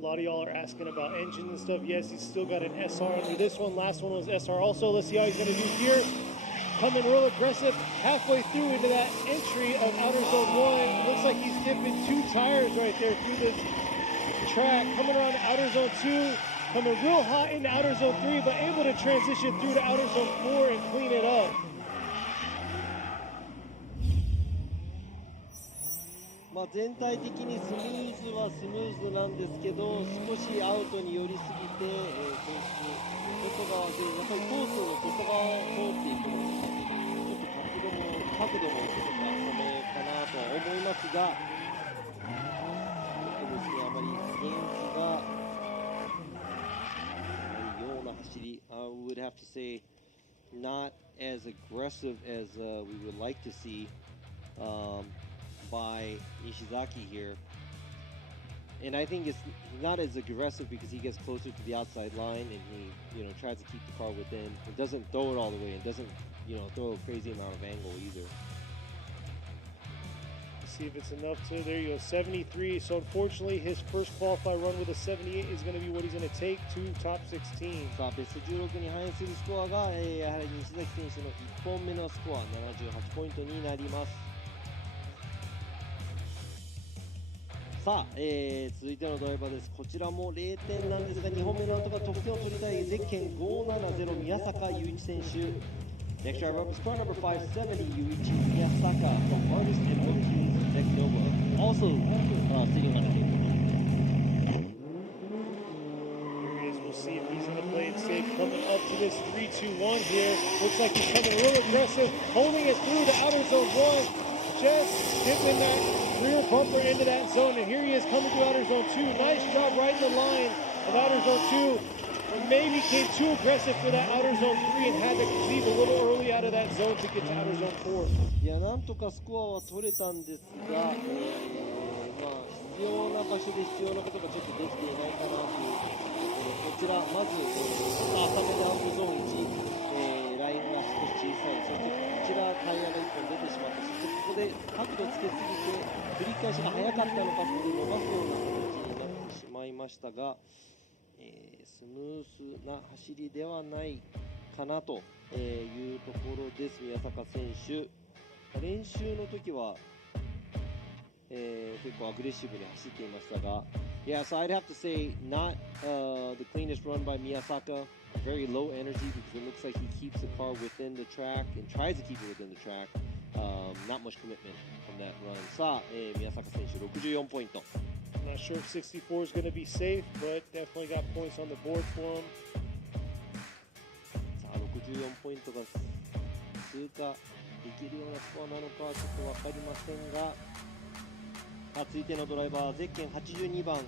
A lot of y'all are asking about engine and stuff. Yes, he's still got an SR under this one. Last one was SR also. Let's see how he's going to do here. Coming real aggressive halfway through into that entry of outer zone 1. Looks like he's dipping 2 tires right there through this track. Coming around to outer zone 2. Coming real hot into outer zone 3, but able to transition through to outer zone 4 and clean it up. まあ全体的にスムーズはスムーズなんですけど少しアウトに寄りすぎて、外側でやっぱりコースの外側を通っていくのでちょっと角度もちょっと高めかなとは思いますがちょっとですねあまり元気がないような走り I would have to say not as aggressive as we would like to see by Nishizaki here. And I think it's not as aggressive because he gets closer to the outside line and he, tries to keep the car within. It doesn't throw it all the way and doesn't, throw a crazy amount of angle either. Let's see if it's enough to, there you go, 73. So unfortunately his first qualify run with a 78 is going to be what he's going to take to top 16. さあベスト16に反映するスコアが、やはり西崎選手の1本目のスコア78ポイントになります。さあ、続いてのドライバーです。こちらも0点なんですが2本目の後が得点を取りたいゼッケン570宮坂雄一選手。Next driver up is car number 570 Yuichi Miyasaka from Artist and Bookings Tech Nova, also sitting on the table. Here he is. We'll see if he's going to play it safe. Coming up to this 3-2-1 here. Looks like he's coming real aggressive, holding it through to outer zone 1. Just dipping that rear bumper into that zone, and here he is coming to outer zone 2. Nice job right in the line of outer zone 2. But maybe came too aggressive for that outer zone 3 and had to leave a little early out of that zone to get to outer zone 4. いやなんとかスコアは取れたんですが、必要な場所で必要なことがちょっとできていないかなという、こちらまず浅めでアウトゾーン1、ラインが少し小さい、そしてこちらタイヤが1本出てしまった、そしてここで角度つけすぎて繰り返しが早かったのかここで伸ばすような形になってしまいましたが、スムースな走りではないかなというところです。宮坂選手練習の時は、結構アグレッシブに走っていましたが Yeah, so I'd have to say not the cleanest run by Miyasaka, very low energy because it looks like he keeps the car within the track and tries to keep it within the track, not much commitment from that run. さあ、宮坂選手64ポイント。I'm not sure if 64 is going to be safe, but definitely got points on the board for him. さあ64ポイントが通過できるようなスコアなのかはちょっと分かりませんが、続いてのドライバーゼッケン82番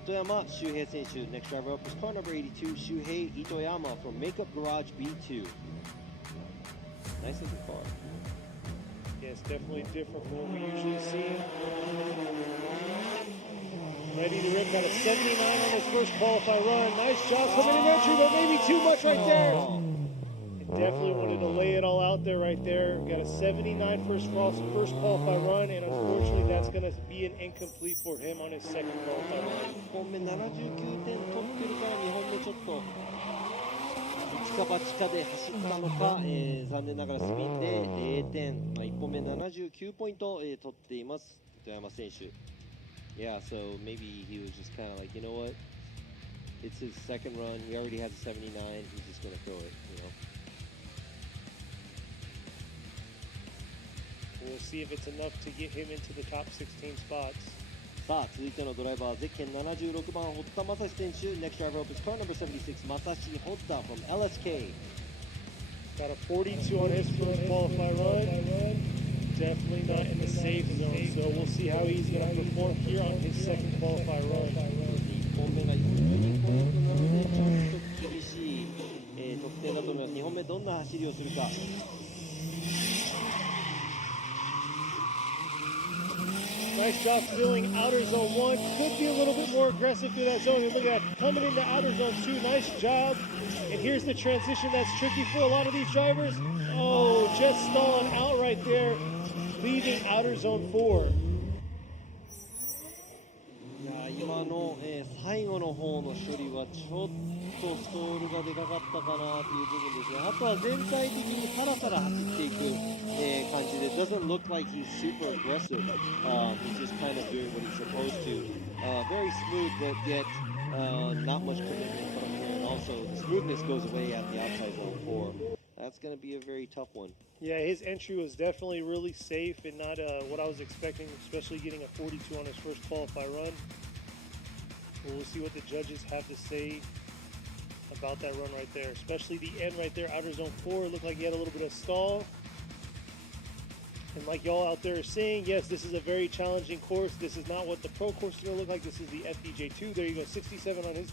Itoyama Shuhei Senshu. Next driver up is car number 82, Shuhei Itoyama from Makeup Garage B2. Nice looking car. Yeah, it's definitely different from what we usually see. Ready to rip, got a 79 on his first qualify run. Nice job coming in entry, but maybe too much right there. Definitely wanted to lay it all out there right there. Got a 79 first qualify run, and unfortunately that's going to be an incomplete for him on his second qualify run. 1本目79点取ってるから2本目ちょっと一か八かで走ったのか、残念ながらスピンで0点、1本目79ポイント、取っています糸山選手。Yeah, so maybe he was just kind of like, you know what, it's his second run, he already has a 79, he's just going to throw it, you know. We'll see if it's enough to get him into the top 16 spots. さあ続いてのドライバーゼッケン76番堀田正史選手。 Next driver up is car number 76 Masashi Hotta from LSK. Got a 42 on his first qualify run. Definitely not in the safe zone, so we'll see how he's going to perform here on his second qualify run. 1本目が42ポイントなのでちょっと厳しい、得点だと思います。2本目どんな走りをするか。Nice job filling outer zone 1. Could be a little bit more aggressive through that zone. And look at that, coming into outer zone 2. Nice job. And here's the transition that's tricky for a lot of these drivers. Oh, just stalling out right there, leaving outer zone 4. いや今の、最後の方の処理はちょっとストールがでかかったかなという部分ですね。あとは全体的にさらさら走っていく、感じで doesn't look like he's super aggressive. He's just kind of doing what he's supposed to. Very smooth, but yet not much commitment from here. And also the smoothness goes away at the outside zone 4. That's going to be a very tough one. Yeah, his entry was definitely really safe and not what I was expecting, especially getting a 42 on his first qualify run. We'll see what the judges have to say about that run right there, especially the end right there, outer zone 4. It looked like he had a little bit of stall. And like y'all out there are saying, yes, this is a very challenging course. This is not what the pro course is going to look like. This is the FDJ2. There you go, 67 on his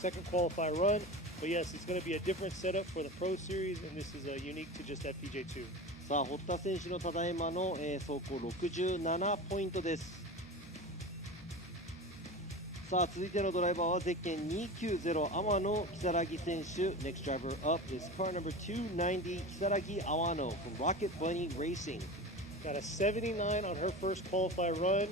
second qualify run. But yes, it's going to be a different setup for the Pro Series, and this is unique to just FDJ2. さあ堀田選手のただいまの、走行67ポイントです。さあ続いてのドライバーはゼッケン290天野如月選手。 Next driver up is car number 290 Kisaragi Awano from Rocket Bunny Racing. Got a 79 on her first qualify run.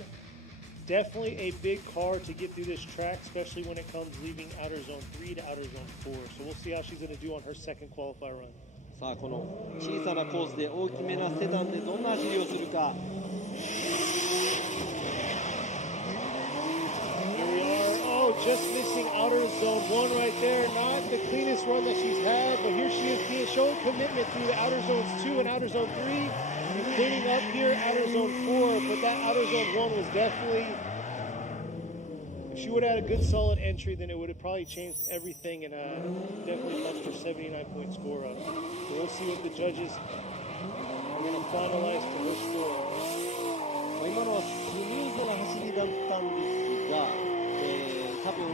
Definitely a big car to get through this track, especially when it comes leaving outer zone 3 to outer zone 4. So we'll see how she's going to do on her second qualify run. さあこの小さなコースで大きめなセダンでどんな走りをするか。 Just missing outer zone 1 right there. Not the cleanest run that she's had, but here she is being showing commitment through the outer zones 2 and outer zone 3, and cleaning up here outer zone 4. But that outer zone 1 was definitely, if she would have had a good solid entry, then it would have probably changed everything and definitely bumped her 79-point score up. So we'll see what the judges are going to finalize to her score. 今のはスムーズな走りだったんですが、多分、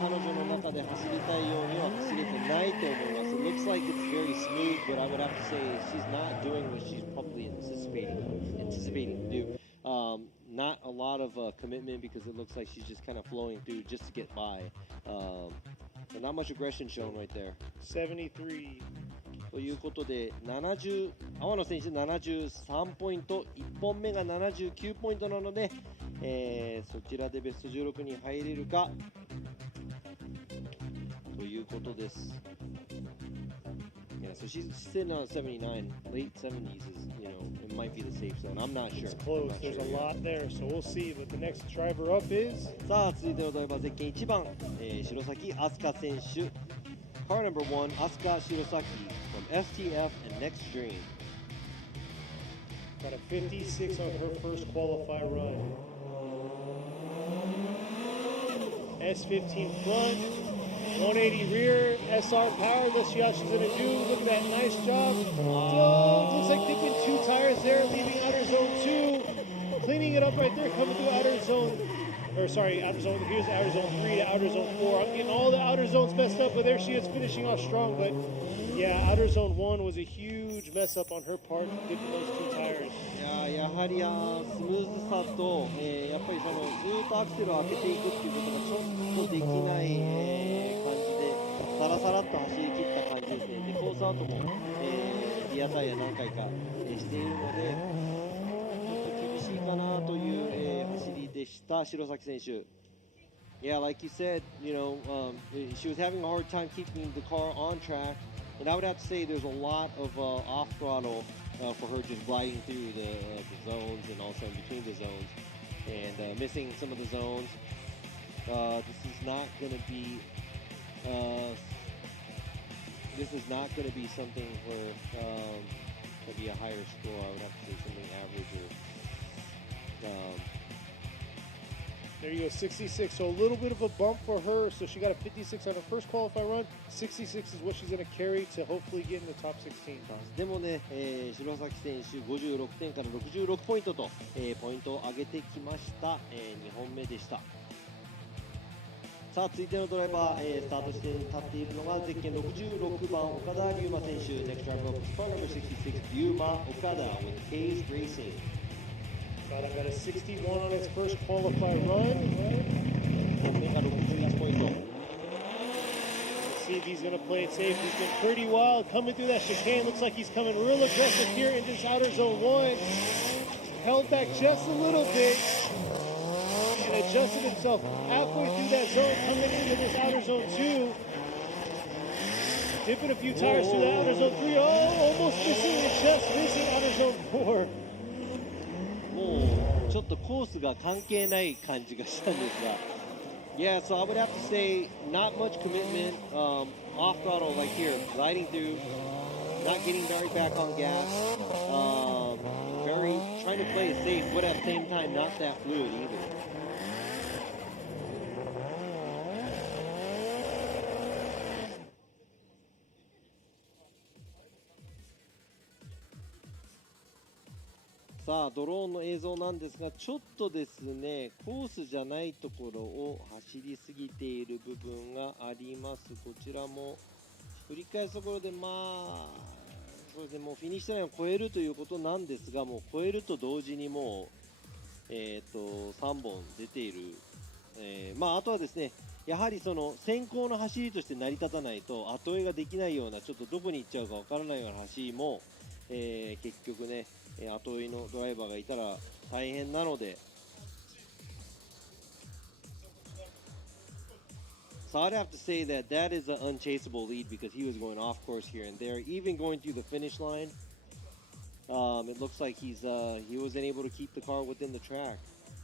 彼女の中で走りたいようには走れてないと思います。It looks like it's very smooth, but I would have to say she's not doing what she's probably anticipating to do. Not a lot of commitment because it looks like she's just kind of flowing through just to get by. So not much aggression shown right there. 73. ということで70、天野選手73ポイント、1本目が79ポイントなので、そちらでベスト16に入れるかということです。Yeah, so she's sitting on 79, late 70s is, you know, it might be the safe zone. I'm not sure. It's close. There's a lot there, so we'll see. But the next driver up is. さあ続いてのドライバーゼッケン1番、白崎飛鳥選手。Car number 1, Asuka Shirosaki from STF and Next Dream. Got a 56 on her first qualify run. S15 front, 180 rear, SR power. Let's see how she's going to do. Look at that, nice job. Looks like dipping 2 tires there, leaving outer zone 2. Cleaning it up right there, coming through outer zone or sorry, outer zone. Here's outer zone 3 to outer zone 4. I'm getting all the outer zones messed up, but there she is finishing off strong. But yeah, outer zone 1 was a huge mess up on her part, dipping those 2 tires. やはりスムーズさと、やっぱりそのずっとアクセルを開けていくっていうことがちょっとできない、感じでさらさらっと走り切った感じですね。でコースアウトも、リアタイヤ何回か、しているのでちょっと厳しいかなという、走りでした白崎選手。Yeah, like you said, you know, she was having a hard time keeping the car on track, and I would have to say there's a lot of off throttle for her just gliding through the zones and also in between the zones and missing some of the zones. This is not going to be something where maybe a higher score. I would have to say something average or. There you go, 66. So a little bit of a bump for her. So she got a 56 on her first qualify run. 66 is what she's going to carry to hopefully get in the top 16. でもね、白崎選手56点から66ポイントと、ポイントを上げてきました、2本目でした。さあ続いてのドライバー、スタート地点に立っているのがゼッケン66番岡田龍馬選手。 Next driver up is car number 66 Ryuma Okada with Hayes Racing. Got a 61 on his first qualify run. 本目が61ポイント。 Let's see if he's going to play it safe. He's been pretty wild coming through that chicane. Looks like he's coming real aggressive here in this outer zone 1. Held back just a little bit and adjusted himself halfway through that zone, coming into this outer zone 2. Dipping a few tires through that outer zone 3. Oh, almost missing and just missing outer zone 4. もうちょっとコースが関係ない感じがしたんですが Yeah, so I would have to say not much commitment, off throttle like here, gliding through, not getting very back on gas, very trying to play it safe, but at the same time not that fluid either. さあドローンの映像なんですがちょっとですねコースじゃないところを走りすぎている部分があります。こちらも振り返すところでそうですねもうフィニッシュラインを超えるということなんですがもう超えると同時にもう3本出ている、あとはですねやはりその先行の走りとして成り立たないと後追いができないようなちょっとどこに行っちゃうかわからないような走りも、結局ね後追いのドライバーがいたら大変なので So I'd have to say that that is an unchaseable lead because he was going off course here and there, even going through the finish line. It looks like he wasn't able to keep the car within the track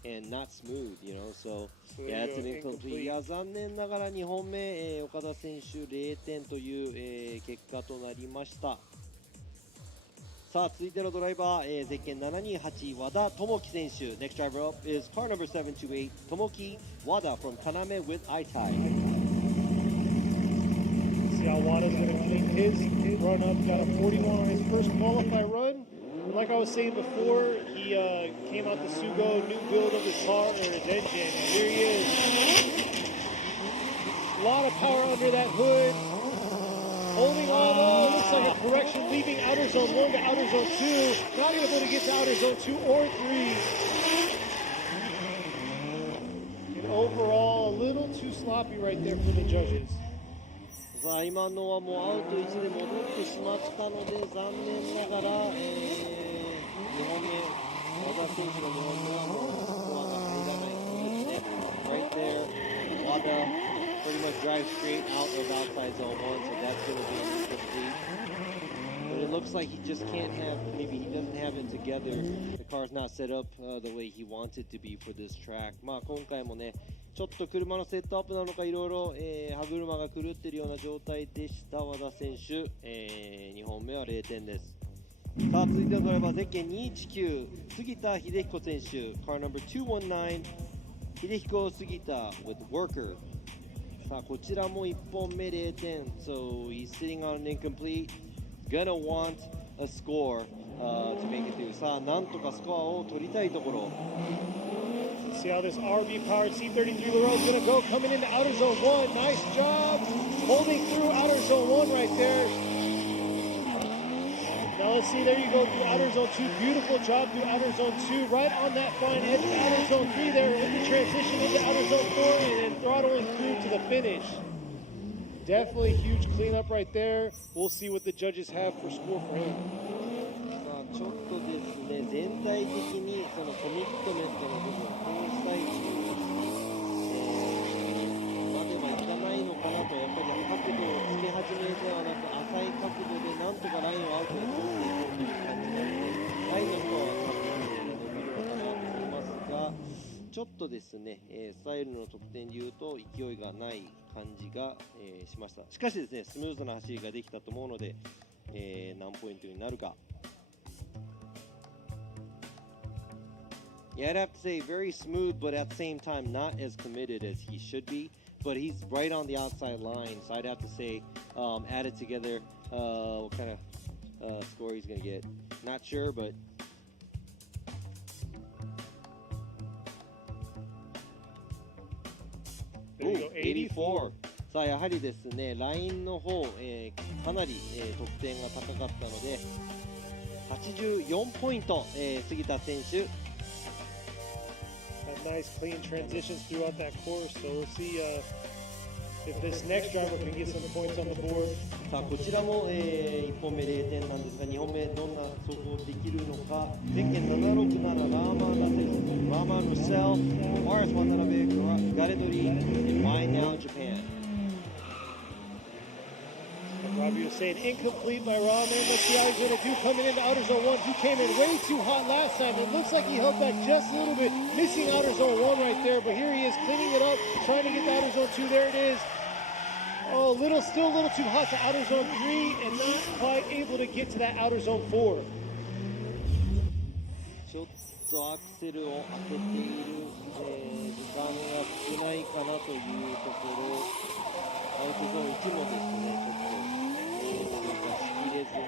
and not smooth, you know. So yeah, it's an incomplete. いや残念ながら2本目、岡田選手0点という、結果となりました。さあ続いてのドライバー、ゼッケン728和田智樹選手。 Next driver up is car number 728 Tomoki Wada from Kaname with Aitai. See how Wada's going to clean his run up. Got a 41 on his first qualify run. And like I was saying before, he came out the Sugo, new build of his car or his engine. Here he is. A lot of power under that hood. Holding on, looks like a correction, leaving outer zone 1 to outer zone 2. Not able to get to outer zone 2 or 3. And overall, a little too sloppy right there for the judges. さあ今のはもうアウト1で戻ってしまったので残念ながら、2本目和田選手の2本目はもうスコアが入らないそうですね Right there, Wada pretty much drive straight out of outside zone 1, so that's going to be incomplete. But it looks like he just can't have, maybe he doesn't have it together. The car's not set up the way he wants it to be for this track. 今回もね、ちょっと車のセットアップなのかいろいろ歯車が狂っているような状態でした和田選手、2本目は0点です。さあ続いてのドライバーゼッケン219杉田秀彦選手 Car number 219秀彦杉田 with Worker。さあこちらも1本目0点 So he's sitting on an incomplete Gonna want a score、to make it through さあなんとかスコアを取りたいところ See how this RB powered C33 Laurel is going to go, coming into outer zone 1. Nice job holding through outer zone 1 right there. Now let's see, there you go through outer zone 2. Beautiful job through outer zone 2. Right on that fine edge of outer zone 3 there with the transition into outer zone 4 and then throttling through to the finish. Definitely huge cleanup right there. We'll see what the judges have for score for him. ちょっとですね、全体的にそのコミットメントの部分、コース最中、まではいかないのかなと、やっぱり角度をつけ始めではなく、浅い角度でなんとかラインをアウトに取っていこうという感じなので、ラインの人は確実に伸びるのかなと思いますが、ちょっとですね、スタイルの得点でいうと勢いがない感じが、しました。しかしですね、スムーズな走りができたと思うので、何ポイントになるか。Yeah, I'd have to say very smooth, but at the same time not as committed as he should be. But he's right on the outside line, so I'd have to say added together what kind of score he's going to get. Not sure, but There you go, 84. さあやはりですね、ラインの方、かなり、得点が高かったので84ポイント、杉田選手。Had nice clean transitions throughout that course, so we'll see if this next driver can get some points on the board. さあこちらも、1本目0点なんですが、2本目どんな走行できるのか。ゼッケン767ラーマンラセル、ラーマン・ルセル、RS 渡辺、ガレドリ、Why Now Japan。Robbie was saying incomplete by Rahman. Let's see how he's going to do coming into outer zone 1. He came in way too hot last time. It looks like he held back just a little bit, missing outer zone 1 right there. But here he is cleaning it up, trying to get to outer zone 2. There it is. Oh, still a little too hot to outer zone 3 and not quite able to get to that outer zone 4. ちょっとアクセルを当てている、時間が少ないかなというところ。アウトゾーン1もですね、ちょっと出し切れずに。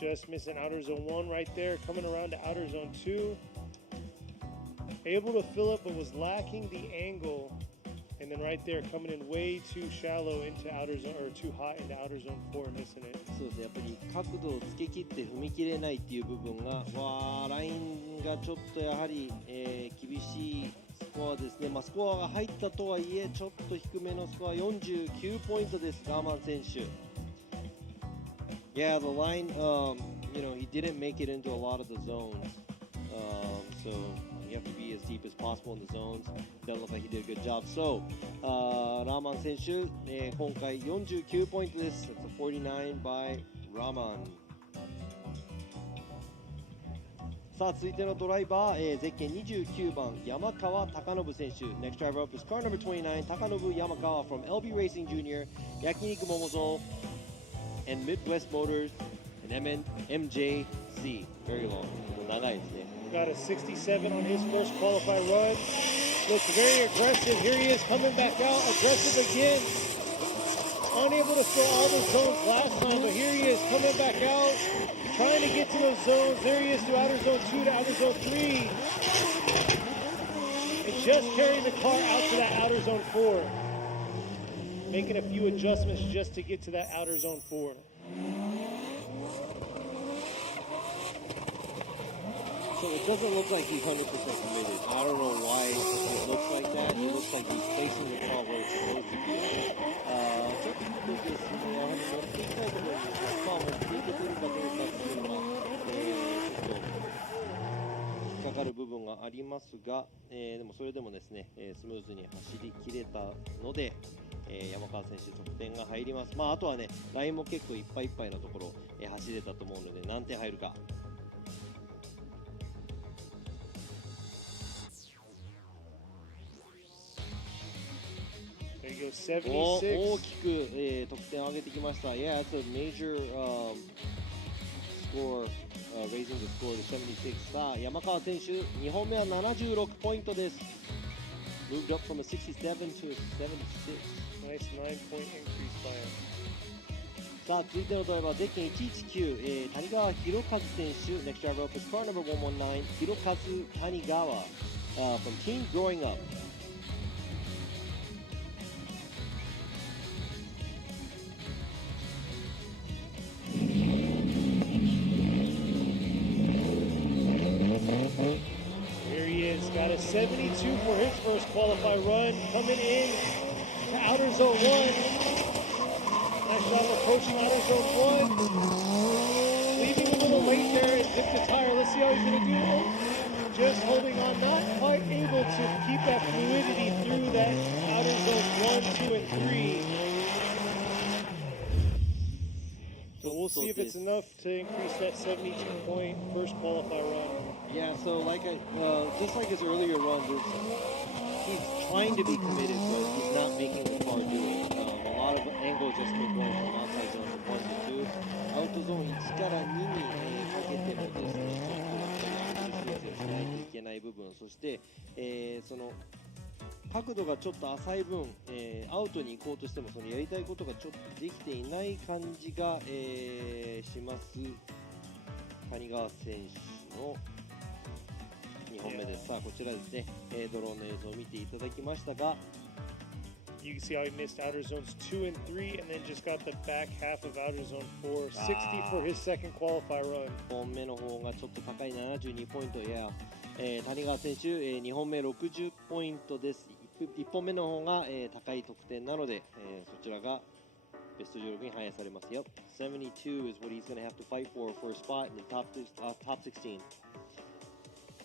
Just missing outer zone 1 right there, coming around to outer zone 2. Able to fill up, but was lacking the angle. And then right there, coming in way too shallow into outer zone, or too hot into outer zone 4, missing it. そうですね、やっぱり角度をつけ切って踏み切れないっていう部分が、ラインがちょっとやはり、厳しいスコアですね。スコアが入ったとはいえ、ちょっと低めのスコア、49ポイントです、ガーマン選手。Yeah, the line, he didn't make it into a lot of the zones. So you have to be as deep as possible in the zones. Doesn't look like he did a good job. So, ラーマン選手、今回49ポイントです。That's a 49 by ラーマン。さあ続いてのドライバー、ゼッケン29番山川貴信選手。Next driver up is car number 29 Takanobu Yamakawa from LB Racing Jr. 焼肉桃蔵 and Midwest Motors and MJC. Very long. 長いですね。Got a 67 on his first qualified run. Looks very aggressive. Here he is coming back out. Aggressive again. Unable to fill all the zones last time, but here he is coming back out. Trying to get to those zones. There he is to outer zone 2 to outer zone 3. And just carrying the car out to that outer zone 4. Making a few adjustments just to get to that outer zone 4. So it doesn't look like he's 100% committed. I don't know why it looks like that. It looks like he's placing the car where it's supposed to be. ちょっとですね、やはり持っていきたいところにスコアを持っていけてるかどうかっていうのは、ちょっと引っかかる部分がありますが、でもそれでもですね、スムーズに走り切れたので、山川選手得点が入ります。あとはね、ラインも結構いっぱいいっぱいのところ、走れたと思うので何点入るか。大きく、得点を上げてきました。Yeah, it's a major score, raising the score to 76. さあ、山川選手、2本目は76ポイントです。moved up from a 67 to a 76. Nice 9-point increase by him. さあ続いてのドライバーゼッケン119、谷川博和選手 Next driver up is car number 119 博和谷川、from Team Growing Up. Here he is, got a 72 for his first qualify run, coming in to outer zone 1. Nice job approaching outer zone 1. Leaving a little late there and dipped the tire. Let's see how he's going to do. Just holding on, not quite able to keep that fluidity through that outer zone 1, 2, and 3. So we'll see if it's enough to increase that 72-point first qualify run. Yeah, so just like his earlier runs, he's trying to be committed, but he's not making the car do it. A lot of angle adjustment going from outside zone to 1 to 2. アウトゾーン1から2にかけてもですね、ちょっとやっぱり修正しないといけない部分、そして、その角度がちょっと浅い分、アウトに行こうとしてもそのやりたいことがちょっとできていない感じが、します谷川選手の2本目です。さあこちらですね、ドローンの映像を見ていただきましたが、You can see how he missed outer zones 2 and 3 and then just got the back half of outer zone 4. 60 for his second qualify run. 1本目の方がちょっと高い72ポイントや、谷川選手、2本目60ポイントです。1本目の方が、高い得点なので、そちらがベスト16に反映されますよ。72 is what he's going to have to fight for a spot in the top 16.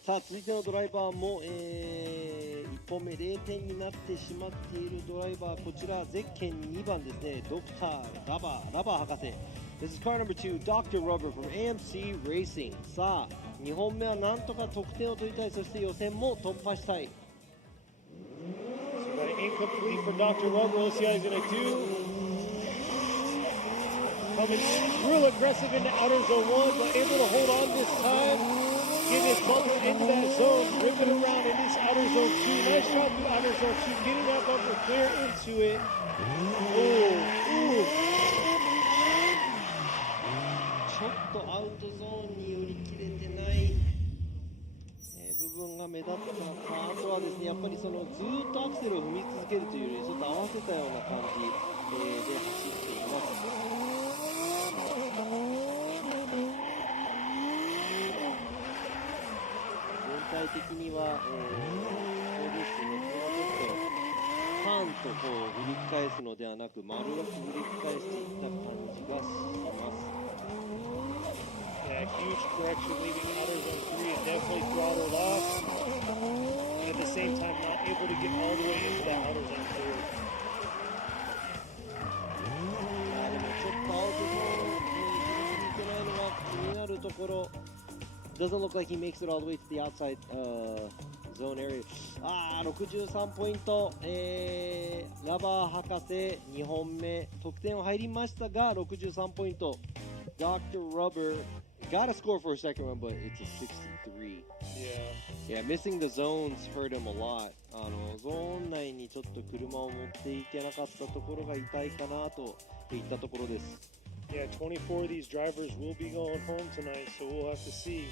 さあ続いてのドライバーも、1本目0点になってしまっているドライバー、こちらゼッケン2番ですね、ドクターラバー博士。This is car number 2, Dr. Rubber from AMC Racing. さあ2本目はなんとか得点を取りたい、そして予選も突破したい。So incomplete for Dr. Rubber. Let's see how he's going to do. Coming real aggressive into outer zone 1, but able to hold on this time. Get his bumper into that zone, rip it around in this outer zone 2. Nice shot through outer zone 2, getting that bumper clear into it. Ooh. ちょっとアウトゾーンに寄り切れてない、部分が目立ったのか、あとはですね、やっぱりそのずーっとアクセルを踏み続けるというよりちょっと合わせたような感じ、で走っています。全体的には、そうですね、ちょっとターンとこう振り返すのではなく丸く振り返していった感じがします。Yeah, huge correction leaving outer zone 3 and definitely throttled off. But at the same time, not able to get all the way into that outer zone でもちょっとアウトゾーンにいけないのが気になるところ。Doesn't look like he makes it all the way to the outside zone area. 63ポイント、ラバー博士2本目得点は入りましたが63ポイント。Dr. Rubber got a score for a second run, but it's a 63. Yeah, missing the zones hurt him a lot. ゾーン内にちょっと車を持っていけなかったところが痛いかなといったところです。Yeah, 24 of these drivers will be going home tonight, so we'll have to see.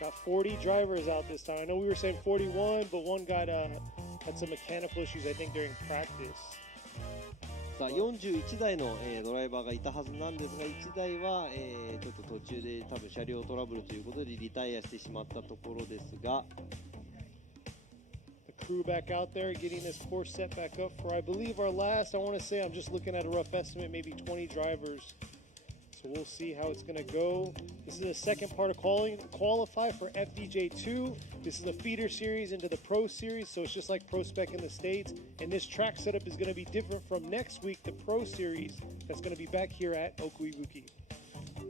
Got 40 drivers out this time. I know we were saying 41, but one got had some mechanical issues, I think, during practice. さあ41台の、ドライバーがいたはずなんですが1台は、ちょっと途中で多分車両トラブルということでリタイアしてしまったところですが、The crew back out there getting this course set back up for, I believe, our last, I want to say, I'm just looking at a rough estimate, maybe 20 drivers. So we'll see how it's going to go. This is the second part of qualify for FDJ2. This is a feeder series into the Pro Series, so it's just like Pro Spec in the States. And this track setup is going to be different from next week, the Pro Series, that's going to be back here at Okuibuki.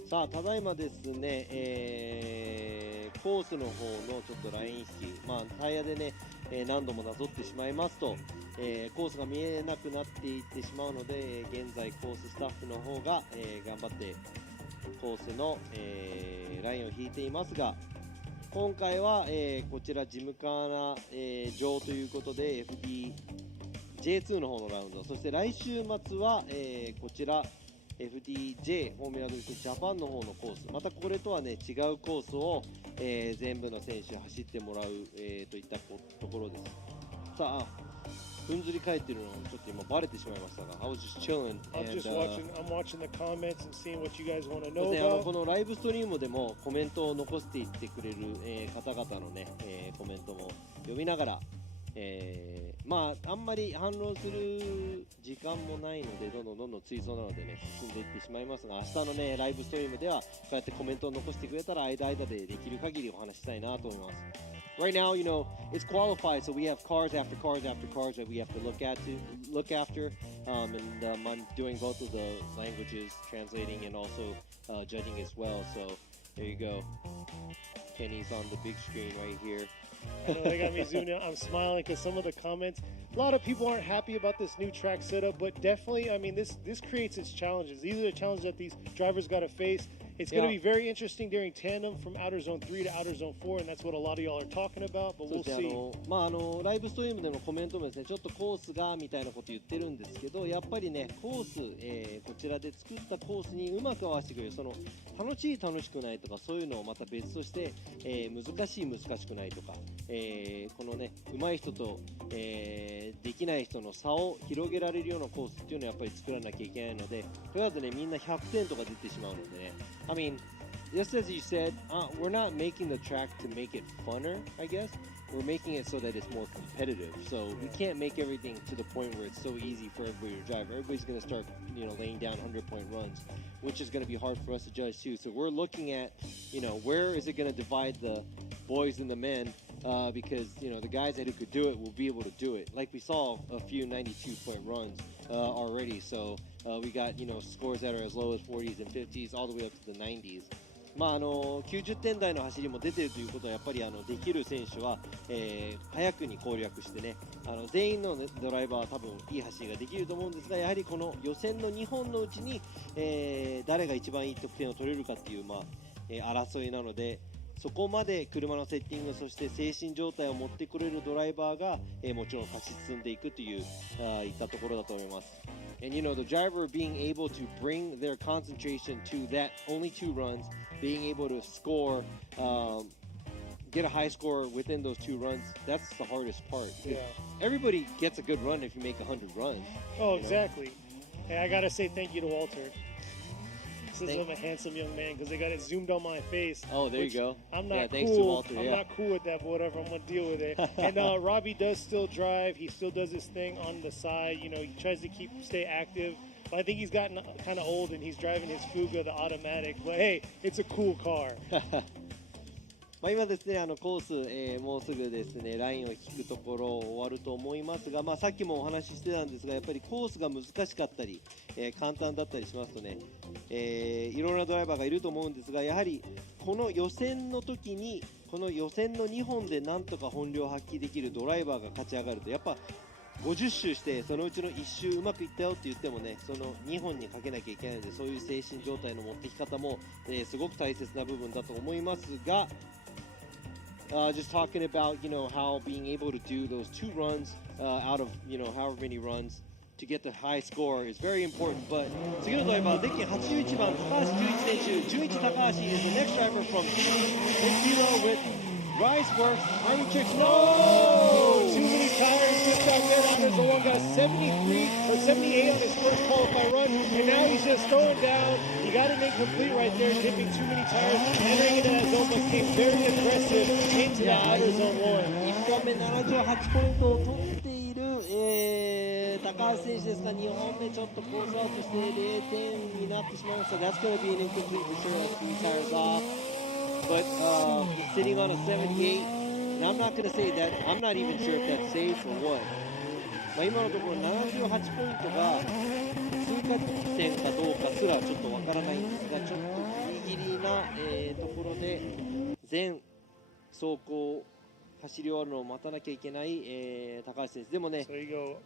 さあただいまですね、コースの方のちょっとライン引き、タイヤでね、何度もなぞってしまいますと、コースが見えなくなっていってしまうので、現在コーススタッフの方が、頑張ってコースの、ラインを引いていますが、今回は、こちらジムカーナ、場ということで FDJ2 の方のラウンド、そして来週末は、こちら FDJ フォーミュラドリフトジャパンの方のコース、またこれとはね違うコースを、全部の選手走ってもらう、といったところです。さあ、ふんずり返ってるのちょっと今バレてしまいましたが、I was just chilling I'm and, just I'm watching the comments and seeing what you guys want to そう know ですね、こ about. のライブストリームでもコメントを残していってくれる、方々のね、コメントも読みながら、まああんまり反論する時間もないのでどんどん追走なのでね進んでいってしまいますが、明日のねライブストリームではこうやってコメントを残してくれたら間でできる限りお話ししたいなと思います。Right now, you know, it's qualified, so we have cars after cars after cars that we have to look after, and I'm doing both of the languages, translating and also judging as well. So there you go. Kenny's on the big screen right here. I know they got me zoomed in. I'm smiling because some of the comments, a lot of people aren't happy about this new track setup, but definitely, I mean, this creates its challenges. These are the challenges that these drivers got to face. It's going to be very interesting during tandem from Outer Zone 3 to Outer Zone 4, and that's what a lot of y'all are talking about, but そう we'll ですね、 see. まあライブストリームでのコメントもですね、ちょっとコースがみたいなこと言ってるんですけど、やっぱりねコース、こちらで作ったコースにうまく合わせてくれる、その楽しい楽しくないとかそういうのをまた別として、難しい難しくないとか、このね上手い人と、できない人の差を広げられるようなコースっていうのをやっぱり作らなきゃいけないので、とりあえずねみんな100点とか出てしまうのでね、I mean just as you said, we're not making the track to make it funner, I guess. We're making it so that it's more competitive. So we can't make everything to the point where it's so easy for everybody to drive. Everybody's going to start, laying down 100-point runs, which is going to be hard for us to judge too. So we're looking at, where is it going to divide the boys and the men? Because, the guys that could do it will be able to do it. Like we saw a few 92-point runs already. So we got, scores that are as low as 40s and 50s all the way up to the 90s. まあ90点台の走りも出ているということはやっぱりできる選手は、早くに攻略してね、全員の、ドライバーは多分いい走りができると思うんですが、やはりこの予選の2本のうちに、誰が一番いい得点を取れるかっていう、争いなので、そこまで車のセッティング、そして精神状態を持ってくれるドライバーが、もちろん勝ち進んでいくといういったところだと思います。And the driver being able to bring their concentration to that only 2 runs, being able to score, get a high score within those 2 runs, that's the hardest part. Yeah. Everybody gets a good run if you make 100 runs. Oh, exactly. Hey, I got to say thank you to Walter. Says I'm a handsome young man because they got it zoomed on my face. Oh, there you go. I'm not yeah, cool. thanks to Walter, I'm not cool with that, but whatever. I'm gonna deal with it. And Robbie does still drive. He still does his thing on the side. He tries to stay active. But I think he's gotten kind of old and he's driving his Fuga, the automatic. But hey, it's a cool car. 今ですね、コース、もうすぐですね、ラインを引くところ終わると思いますが、さっきもお話ししてたんですが、やっぱりコースが難しかったり、簡単だったりしますとね、いろんなドライバーがいると思うんですが、やはりこの予選の時に、この予選の2本でなんとか本領発揮できるドライバーが勝ち上がると、やっぱ50周してそのうちの1周うまくいったよって言ってもね、その2本にかけなきゃいけないので、そういう精神状態の持ってき方も、すごく大切な部分だと思いますが、just talking about, how being able to do those 2 runs out of, however many runs to get the high score is very important. But 次のドライバー、デッキ81番、高橋11選手、11高橋 is the next driver from Kilo with Riceworks, Army Chicks. No! Too many tires just out there. Outer Zone 1 got 73 or 78 on his first qualifying run, and now he's just throwing down. He got it incomplete right there, dipping too many tires, entering into that zone, but came very aggressive into the Outer Zone 1. 1本目78ポイントを取っている、高橋選手ですが、2本目ちょっとコースアウトして0点になってしまいました。That's going to be an incomplete for sure. That's 2 tires off. But he's sitting on a 78. And I'm not going to say that. I'm not even sure if that's safe or what. 今のところ78ポイントが通過点かどうかすらちょっとわからないんですが、ちょっとギリギリな、ところで全走行走り終わるのを待たなきゃいけない、高橋選手でもね。 So you go.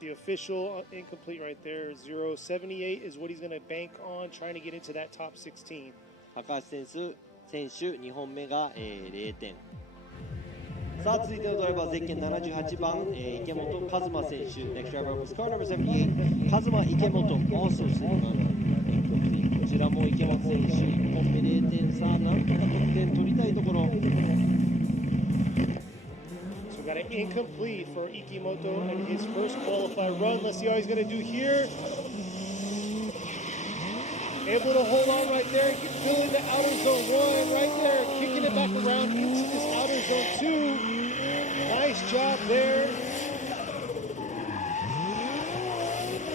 The official incomplete right there, 078 is what he's going to bank on, trying to get into that top 16. 高橋選手選手2本目が、0点。さあ続いてのドライバーゼッケン78番、池本和馬選手 Next driver up is car number 78和馬池本 also sitting on incomplete こちらも池本選手1本目0点。さあなんとか得点取りたいところ。 So we got an incomplete for Ikimoto in his first qualified run. Let's see how he's going to do here. Able to hold on right there, filling the outer zone 1 right there, kicking it back around into this outer zone 2. Nice job there.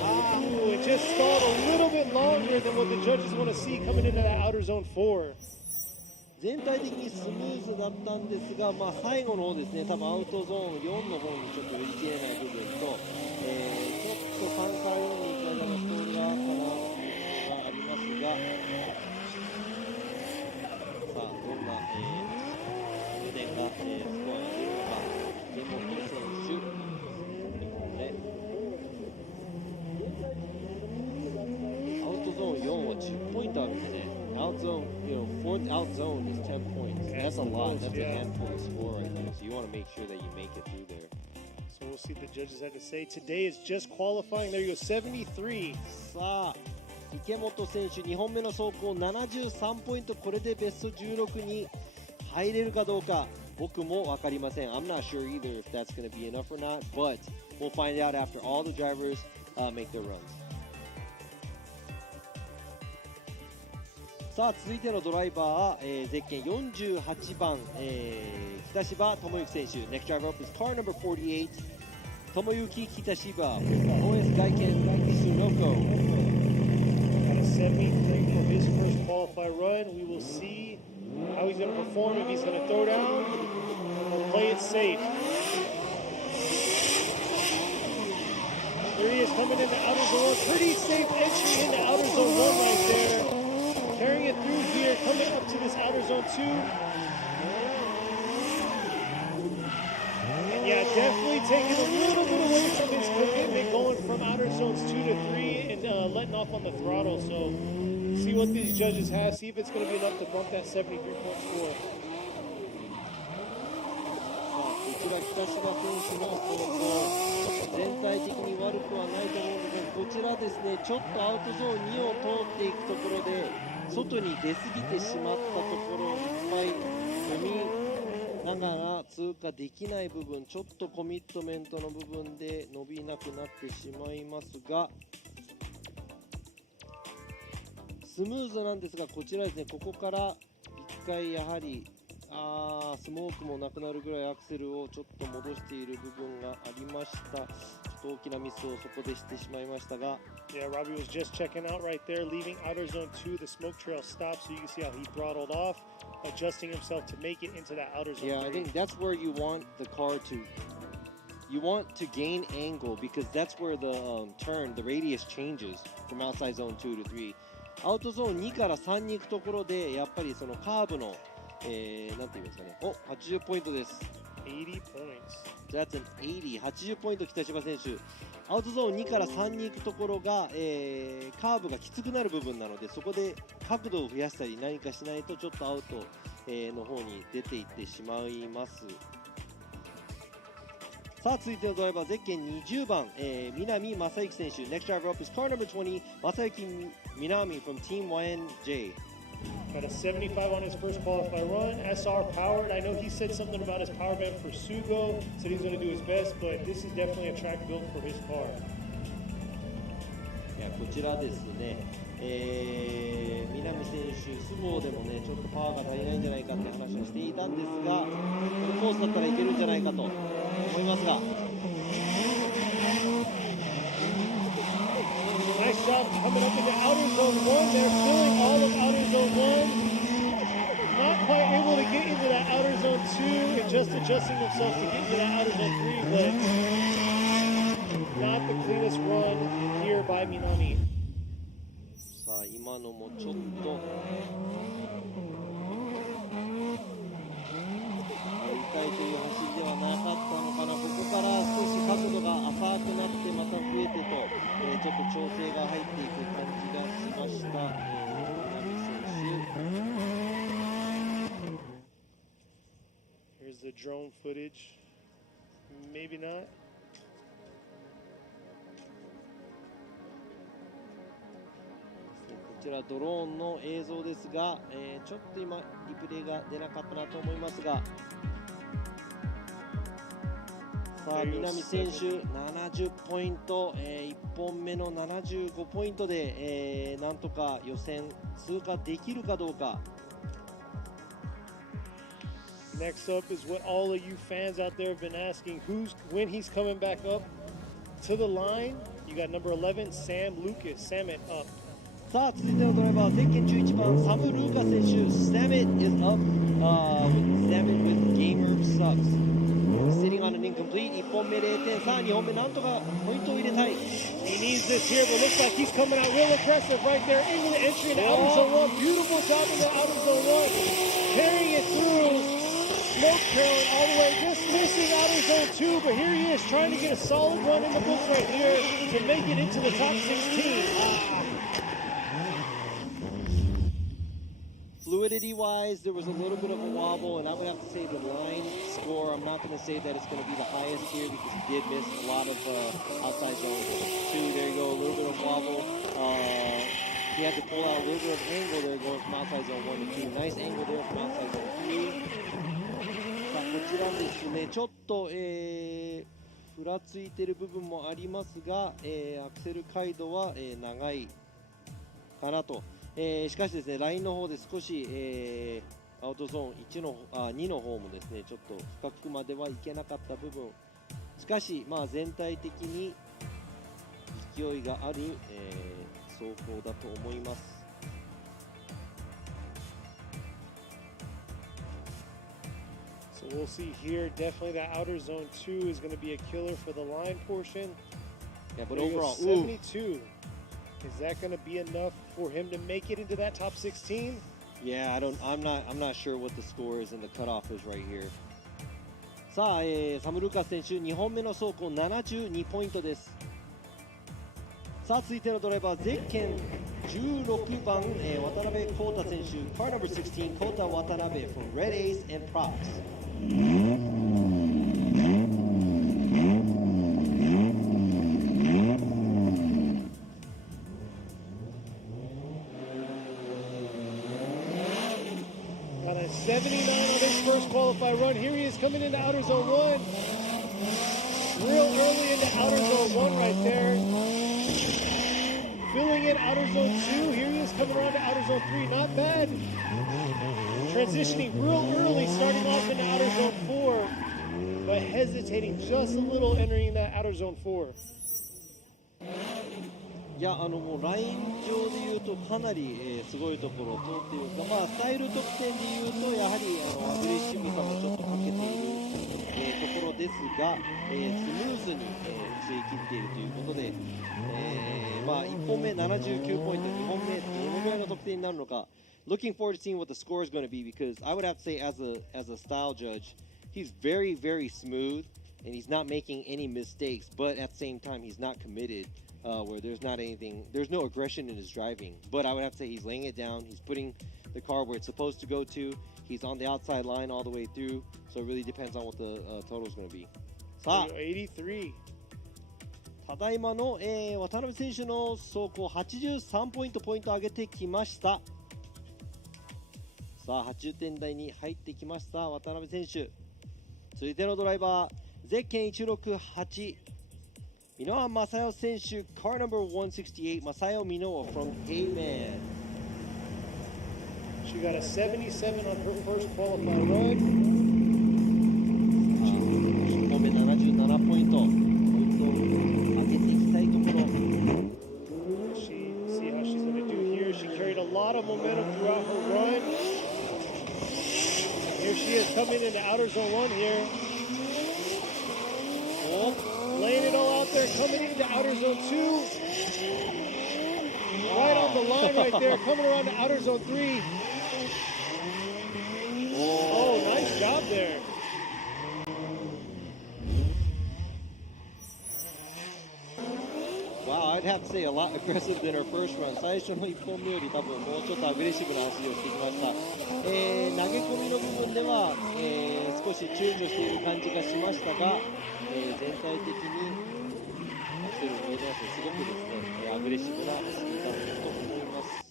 Ooh, it just stalled a little bit longer than what the judges want to see coming into that outer zone 4. 全体的にスムーズだったんですが、まあ、最後の方ですね、多分アウトゾーン4の方にちょっと寄り切れない部分と、ちょっと3から4に行く間のストールがあったなというのがありますが、さあ、どんな、得点が、スコアに出るのか、池本選手、2本目。アウトゾーン4は10ポイントあるんでね。Out zone, fourth out zone is 10 points. That's a lot. That's a handful of score right there. So you want to make sure that you make it through there. So we'll see what the judges have to say. Today is just qualifying. There you go, 73. さあ、池本選手2本目の走行73ポイント。これでベスト16に入れるかどうか僕も分かりません。I'm not sure either if that's going to be enough or not, but we'll find out after all the drivers make their runs. さあ続いてのドライバー、ゼッケン48番、北芝智之選手 Next driver up is car number 48 Tomoyuki Kitashiba OS 外見 Sunoko. Got a 73 for his first qualified run. We will see how he's going to perform, if he's going to throw down or play it safe. There he is coming into outer zone. Pretty safe entry into outer zone 1 right there. Carrying it through here, coming up to this outer zone 2. And yeah, definitely taking a little bit away from his commitment, going from outer zones 2 to 3 and letting off on the throttle. So see what these judges have, see if it's going to be enough to bump that 73-point score. こちら北芝選手の走行全体的に悪くはないと思うんですが、こちらですね、ちょっとアウトゾーン2を通っていくところで外に出過ぎてしまったところをいっぱい踏みながら通過できない部分、ちょっとコミットメントの部分で伸びなくなってしまいますが、スムーズなんですが、こちらですね、ここから1回やはりスモークもなくなるぐらいアクセルをちょっと戻している部分がありました。ちょっと大きなミスをそこでしてしまいましたが。Yeah, Robbie was just checking out right there, leaving outer zone 2. The smoke trail stopped, so you can see how he throttled off, adjusting himself to make it into that outer zone 3. Yeah, I think that's where you want the car to. You want to gain angle because that's where the turn, the radius changes from outside zone 2 to 3. アウトゾーン2から3に行くところでやっぱりそのカーブのなんて言いますかね。お、80ポイントです。80 points. That's an 80. 80ポイント北芝選手。アウトゾーン2から3に行くところが、カーブがきつくなる部分なので、そこで角度を増やしたり何かしないとちょっとアウト、の方に出ていってしまいます。さあ続いてのドライバーゼッケン20番、南正幸選手 Next driver up is car number 20 Masayuki Minami from Team YNJ. Got a 75 on his first qualified run. SR powered. I know he said something about his power band for Sugo. Said he's going to do his best, but this is definitely a track built for his car. いやこちらですね、南選手、スモーでもねちょっとパワーが足りないんじゃないかって話をしていたんですが、このコースだったらいけるんじゃないかと思いますが。Nice job coming up into outer zone 1. They're filling all of outer zone 1. Not quite able to get into that outer zone 2 and just adjusting themselves to get into that outer zone 3, but not the cleanest run here by Minami. さあ今のもちょっとやりたいという走りではなかったのかな。ここから少し角度が浅くなってまた増えてと、ちょっと調整が入っていく感じがしました。南選手 Here's the drone footage. Maybe not. こちらドローンの映像ですが、ちょっと今リプレイが出なかったなと思いますが、さあ南選手70ポイント、1本目の75ポイントで、なんとか予選通過できるかどうか。 Next up is what all of you fans out there have been asking. When he's coming back up to the line? You got number 11, Sam Lucas. Sam it up. さあ続いてのドライバーゼッケン11番サム・ルーカ選手 Sam it is up Sam it with Gamer Sucks sitting on an incomplete 1本目0点さあ2本目なんとかポイントを入れたい He needs this here, but looks like he's coming out real aggressive right there into the entry into outer zone 1. Beautiful job in the outer zone 1. Carrying it through. Smoke trailing all the way, just missing outer zone 2, but here he is trying to get a solid run in the books right here to make it into the top 16. Fluidity wise, there was a little bit of a wobble, and I would have to say the line score, I'm not going to say that it's going to be the highest here because he did miss a lot of outside zone 2. There you go, a little bit of wobble. He had to pull out a little bit of angle there going from outside zone 1 to 2. Nice angle there from outside zone 3. さあこちらですね、ちょっと、ふらついてる部分もありますが、アクセル回路は、長いかなと。しかしですね、ラインの方で少し、アウトゾーン2の方もですね、ちょっと深くまではいけなかった部分。しかし、まあ、全体的に勢いがある、走行だと思います。So we'll see here. Definitely that outer zone 2 is going to be a killer for the line portion. Yeah, but There you go, overall, 72. Is that going to be enough for him to make it into that top 16? Yeah, I'm not sure what the score is and the cutoff is right here. さあ、サム・ルーカス選手2本目の走行72ポイントです。さあ続いてのドライバーゼッケン16番、渡辺浩太選手 Car number 16 Kota Watanabe from Red Ace and Props. Got a 79 on his first qualified run. Here he is coming into outer zone 1. Real early into outer zone 1 right there. Filling in outer zone 2. Here he is coming around to outer zone 3. Not bad. Transitioning real early, starting off into outer zone 4. But hesitating just a little entering that outer zone 4. いやもうライン上でいうとかなり、すごいところとっていうか、まあ、スタイル得点でいうとやはりアグレッシブさもちょっと欠けている、ところですが、スムーズに、吸い切っているということで、まあ、1本目79ポイント2本目どのぐらいの得点になるのか Looking forward to seeing what the score is going to be because I would have to say as a style judge he's very very smooth and he's not making any mistakes but at the same time he's not committed where there's no aggression in his driving but I would have to say he's laying it down he's putting the car where it's supposed to go to he's on the outside line all the way through so it really depends on what the total is going to be さあ83ただいまの、渡辺選手の走行83ポイント上げてきましたさあ80点台に入ってきました渡辺選手続いてのドライバーゼッケン168箕輪正代選手 Car number 168正代箕輪 from K-Man She got a 77 on her first qualified run 1本目77ポイント上げていきたいところ See how she's going to do here. She carried a lot of momentum throughout her run. Here she is coming into outer zone 1 here. Oh, laying it all out there, coming into outer zone 2. Right on the line right there, coming around to outer zone 3. Oh, nice job there. Wow, I'd have to say a lot aggressive than her first run. 最初の1本目より多分もうちょっとアグレッシブな走りをしてきました。投げ込みの部分では、少少し躊躇している感じがしましたが、全体的にアクセルを入れてますね。すごくですね、アグレッシブな走りだったと思います。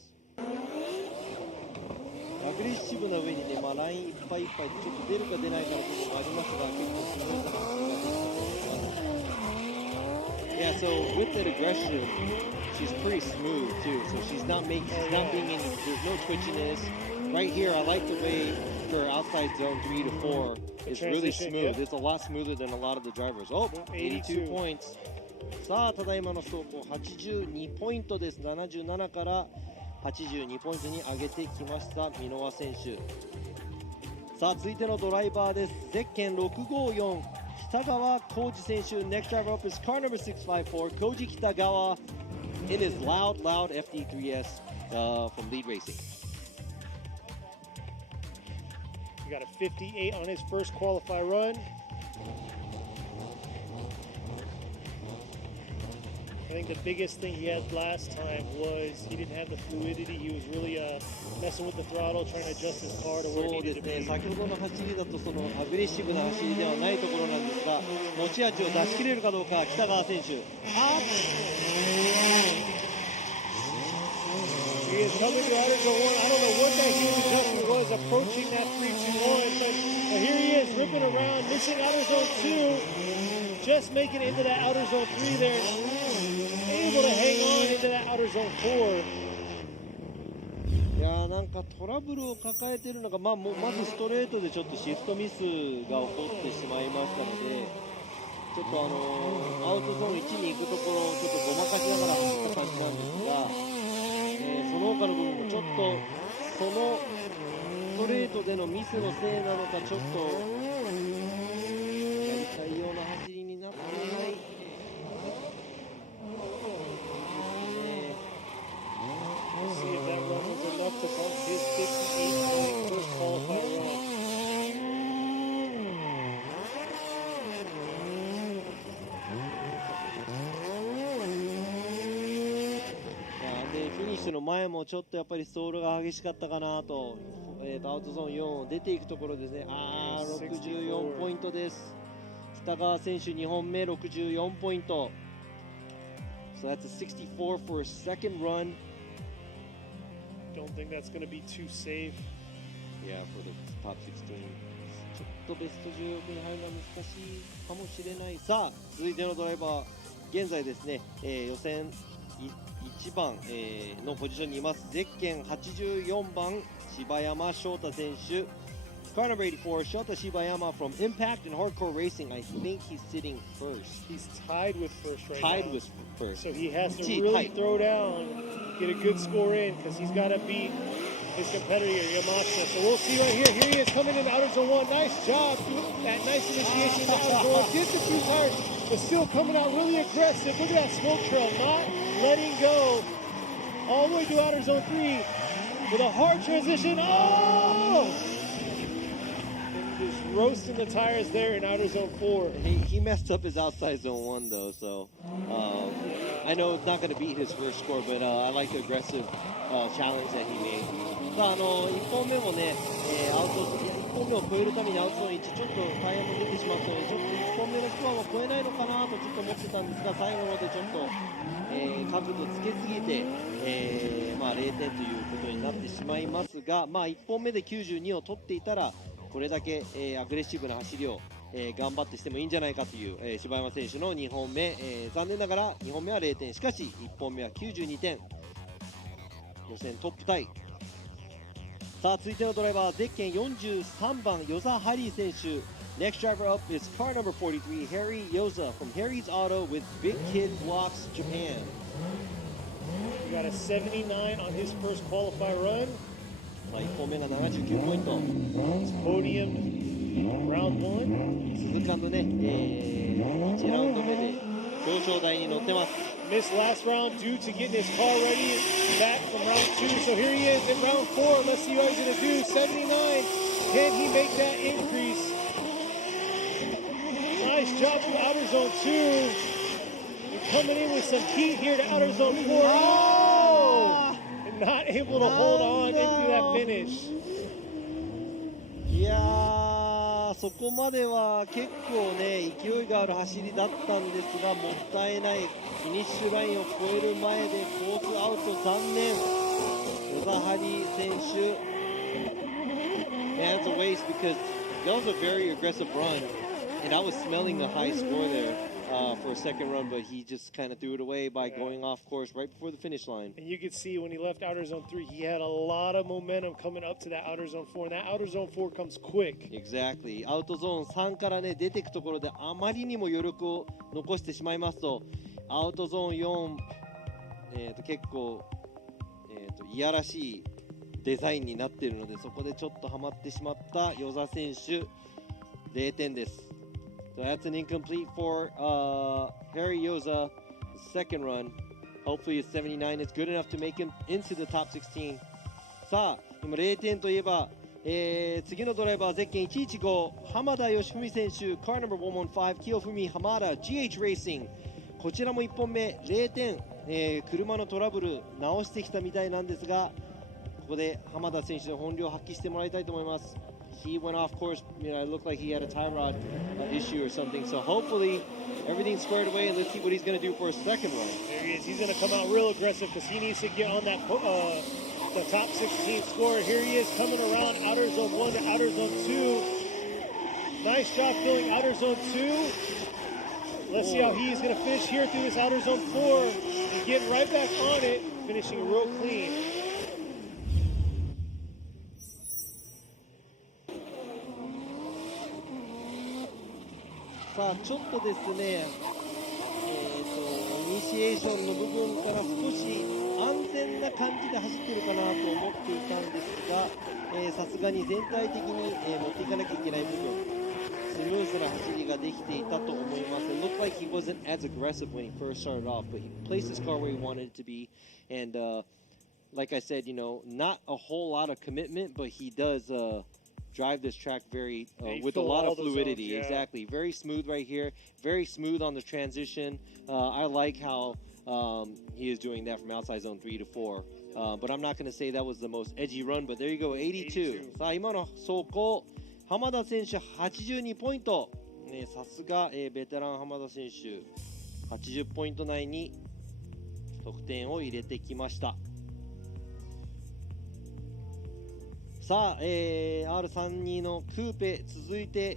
アグレッシブな上にね、ラインいっぱいいっぱいちょっと出るか出ないかのところもありますが、結構スムーズな走りができたと思います。Yeah, so with that aggression, she's pretty smooth too. So she's not being any, there's no twitchiness. Right here, I like the way her outside zone 3 to 4 is really smooth. It's a lot smoother than a lot of the drivers. Oh, 82 points. さあ、ただいまの走行82ポイントです。77から82ポイントに上げてきました箕輪選手。さあ、続いてのドライバーです。ゼッケン654北川浩二選手。 Next driver up is car number 654 Koji Kitagawa in his loud FD3S from Lead Racing. He got a 58 on his first qualify run. I think the biggest thing he had last time was he didn't have the fluidity. He was really messing with the throttle, trying to adjust his car to where it そうで needed す to ね、 be. 先ほどの走りだとそのアグレッシブな走りではないところなんですが、持ち味を出し切れるかどうか、北川選手。He is coming to outer zone 1. I don't know what that huge adjustment was approaching that 3-2-1, but here he is ripping around, missing outer zone 2, just making it into that outer zone 3 there, able to hang on into that outer zone 4. いやー、なんかトラブルを抱えているのが、まずストレートでちょっとシフトミスが起こってしまいましたので、ちょっとアウトゾーン1に行くところをちょっとごまかしながら走った感じなんですが、その他の部分もちょっとそのストレートでのミスのせいなのか、ちょっとやりたいような走りになっていない。See if that run was enough to bump his 58 first qualify run. フィニッシュの前もちょっとやっぱりストールが激しかったかなと、アウトゾーン4を出ていくところですね。64ポイントです。北川選手2本目64ポイント。So that's a 64 for a second run. Don't think that's going to be too safe. Yeah, for the top 16. ちょっとベスト16に入るのは難しいかもしれない。さあ、続いてのドライバー、現在ですね、予選1番、のポジションにいます。ゼッケン84番柴山翔太選手。Car number 84 Shota Shibayama from Impact and Hardcore Racing. I think he's sitting first. He's tied with first right Tied now. with first. So he has to really throw down, get a good score in, because he's got to beat his competitor Yamashita. So we'll see right here. Here he is coming in outer zone 1. Nice job. That nice initiation in outer zone 1. Gets a few tires, but still coming out really aggressive. Look at that smoke trail. Not letting go. All the way to outer zone 3 with a hard transition. Oh! Just roasting the tires there in outer zone 4. He messed up his outside zone 1 though, so I know it's not going to beat his first score, but I like the aggressive challenge that he made. さあ、1本目もね、1本目を超えるためにアウトゾーン1、ちょっとタイヤも出てしまったので、ちょっと1本目のスコアは超えないのかなとちょっと思ってたんですが、最後までちょっと、角度つけすぎて、0点ということになってしまいますが、1本目で92を取っていたら、これだけ、アグレッシブな走りを、頑張ってしてもいいんじゃないかという、柴山選手の2本目、残念ながら2本目は0点、しかし1本目は92点、予選トップタイ。さあ、続いてのドライバー、ゼッケン43番與座ハリー選手。 Next driver up is car number 43 Harry Yoza from Harry's Auto with Big Kid Blocks Japan. He got a 79 on his first qualify run. 1本目が79ポイント。 Podium round 1. 鈴鹿のね、1ラウンド目で表彰台に乗ってます。 Missed last round due to getting his car ready back from round 2. So here he is in round 4. Let's see what he's going to do. 79. Can he make that increase? Nice job from outer zone 2. And coming in with some heat here to outer zone 4. Oh! And not able to hold on into that finish. いやー、そこまでは結構ね勢いがある走りだったんですが、もったいない。フィニッシュラインを越える前でコースアウト、残念。ヨザハリ選手 and it's a waste because that was a very aggressive run and I was smelling a high score there for a second run, but he just kind of threw it away by going off course right before the finish line. And you could see when he left outer zone 3, he had a lot of momentum coming up to that outer zone 4, and that outer zone 4 comes quick. Exactly. アウトゾーン3からね出ていくところであまりにも余力を残してしまいますと、アウトゾーン4、結構、いやらしいデザインになっているので、そこでちょっとはまってしまった與座選手、0点です。So that's an incomplete for Harry Yoza, second run. Hopefully his 79 is good enough to make him into the top 16. さあ、今0点といえば、次のドライバーゼッケン115浜田義文選手、Car number 115清文浜田 GH Racing。こちらも1本目0点、車のトラブル直してきたみたいなんですが、ここで浜田選手の本領を発揮してもらいたいと思います。He went off course, it looked like he had a tie rod issue or something. So hopefully everything's squared away, and let's see what he's going to do for his second run. There he is. He's going to come out real aggressive because he needs to get on that the top 16 score. Here he is coming around outer zone 1 to outer zone 2. Nice job filling outer zone 2. Let's see how he's going to finish here through this outer zone 4 and getting right back on it, finishing real clean. さあちょっとですね、イニシエーションの部分から少し安全な感じで走ってるかなと思っていたんですが、さすがに全体的に、持っていかなきゃいけない部分、スムーズな走りができていたと思います。It looked like he wasn't as aggressive when he first started off, but he placed his car where he wanted it to be, and like I said, not a whole lot of commitment, but he does drive this track very with a lot of fluidity. Zones, yeah. Exactly, very smooth right here, very smooth on the transition. I like how he is doing that from outside zone 3 to 4. But I'm not going to say that was the most edgy run, but there you go, 82. さあ今の走行、浜田選手82ポイント。さすが、ベテラン浜田選手、80ポイント内に得点を入れてきました。さあ、R32 のクーペ続いて、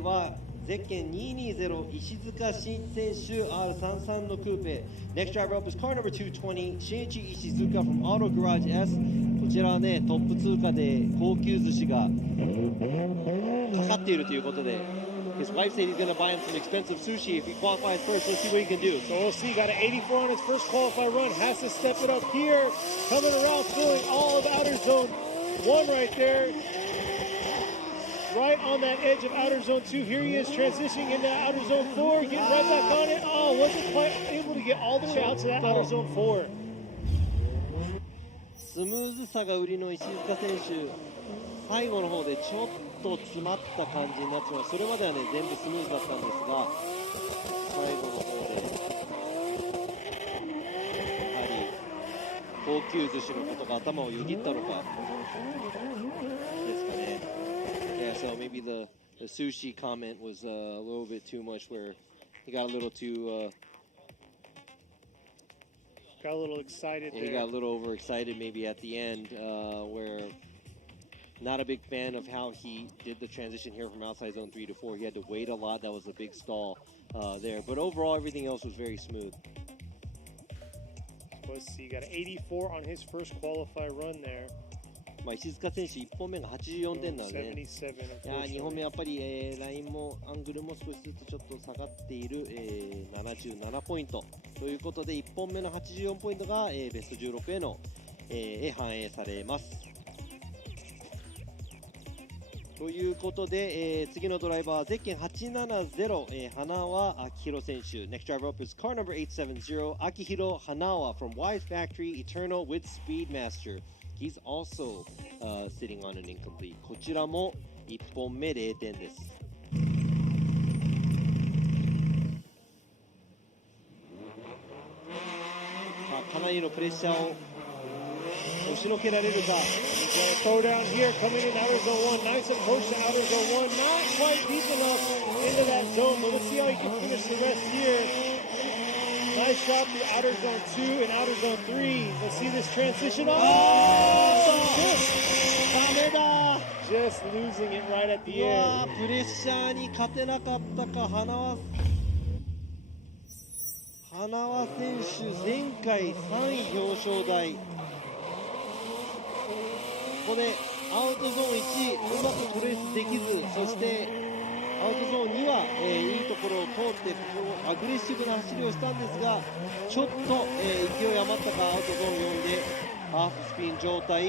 はゼッケン220石塚慎選手 R33 のクーペ Next driver up is car number 220 Shinichi Ishizuka from Auto Garage S。 こちらはねトップ通過で高級寿司がかかっているということで、 His wife said he's going to buy him some expensive sushi if he qualifies first. Let's see what he can do. So we'll see. Got an 84 on his first qualified run. Has to step it up here. Coming around, filling all of outer zone 1 right there. Right on that edge of outer zone 2. Here he is transitioning into outer zone 4. Getting right back on it. Oh, wasn't quite able to get all the way out to that outer zone 4. スムーズさが売りの石塚選手、最後の方でちょっと詰まった感じになってます。それまではね全部スムーズだったんですが、最後の方でやはり高級寿司のことが頭をよぎったのかですかね。Yeah, so maybe the sushi comment was a little bit too much, where he got a little too Got a little excited there. he got a little overexcited maybe at the end, where not a big fan of how he did the transition here from outside zone 3 to 4. He had to wait a lot. That was a big stall there. But overall, everything else was very smooth. Let's see. Got an 84 on his first qualified run there. 石塚選手1本目が84点なので、ね、77. いや2本目やっぱり、ラインもアングルも少しずつちょっと下がっている、77ポイントということで、1本目の84ポイントが、ベスト16への、反映されます。ということで、次のドライバーゼッケン870、花輪明宏選手 Next driver up is car number 870 Akihiro Hanawa from Wise Factory Eternal with Speedmaster. He's also sitting on an incomplete. こちらも1本目0点です。さあかなりのプレッシャーを押しのけられるか。 Throw down here, coming in outer zone 1. Nice approach to outer zone 1. Not quite deep enough into that zone, but let's see how he can finish the rest here. Nice shot through outer zone 2 and outer zone 3. Let's see this transition. Oh! ダメだ Just losing it right at う the わ end. ープレッシャーに勝てなかったか花輪選手前回3位表彰台、ここでアウトゾーン1うまくトレースできず、そしてアウトゾーン2は、いいところを通ってここアグレッシブな走りをしたんですが、ちょっと、勢い余ったかアウトゾーン4でハーフスピン状態。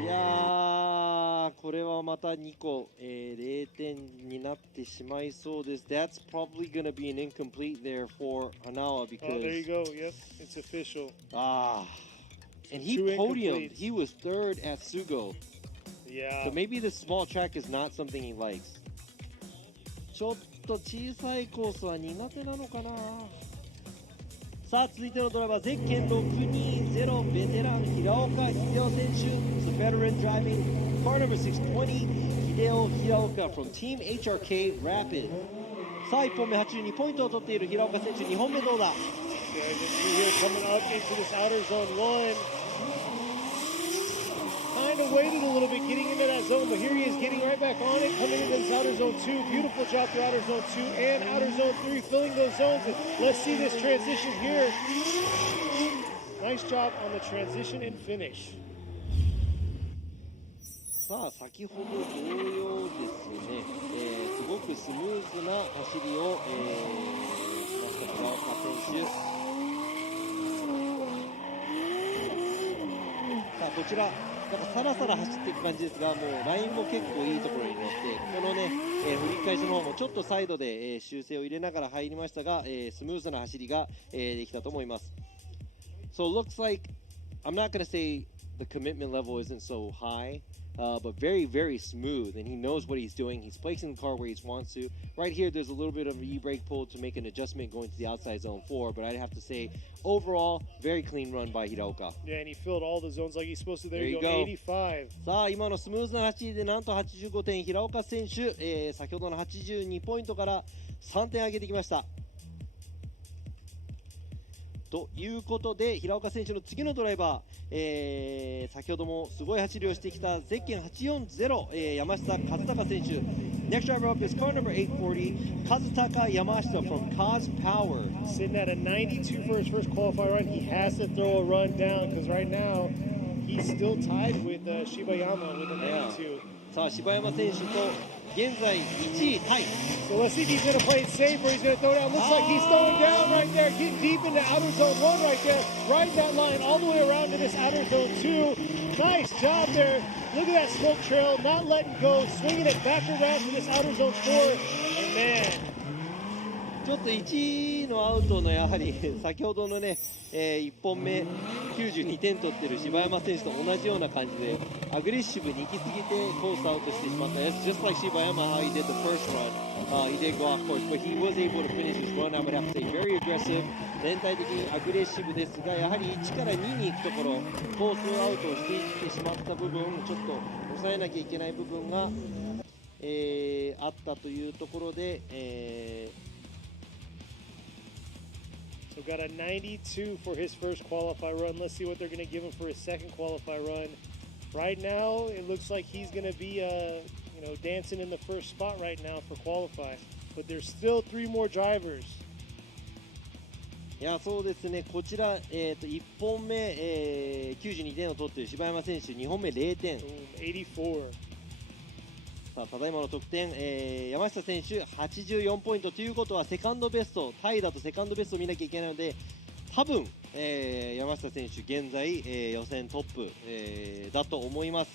いやー、これはまた2個、0点になってしまいそうです。That's probably going to be an incomplete there for Hanawa because... Oh, there you go. Yep, it's official. And he Two podiumed. incompletes. He was third at Sugo. Yeah. So maybe this small track is not something he likes. ちょっと小さいコースは苦手なのかな。さあ続いてのドライバー、ゼッケン620ベテラン平岡秀夫選手。So veteran driving car number 620秀夫平岡 from Team HRK Rapid。さあ1本目82ポイントを取っている平岡選手、2本目どうだ。 Yeah, you can see here coming up into this outer zone 1. Kind of waited a little bit getting into that zone, but here he is getting right back on it, coming into this outer zone 2. Beautiful job through outer zone 2 and outer zone 3, filling those zones. And let's see this transition here. Nice job on the transition and finish. さあ先ほど同様ですね、すごくスムーズな走りを、しました平岡選手。さあこちらなんかさらさら走っていく感じですが、もうラインも結構いいところに乗って、このね、振り返しの方もちょっとサイドで、修正を入れながら入りましたが、スムーズな走りが、できたと思います。So it looks like I'm not going to say the commitment level isn't so high, but very, very smooth, and he knows what he's doing. He's placing the car where he wants to. Right here, there's a little bit of an e-brake pull to make an adjustment going to the outside zone 4, but I'd have to say, overall, very clean run by Hiraoka. Yeah, and he filled all the zones like he's supposed to. There, There you you go, go. 85. さあ今のスムーズな走りでなんと85点、平岡選手、先ほどの82ポイントから3点上げてきました。ということで平岡選手の次のドライバー、先ほどもすごい走りをしてきたゼッケン840、山下和孝選手。 Next driver up is car number 840 Kazutaka Yamashita from Cause Power. Sitting at a 92 for his first qualifier run. He has to throw a run down because right now he's still tied with Shibayama with a 92. さあ柴山選手と現在1位タイ。 So let's see if he's going to play it safe or he's going to throw down. Looks like he's throwing down right there, getting deep into outer zone 1 right there. Right that line all the way around to this outer zone 2. Nice job there. Look at that smoke trail, not letting go, swinging it back around to this outer zone 4. And man, ちょっと1位のアウトのやはり先ほどのね、1本目92点取ってる柴山選手と同じような感じでアグレッシブに行き過ぎてコースアウトしてしまった。It's just like 柴山 how he did the first run. He did go off course, but he was able to finish his run. I would have to say very aggressive. 全体的にアグレッシブですが、やはり1から2に行くところコースアウトをしていってしまった部分、ちょっと抑えなきゃいけない部分が、あったというところで、so got a 92 for his first qualify run. Let's see what they're going to give him for his second qualify run. Right now, it looks like he's going to be, dancing in the first spot right now for qualify. But there's still 3 more drivers. いやそうですね、こちら、1本目、92点を取っている柴山選手、2本目0点。84. さあただいまの得点、山下選手84ポイントということはセカンドベスト、タイだとセカンドベストを見なきゃいけないので、多分、山下選手現在、予選トップ、だと思います。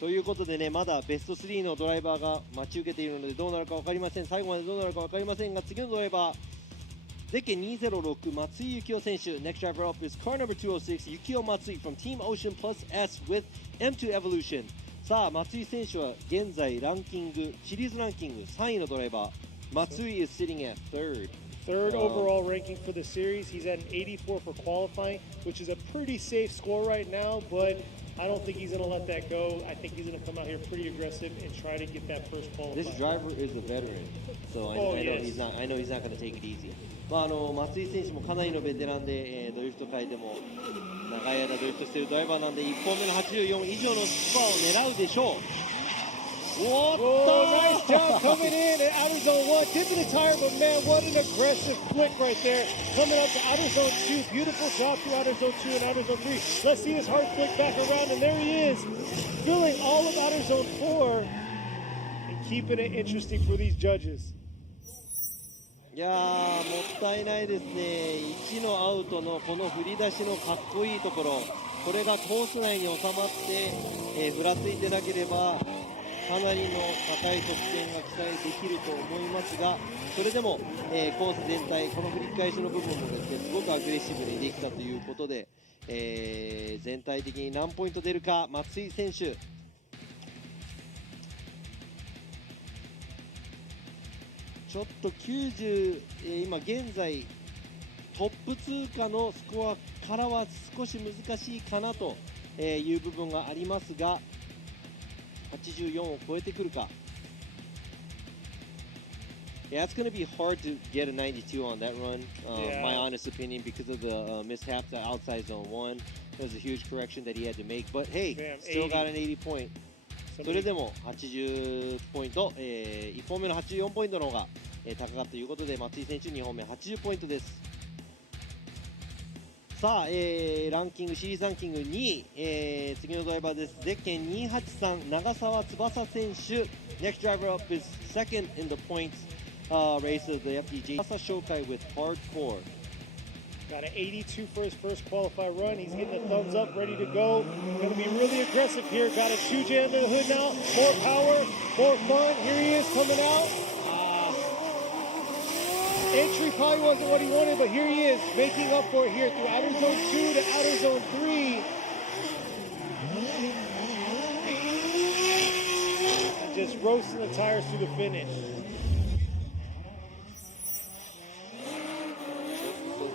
ということでね、まだベスト3のドライバーが待ち受けているのでどうなるか分かりません。最後までどうなるか分かりませんが、次のドライバーゼッケン206松井幸雄選手。 Next driver up is car number 206 Yukio Matsui from Team Ocean Plus S with M2 Evolution。 さあ松井選手は現在ランキングシリーズランキング3位のドライバー。松井 is sitting at third overall ranking for the series. He's at an 84 for qualifying, which is a pretty safe score right now, but I don't think he's going to let that go. I think he's going to come out here pretty aggressive and try to get that first qualifier. This driver is a veteran, so I know he's not. I know he's not going to take it easy. 松井選手もかなりのベテランで、ドリフト界でも長い間ドリフトしているドライバーなんで、1本目の84以上のスコアを狙うでしょう。Whoa, nice job coming in at outer zone 1. Dipping the tire, but man, what an aggressive flick right there. Coming up to outer zone 2. Beautiful job through outer zone 2 and outer zone 3. Let's see this hard flick back around, and there he is, filling all of outer zone 4 and keeping it interesting for these judges. いやー、もったいないですね。1のアウトのこの振り出しのかっこいいところ、これがコース内に収まって、ふらついてなければかなりの高い得点が期待できると思いますが、それでも、コース全体、この振り返しの部分もですね、すごくアグレッシブにできたということで、全体的に何ポイント出るか、松井選手。ちょっと90、今現在トップ通過のスコアからは少し難しいかなという部分がありますが、84を超えてくるか。Yeah, it's going to be hard to get a 92 on that run, my honest opinion, because of the mishaps at outside zone 1. It was a huge correction that he had to make, but hey, still got an 80 point. それでも80ポイント、1本目の84ポイントの方が、高かったということで、松井選手2本目80ポイントです。さあ、ランキングシリーズランキング2位、次のドライバーです。ゼッケン283長澤翼選手。Next driver up is second in the points race of the FDJ. 翼紹介 with hardcore. Got an 82 for his first qualifier run. He's getting the thumbs up, ready to go. Going to be really aggressive here. Got a 2J under the hood now. More power, more fun. Here he is coming out. Entry probably wasn't what he wanted, but here he is making up for it here through outer zone 2 to outer zone 3. And just roasting the tires through the finish.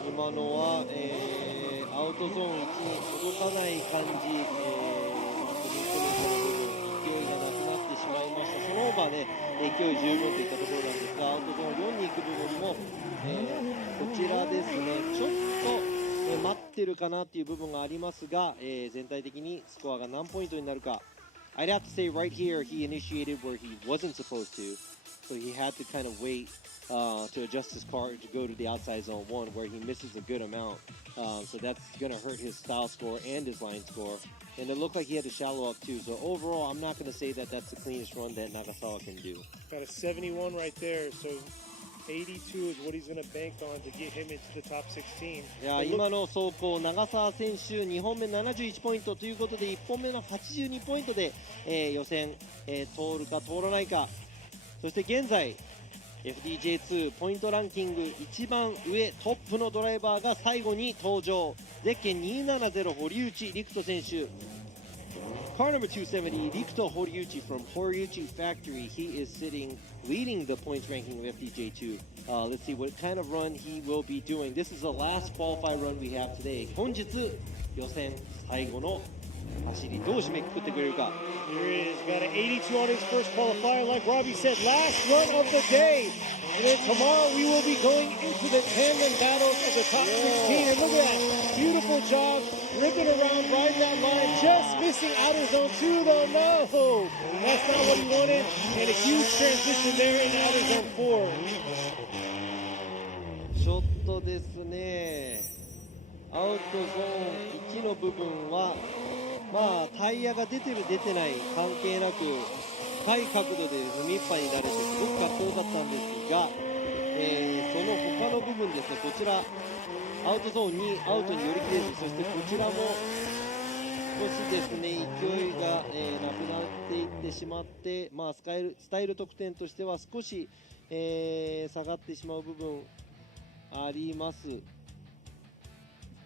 今のは、アウトゾーン1に届かない感じ、スリーポイントの部分、勢いがなくなってしまいました。そのオーバーね、勢い十分といったところなんですが、アウトゾーン4に行く部分も、こちらですね、ちょっと、待ってるかなっていう部分がありますが、全体的にスコアが何ポイントになるか。I'd have to say right here, he initiated where he wasn't supposed to, so he had to kind of wait to adjust his car to go to the outside zone 1 where he misses a good amount. So that's going to hurt his style score and his line score. And it looked like he had to shallow up too. So overall, I'm not going to say that that's the cleanest run that Nagasawa can do. Got a 71 right there. So 82 is what he's going to bank on to get him into the top 16. いや今の走行、長澤選手2本目71ポイントということで、1本目の82ポイントで、予選、通るか通らないか。そして現在FDJ2 ポイントランキング一番上トップのドライバーが最後に登場。ゼッケン270堀内陸斗選手。Car number 270 Rikuto Horiuchi from Horiuchi Factory. He is sitting leading the points ranking of FDJ2. Let's see what kind of run he will be doing. This is the last qualify run we have today. 本日予選最後の走りどう締めくくってくれるか。 Here he is, got an 82 on his first qualifier. Like Robbie said, last run of the day. And then tomorrow we will be going into the tandem battles of the top 16. And look at that, beautiful job, ripping around, riding that line, just missing outer zone 2 though. No, that's not what he wanted. And a huge transition there in outer zone 4. ちょっとですね、アウトゾーン1の部分はまあタイヤが出てる出てない関係なく深い角度で踏みっぱになれてすごくかっこよかったんですが、その他の部分ですね、こちらアウトゾーンにアウトに寄り切れず、そしてこちらも少しですね勢いが、なくなっていってしまって、まあ、スタイル得点としては少し、下がってしまう部分あります。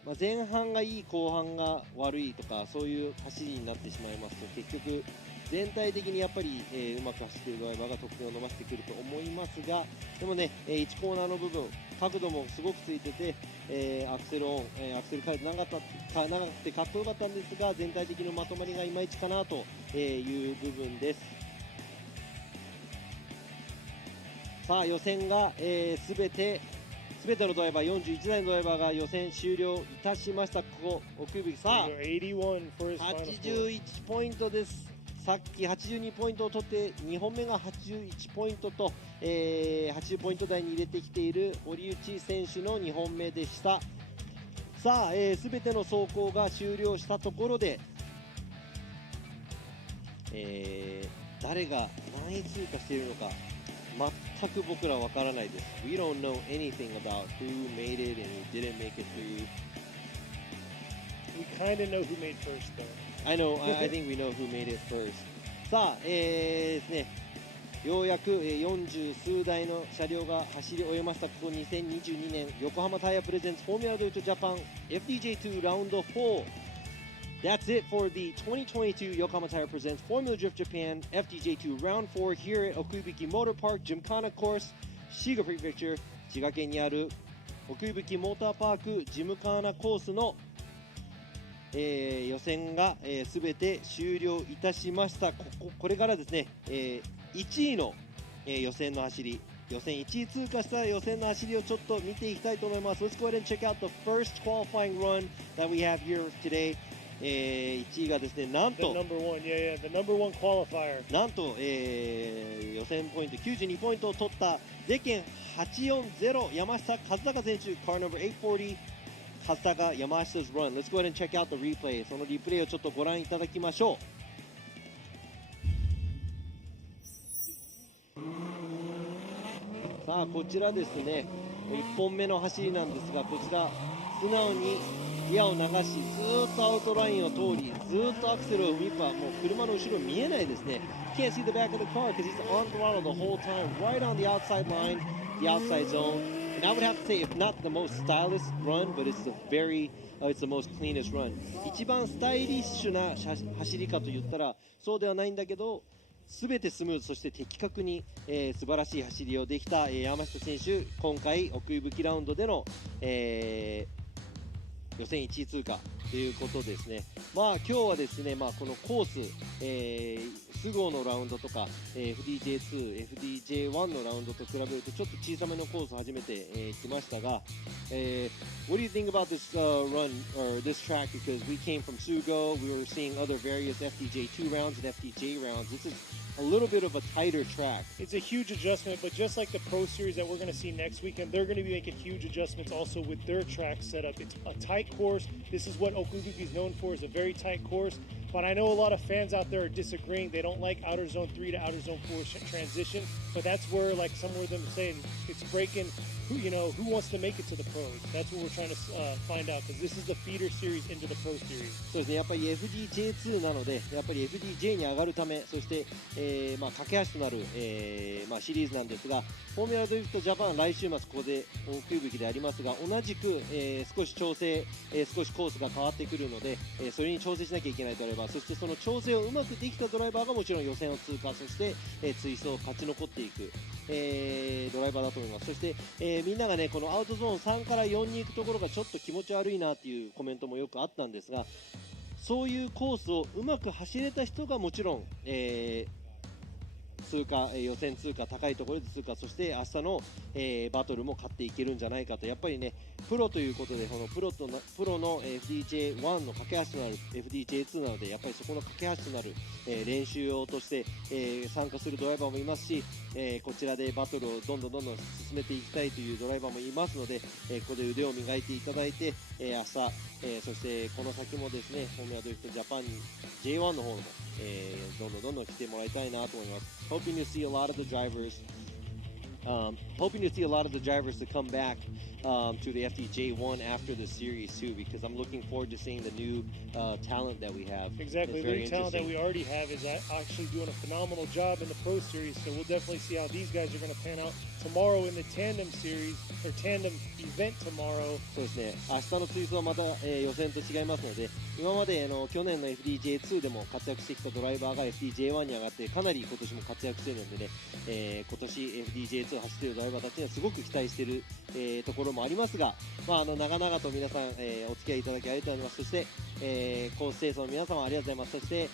まあ、前半がいい後半が悪いとかそういう走りになってしまいますと結局全体的にやっぱり、うまく走っているドライバーが得点を伸ばしてくると思いますが、でもね、1コーナーの部分、角度もすごくついてて、アクセルオン、アクセル回転長くてかっこよかったんですが、全体的にまとまりがいまいちかなという部分です。さあ予選がすべてのドライバー、41台のドライバーが予選終了いたしました。ここ奥指さあ81ポイントです。さっき82ポイントを取って2本目が81ポイントと、80ポイント台に入れてきている堀内選手の2本目でした。さあ、全ての走行が終了したところで、誰が何位通過しているのか全く僕らわからないです。We don't know anything about who made it and who didn't make it through. We kind of know who made first, though. I know, I think we know who made it first. さあ、ですね、ようやく40数台の車両が走り終えました。ここ2022年横浜タイヤプレゼンツフォーミュラドリフトジャパン FDJ2 Round 4. That's it for the 2022 Yokohama Tire Presents Formula Drift Japan FDJ2 Round 4 here at Okubiki Motor Park Gymkhana Course, Shiga Prefecture. 滋賀県にある奥吹モーターパークジムカーナコースの、予選がすべて終了いたしました。これからですね、1位の、予選の走り、予選1位通過した予選の走りをちょっと見ていきたいと思います。Let's go ahead and check out the first qualifying run that we have here today. 1位がですね、なんと The number one, yeah, the number one qualifier. なんと、予選ポイント92ポイントを取ったゼケン840山下和孝選手 Car number 840和孝山下 's run. Let's go ahead and check out the replay. そのリプレイをちょっとご覧いただきましょう。さあこちらですね、1本目の走りなんですが、こちら素直にギアを流し、ずーっとアウトラインを通り、ずーっとアクセルを踏みっぱ、もう車の後ろ見えないですね。Can't see the back of the car because he's on throttle the whole time, right on the outside line, the outside zone. And I would have to say, if not the most stylish run, but it's the most cleanest run. 一番スタイリッシュな走りかと言ったらそうではないんだけど、すべてスムーズ、そして的確に、素晴らしい走りをできた、山下選手、今回奥吹きラウンドでの、予選1位通過ということですね。まあ今日はですね、まあこのコース、スゴのラウンドとか、FDJ2、FDJ1 のラウンドと比べるとちょっと小さめのコースを初めて、来ましたが、What do you think about this run or this track? Because we came from Sugo, we were seeing other various FDJ2 rounds and FDJ rounds. This is a little bit of a tighter track. It's a huge adjustment, but just like the Pro Series that we're going to see next weekend, they're going to be making huge adjustments also with their track setup. It's a tight course. This is what Okubuki is known for, is a very tight course. But I know a lot of fans out there are disagreeing. They don't like Outer Zone 3 to Outer Zone 4 transition. But that's where, like some of them are saying, it's breaking. Who wants to make it to the pros? That's what we're trying to find out, because this is the feeder series into the Pro Series. そうですね、やっぱり FDJ2 なので、やっぱり FDJ に上がるため、そして、まあ架け橋となる、まあシリーズなんですが、フォーミュラドリフトジャパン来週末ここで奥吹きでありますが、同じく、少し調整、少しコースが変わってくるので、それに調整しなきゃいけないドライバー、そしてその調整をうまくできたドライバーがもちろん予選を通過、そして、追走を勝ち残っていく、ドライバーだと思います。そして、みんながねこのアウトゾーン3から4に行くところがちょっと気持ち悪いなっていうコメントもよくあったんですが、そういうコースをうまく走れた人がもちろん、通過、予選通過、高いところで通過、そして明日の、バトルも勝っていけるんじゃないかと。やっぱりねプロということで、このプロの FDJ1 の架け橋となる FDJ2 なので、やっぱりそこの架け橋となる、練習用として、参加するドライバーもいますし、こちらでバトルをどんどん進めていきたいというドライバーもいますので、ここで腕を磨いていただいて、明日、そしてこの先もですね、フォーミュラドリフトジャパン J1 の方も、どんどん来てもらいたいなと思います。Hoping to see a lot of the drivers hoping to see a lot of the drivers to come back to the FDJ1 after the series too, because I'm looking forward to seeing the new talent that we have. Exactly, It's the very new talent that interesting. we already have is actually doing a phenomenal job in the Pro Series, so we'll definitely see how these guys are going to pan out tomorrow in the Tandem Series, or Tandem event tomorrow. そうですね、明日の追走はまた、予選と違いますので、今まで去年の FDJ2 でも活躍してきたドライバーが FDJ1 に上がってかなり今年も活躍しているのでね、今年 FDJ2 を走っているドライバーたちにはすごく期待している、ところもありますが、長々と皆さん、お付き合いいただきありがとうございます。そして、コース清掃の皆様ありがとうございます。そして、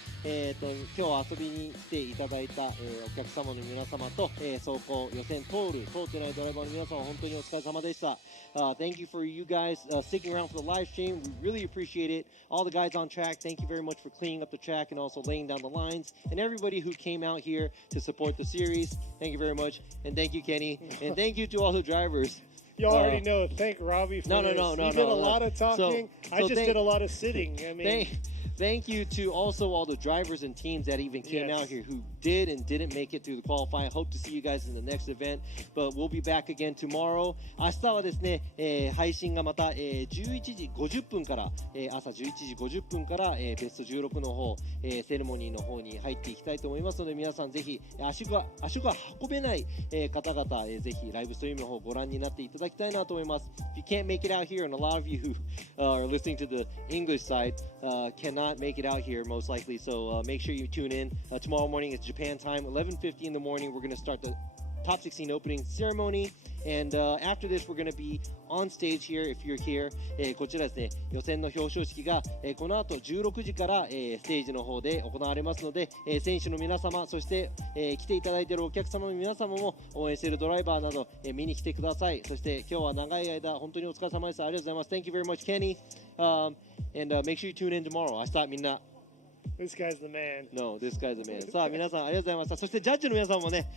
今日遊びに来ていただいた、お客様の皆様と、走行予選通ってないドライバーの皆様本当にお疲れ様でした。Thank you for you guys sticking around for the live stream. We really appreciate it. All the guys on track, thank you very much for cleaning up the track and also laying down the lines. And everybody who came out here to support the series, thank you very much. And thank you, Kenny. And thank you to all the drivers. You already know. Thank Robbie for this. He did a lot of talking. I just did a lot of sitting. I mean, thank you to also all the drivers and teams that even came out here who did and didn't make it through the qualifying. I hope to see you guys in the next event, but we'll be back again tomorrow. 明日はですね、配信がまた、11時50分から、朝11時50分から、ベスト16の方、セレモニーの方に入っていきたいと思いますので、皆さんぜひ足が運べない、方々、ぜひライブストリームの方ご覧になっていただきたいなと思います。If you can't make it out here, and a lot of you who are listening to the English side cannot make it out here most likely, so make sure you tune in. Tomorrow morning it's Japan time, 11:50 in the morning. We're going to start the top 16 opening ceremony, and after this we're going to be on stage here if you're here. こちらですね、予選の表彰式が、この後16時から、ステージの方で行われますので、選手の皆様、そして、来ていただいているお客様の皆様も応援しているドライバーなど、見に来てください。そして今日は長い間本当にお疲れ様です。ありがとうございます。Thank you very much, Kenny. And make sure you tune in tomorrow. 明日みんなthis guy's the man. No, this guy's the man. さあ皆さんありがとうございました。そしてジャッジの皆さんもね、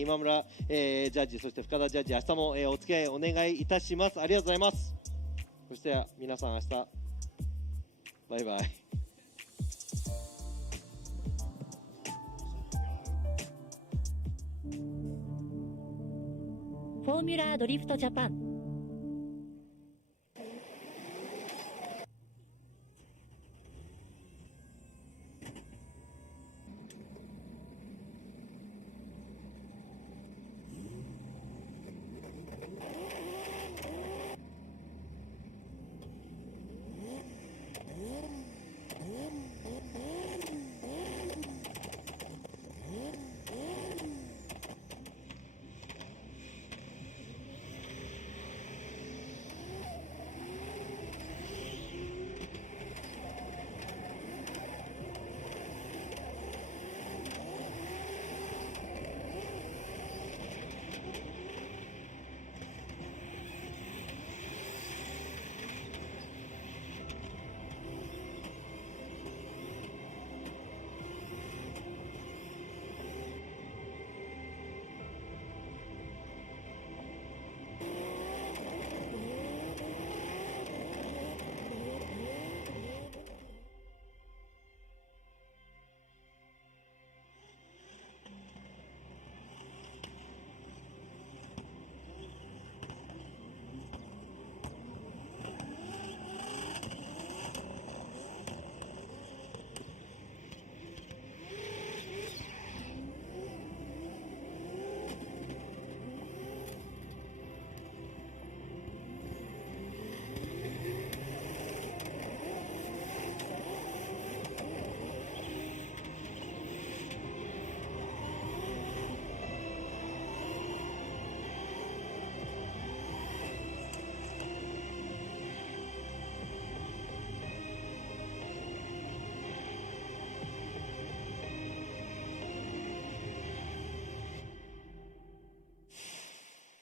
今村、ジャッジ、そして深田ジャッジ、明日も、お付き合いお願いいたします。ありがとうございます。そして皆さん明日バイバイ。フォーミュラードリフトジャパン。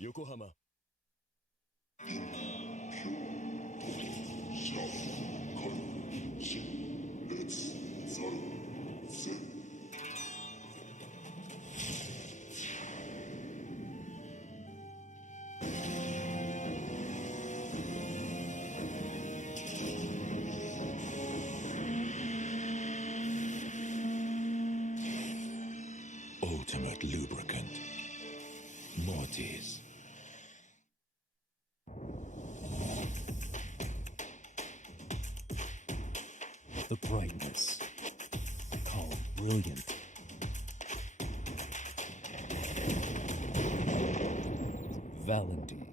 横浜。Ultimate lubricant. Mortis. the brightness. Call brilliant. Valenti.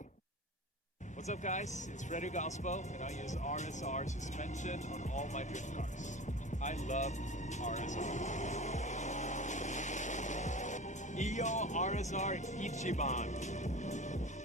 What's up, guys? It's Frederick Galspo, and I use RSR suspension on all my drift cars. I love RSR. Iyo RSR Ichiban.